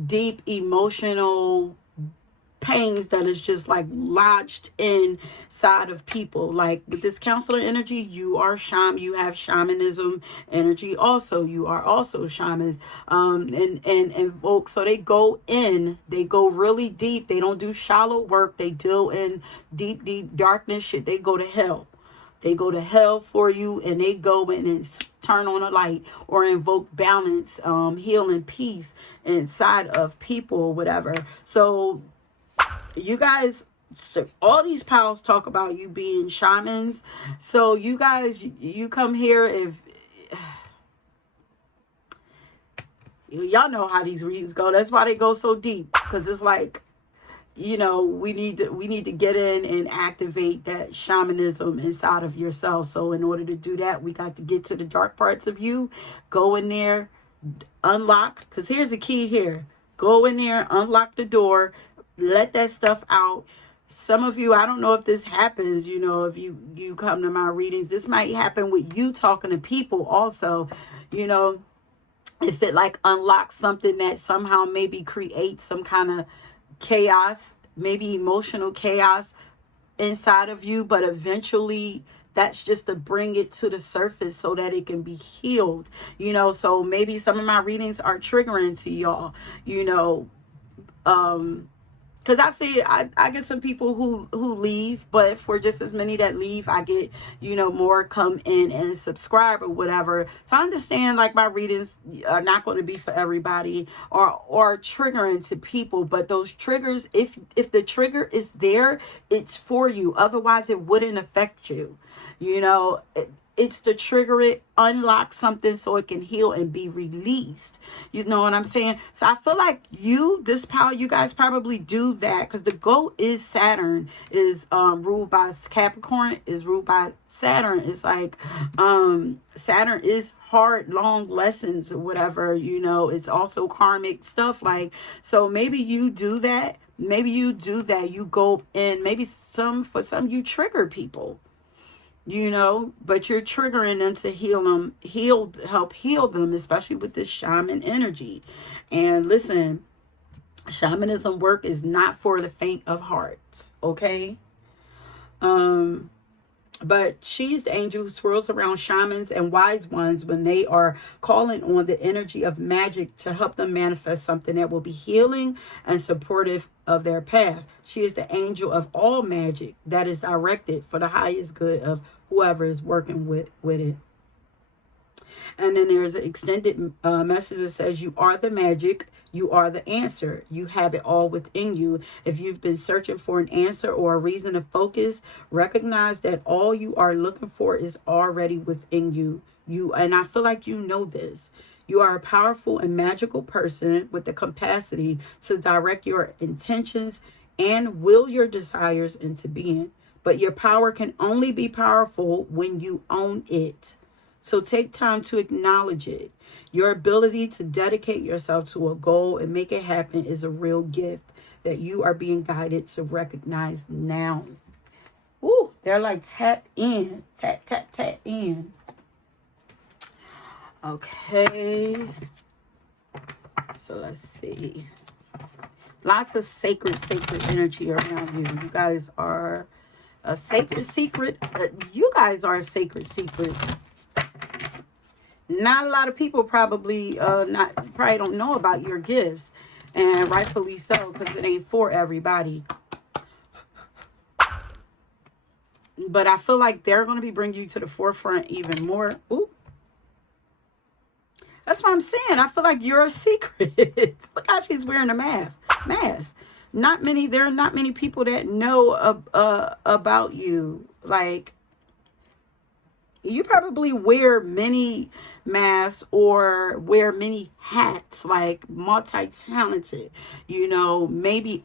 deep emotional pains that is just like lodged inside of people. Like with this counselor energy, you are you have shamanism energy also. You are also shamans and invoke. So they go really deep. They don't do shallow work. They deal in deep darkness shit. They go to hell. They go to hell for you, and they go in and turn on a light or invoke balance, healing, peace inside of people or whatever. So you guys, all these pals talk about you being shamans. So you guys, you come here, if y'all know how these readings go. That's why they go so deep, because it's like, you know, we need to get in and activate that shamanism inside of yourself. So in order to do that, we got to get to the dark parts of you, go in there, unlock, because here's the key here. Go in there, unlock the door, let that stuff out. Some of you, I don't know if this happens, you know, if you come to my readings, this might happen with you talking to people also, you know, if it like unlocks something that somehow maybe creates some kind of chaos, maybe emotional chaos inside of you, but eventually that's just to bring it to the surface so that it can be healed, you know. So maybe some of my readings are triggering to y'all, you know, because I see I get some people who leave, but for just as many that leave, I get, you know, more come in and subscribe or whatever. So I understand like my readings are not going to be for everybody or triggering to people, but those triggers, if the trigger is there, it's for you. Otherwise it wouldn't affect you, you know. It's to trigger it, unlock something so it can heal and be released. You know what I'm saying? So I feel like this power, you guys probably do that, because the goat is Saturn, is ruled by Capricorn, is ruled by Saturn. It's like Saturn is hard, long lessons or whatever, you know. It's also karmic stuff. Like, so maybe you do that. Maybe you do that. You go in, maybe for some you trigger people, you know, but you're triggering them to help heal them, especially with this shaman energy. And listen, Shamanism work is not for the faint of hearts, okay? Um, but she's the angel who swirls around shamans and wise ones when they are calling on the energy of magic to help them manifest something that will be healing and supportive of their path. She is the angel of all magic that is directed for the highest good of whoever is working with it. And then there's an extended message that says, you are the magic. You are the answer. You have it all within you. If you've been searching for an answer or a reason to focus, recognize that all you are looking for is already within you. And I feel like you know this. You are a powerful and magical person with the capacity to direct your intentions and will your desires into being. But your power can only be powerful when you own it. So take time to acknowledge it. Your ability to dedicate yourself to a goal and make it happen is a real gift that you are being guided to recognize now. Ooh, they're like tap in, tap, tap, tap in. Okay. So let's see. Lots of sacred energy around you. You guys are a sacred secret. You guys are a sacred secret. Not a lot of people probably don't know about your gifts, and rightfully so, because it ain't for everybody. But I feel like they're going to be bringing you to the forefront even more. Ooh. That's what I'm saying. I feel like you're a secret. Look how she's wearing a mask. There are not many people that know about you. Like, you probably wear many masks or wear many hats, like multi-talented. You know, maybe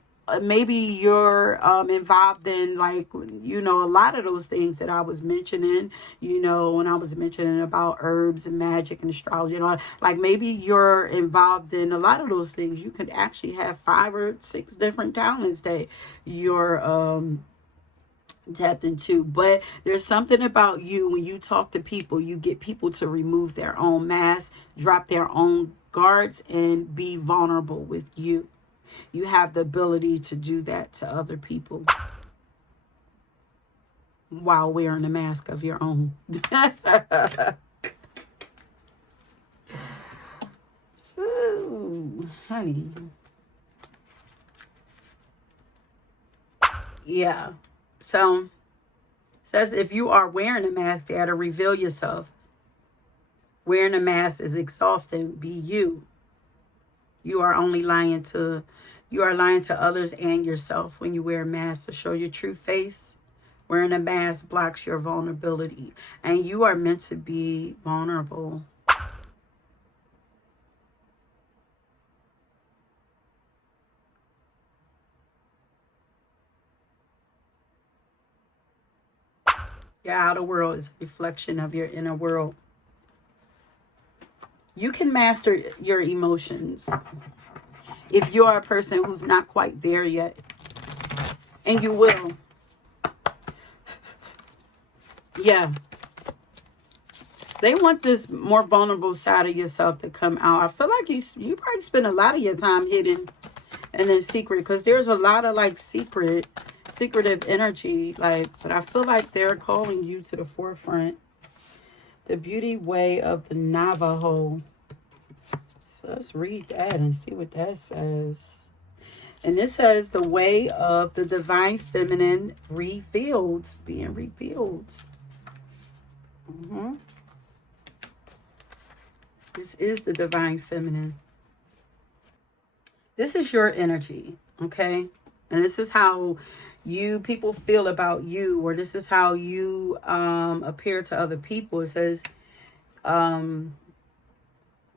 you're involved in, like, you know, a lot of those things that I was mentioning, you know, when I was mentioning about herbs and magic and astrology and all. Like, maybe you're involved in a lot of those things. You could actually have 5 or 6 different talents that you're tapped into. But there's something about you when you talk to people, you get people to remove their own masks, drop their own guards, and be vulnerable with you. You have the ability to do that to other people while wearing a mask of your own. Ooh, honey. Yeah. So, it says if you are wearing a mask, dare to reveal yourself. Wearing a mask is exhausting. Be you. You are lying to others and yourself when you wear a mask to show your true face. Wearing a mask blocks your vulnerability, and you are meant to be vulnerable. Your outer world is a reflection of your inner world. You can master your emotions if you're a person who's not quite there yet. And you will. Yeah. They want this more vulnerable side of yourself to come out. I feel like you probably spend a lot of your time hidden and in secret, because there's a lot of like secretive energy. Like, but I feel like they're calling you to the forefront. The beauty way of the Navajo. So let's read that and see what that says. And this says the way of the divine feminine revealed, being revealed. This is the divine feminine. This is your energy, okay? And this is how people feel about you, or this is how you appear to other people. It says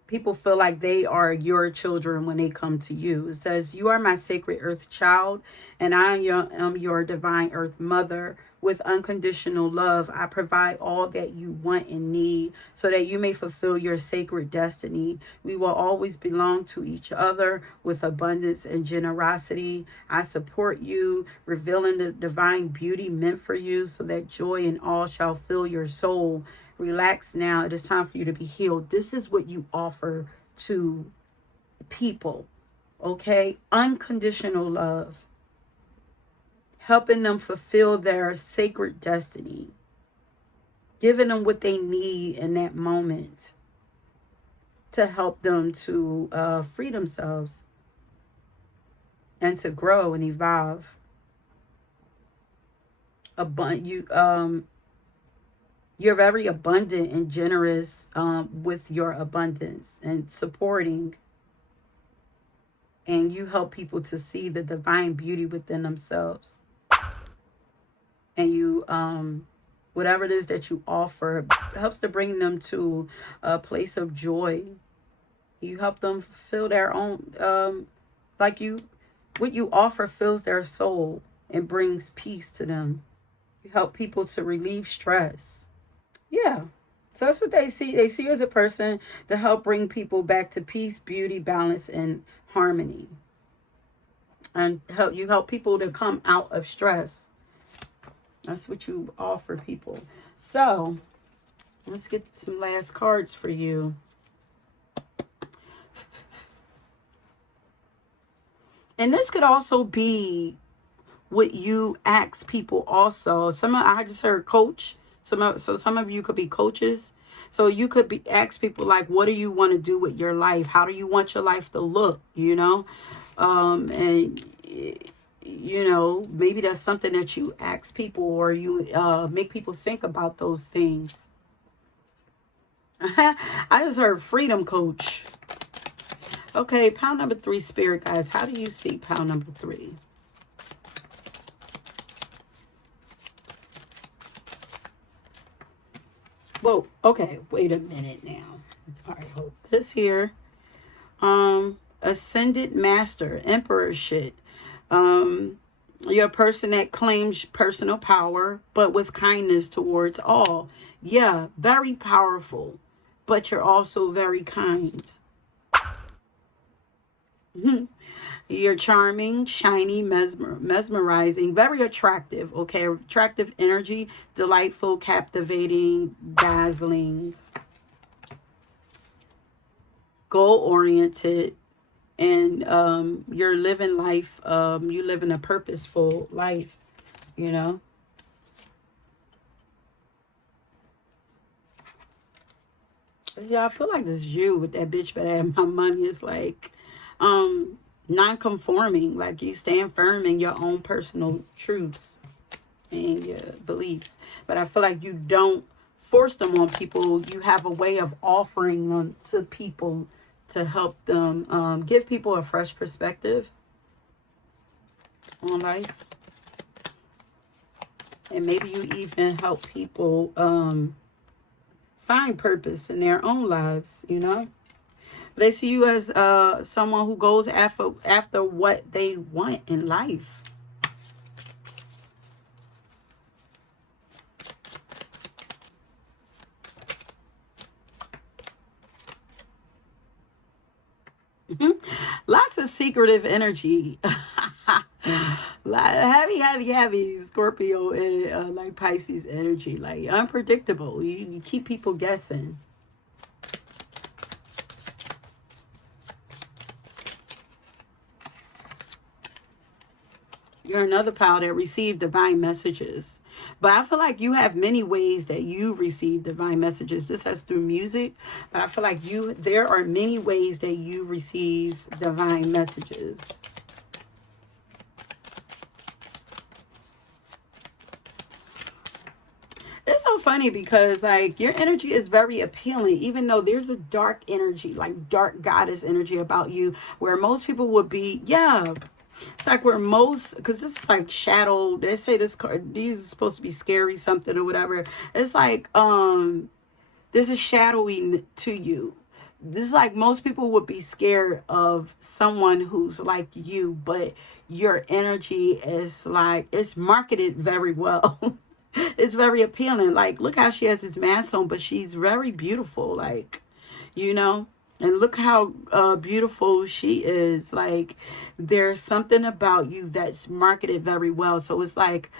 people feel like they are your children when they come to you. It says, you are my sacred earth child, and I am your divine earth mother. With unconditional love, I provide all that you want and need so that you may fulfill your sacred destiny. We will always belong to each other with abundance and generosity. I support you, revealing the divine beauty meant for you so that joy and all shall fill your soul. Relax now. It is time for you to be healed. This is what you offer to people. Okay? Unconditional love. Helping them fulfill their sacred destiny. Giving them what they need in that moment to help them to free themselves and to grow and evolve. You're very abundant and generous with your abundance and supporting, and you help people to see the divine beauty within themselves. And you whatever it is that you offer helps to bring them to a place of joy. You help them fulfill their own like you what you offer fills their soul and brings peace to them. You help people to relieve stress. Yeah. So that's what they see. They see you as a person to help bring people back to peace, beauty, balance, and harmony. And help people to come out of stress. That's what you offer people. So let's get some last cards for you. And this could also be what you ask people also. I just heard coach. Some of you could be coaches. So you could be ask people like, what do you want to do with your life? How do you want your life to look? And maybe that's something that you ask people, or you make people think about those things. I just heard freedom coach. Okay, pile number 3, spirit guys. How do you see pile number 3? Whoa, okay, wait a minute now. All right, hold this here. Ascended master, emperor shit. You're a person that claims personal power, but with kindness towards all. Yeah, very powerful, but you're also very kind. You're charming, shiny, mesmerizing, very attractive, okay? Attractive energy, delightful, captivating, dazzling, goal-oriented, and you're living life, you live in a purposeful life, you know? Yeah, I feel like this is you with that bitch better have my money. It's like, non-conforming, like you stand firm in your own personal truths and your beliefs, but I feel like you don't force them on people. You have a way of offering them to people to help them give people a fresh perspective on life, and maybe you even help people find purpose in their own lives, They see you as someone who goes after what they want in life. Lots of secretive energy. Heavy Scorpio and like Pisces energy, like unpredictable. You keep people guessing. You're another pile that received divine messages. But I feel like you have many ways that you receive divine messages. This has through music, but I feel like there are many ways that you receive divine messages. It's so funny because like your energy is very appealing, even though there's a dark energy, like dark goddess energy about you, where most people would be, yeah. It's like where most, because this is like shadow. They say this card, these are supposed to be scary something or whatever. It's like there's a shadowy to you. This is like most people would be scared of someone who's like you, but your energy is like, it's marketed very well. It's very appealing. Like, look how she has this mask on, but she's very beautiful. Like, and look how beautiful she is. Like, there's something about you that's marketed very well. So it's like,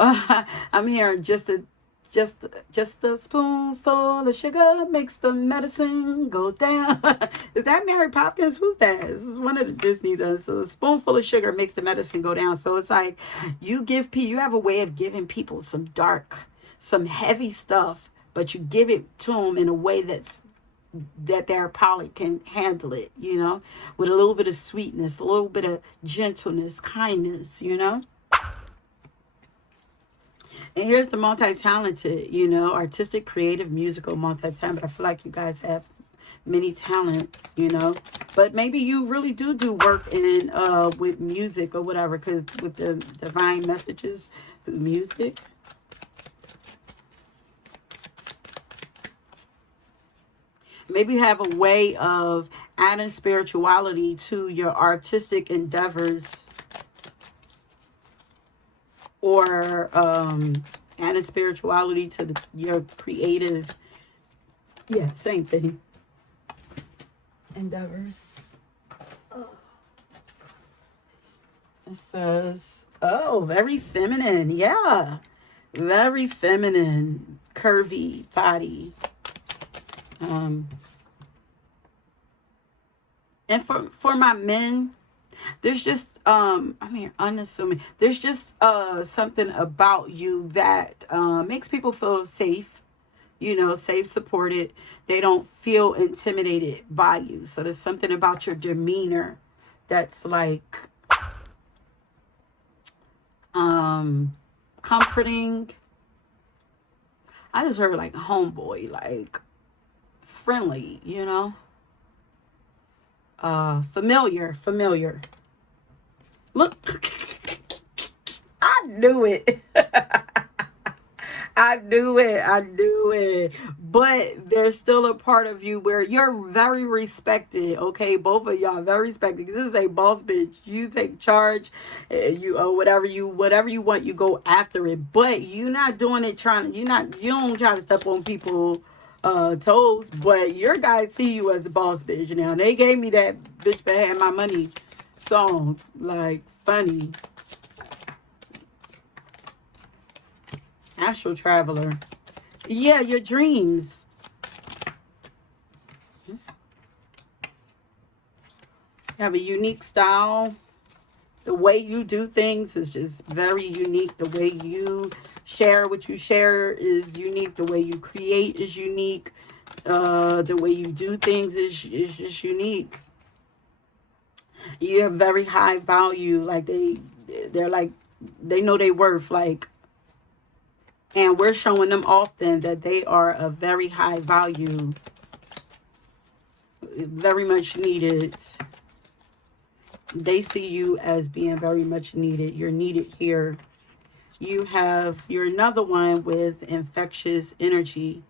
I'm here just to Just a spoonful of sugar makes the medicine go down. Is that Mary Poppins? Who's that? This is one of the Disney does. So a spoonful of sugar makes the medicine go down. So it's like you have a way of giving people some dark, some heavy stuff, but you give it to them in a way that their palate can handle it, with a little bit of sweetness, a little bit of gentleness, kindness, And here's the multi-talented, artistic, creative, musical, multi-talented. I feel like you guys have many talents, But maybe you really do work in with music or whatever, because with the divine messages through music. Maybe you have a way of adding spirituality to your artistic endeavors, or adding spirituality to your creative, same thing, endeavors. It says, very feminine. Yeah, very feminine, curvy body. And for my men, there's just unassuming. There's just something about you that makes people feel safe, safe, supported. They don't feel intimidated by you. So there's something about your demeanor that's like comforting. I just heard like homeboy, like friendly, familiar. Look, I knew it. I knew it. But there's still a part of you where you're very respected. Okay, both of y'all very respected. This is a boss bitch. You take charge. You whatever you want, you go after it. But you're not doing it you don't try to step on people toes, but your guys see you as a boss bitch. Now they gave me that bitch that had my money song, like funny. Astral traveler. Yeah, your dreams. You have a unique style. The way you do things is just very unique. The way you share what you share is unique. The way you create is unique. The way you do things is just unique. You have very high value. Like they're like, they know their worth. Like, and we're showing them often that they are of very high value. Very much needed. They see you as being very much needed. You're needed here. You're another one with infectious energy.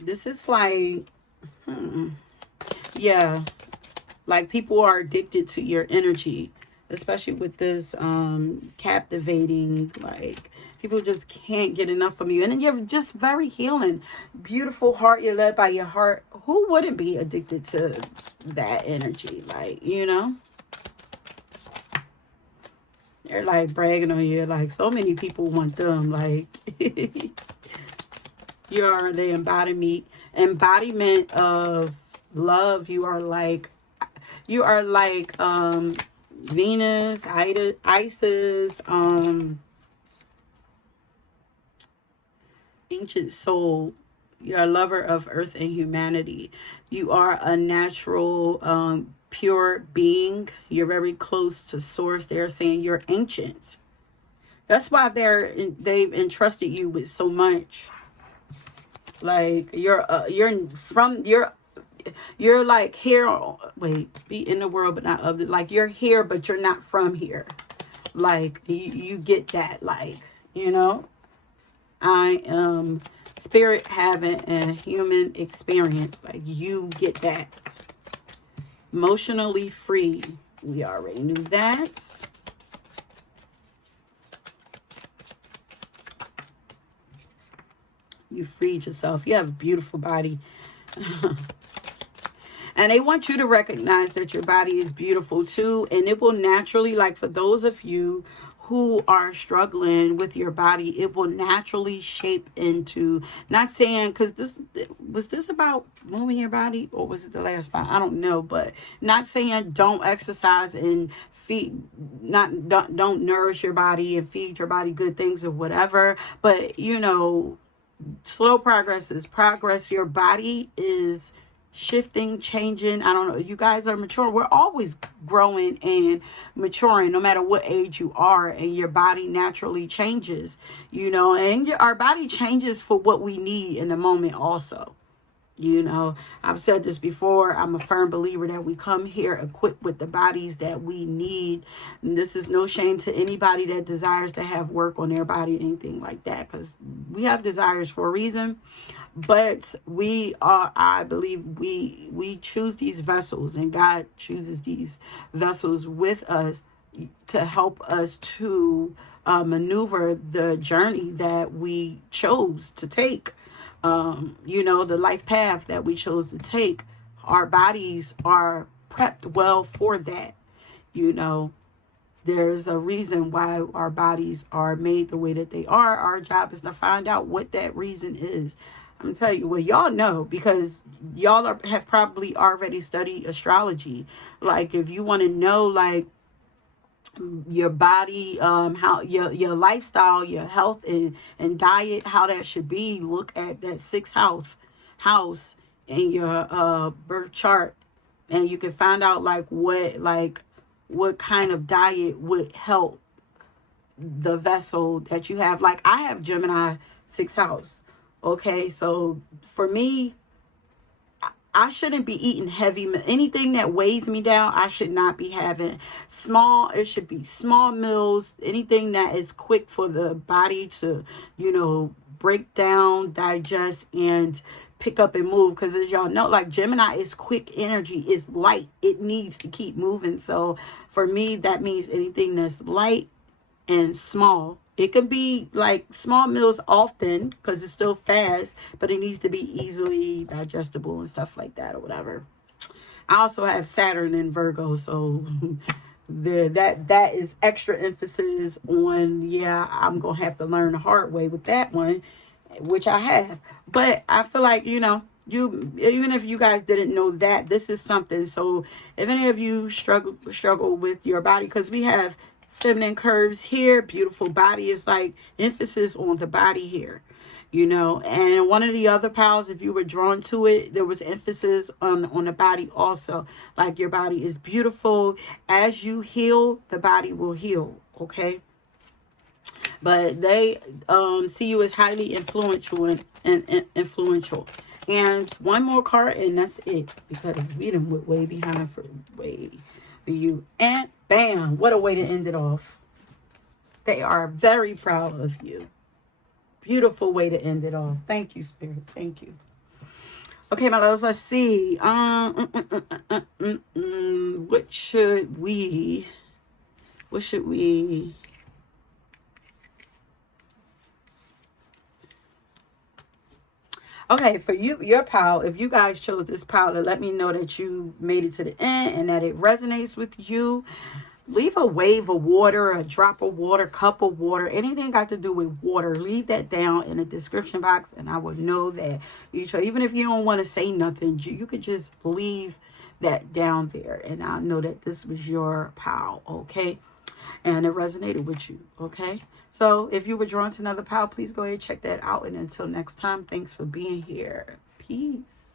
This is like, yeah, like people are addicted to your energy, especially with this captivating, like people just can't get enough from you. And then you're just very healing, beautiful heart. You're led by your heart. Who wouldn't be addicted to that energy? Like, they're like bragging on you. Like so many people want them. Like you are the embodiment of love. You are like Venus, Isis, ancient soul. You're a lover of earth and humanity. You are a natural, pure being. You're very close to source. They're saying you're ancient. That's why they've entrusted you with so much. Like you're like here. Wait, be in the world, but not of it. Like you're here, but you're not from here. Like you get that. Like I am spirit having a human experience. Like you get that. Emotionally free. We already knew that. You freed yourself. You have a beautiful body. And they want you to recognize that your body is beautiful too. And it will naturally, like for those of you who are struggling with your body, it will naturally shape into, not saying, because this about moving your body, or was it the last part? I don't know, but not saying don't exercise and feed, don't nourish your body and feed your body good things or whatever, but you know, slow progress is progress. Your body is shifting, changing. I don't know. You guys are mature. We're always growing and maturing, no matter what age you are, and your body naturally changes, you know, and our body changes for what we need in the moment also. You know, I've said this before. I'm a firm believer that we come here equipped with the bodies that we need. And this is no shame to anybody that desires to have work on their body, anything like that, because we have desires for a reason. But we are, I believe, we choose these vessels, and God chooses these vessels with us to help us to maneuver the journey that we chose to take. You know, the life path that we chose to take. Our bodies are prepped well for that. You know, there's a reason why our bodies are made the way that they are. Our job is to find out what that reason is. I'm gonna tell you, well, y'all know, because y'all have probably already studied astrology. Like, if you want to know, like, your body, how your lifestyle, your health, and diet, how that should be, look at that sixth house in your birth chart, and you can find out what kind of diet would help the vessel that you have. Like, I have Gemini sixth house. Okay, so for me, I shouldn't be eating heavy. Anything that weighs me down, I should not be having. It should be small meals. Anything that is quick for the body to, you know, break down, digest, and pick up and move. Because as y'all know, like, Gemini is quick energy, is light. It needs to keep moving. So for me, that means anything that's light and small. It can be like small meals often, because it's still fast, but it needs to be easily digestible and stuff like that, or whatever. I also have Saturn in Virgo, so that is extra emphasis on, yeah, I'm gonna have to learn the hard way with that one, which I have. But I feel like, you know, even if you guys didn't know that, this is something. So if any of you struggle with your body, because we have feminine curves here, beautiful body, is like emphasis on the body here, you know. And one of the other piles, if you were drawn to it, there was emphasis on the body also. Like, your body is beautiful. As you heal, the body will heal. Okay. But they see you as highly influential and influential. And one more card, and that's it, because we done went way behind for you. And bam, what a way to end it off. They are very proud of you. Beautiful way to end it off. Thank you, Spirit. Thank you. Okay, my loves, let's see. What should we Okay, for you, your pile, if you guys chose this pile to let me know that you made it to the end and that it resonates with you, leave a wave of water, a drop of water, cup of water, anything got to do with water. Leave that down in the description box, and I would know that you chose. Even if you don't want to say nothing, you could just leave that down there, and I'll know that this was your pile, okay? And it resonated with you, okay? So if you were drawn to another pile, please go ahead and check that out. And until next time, thanks for being here. Peace.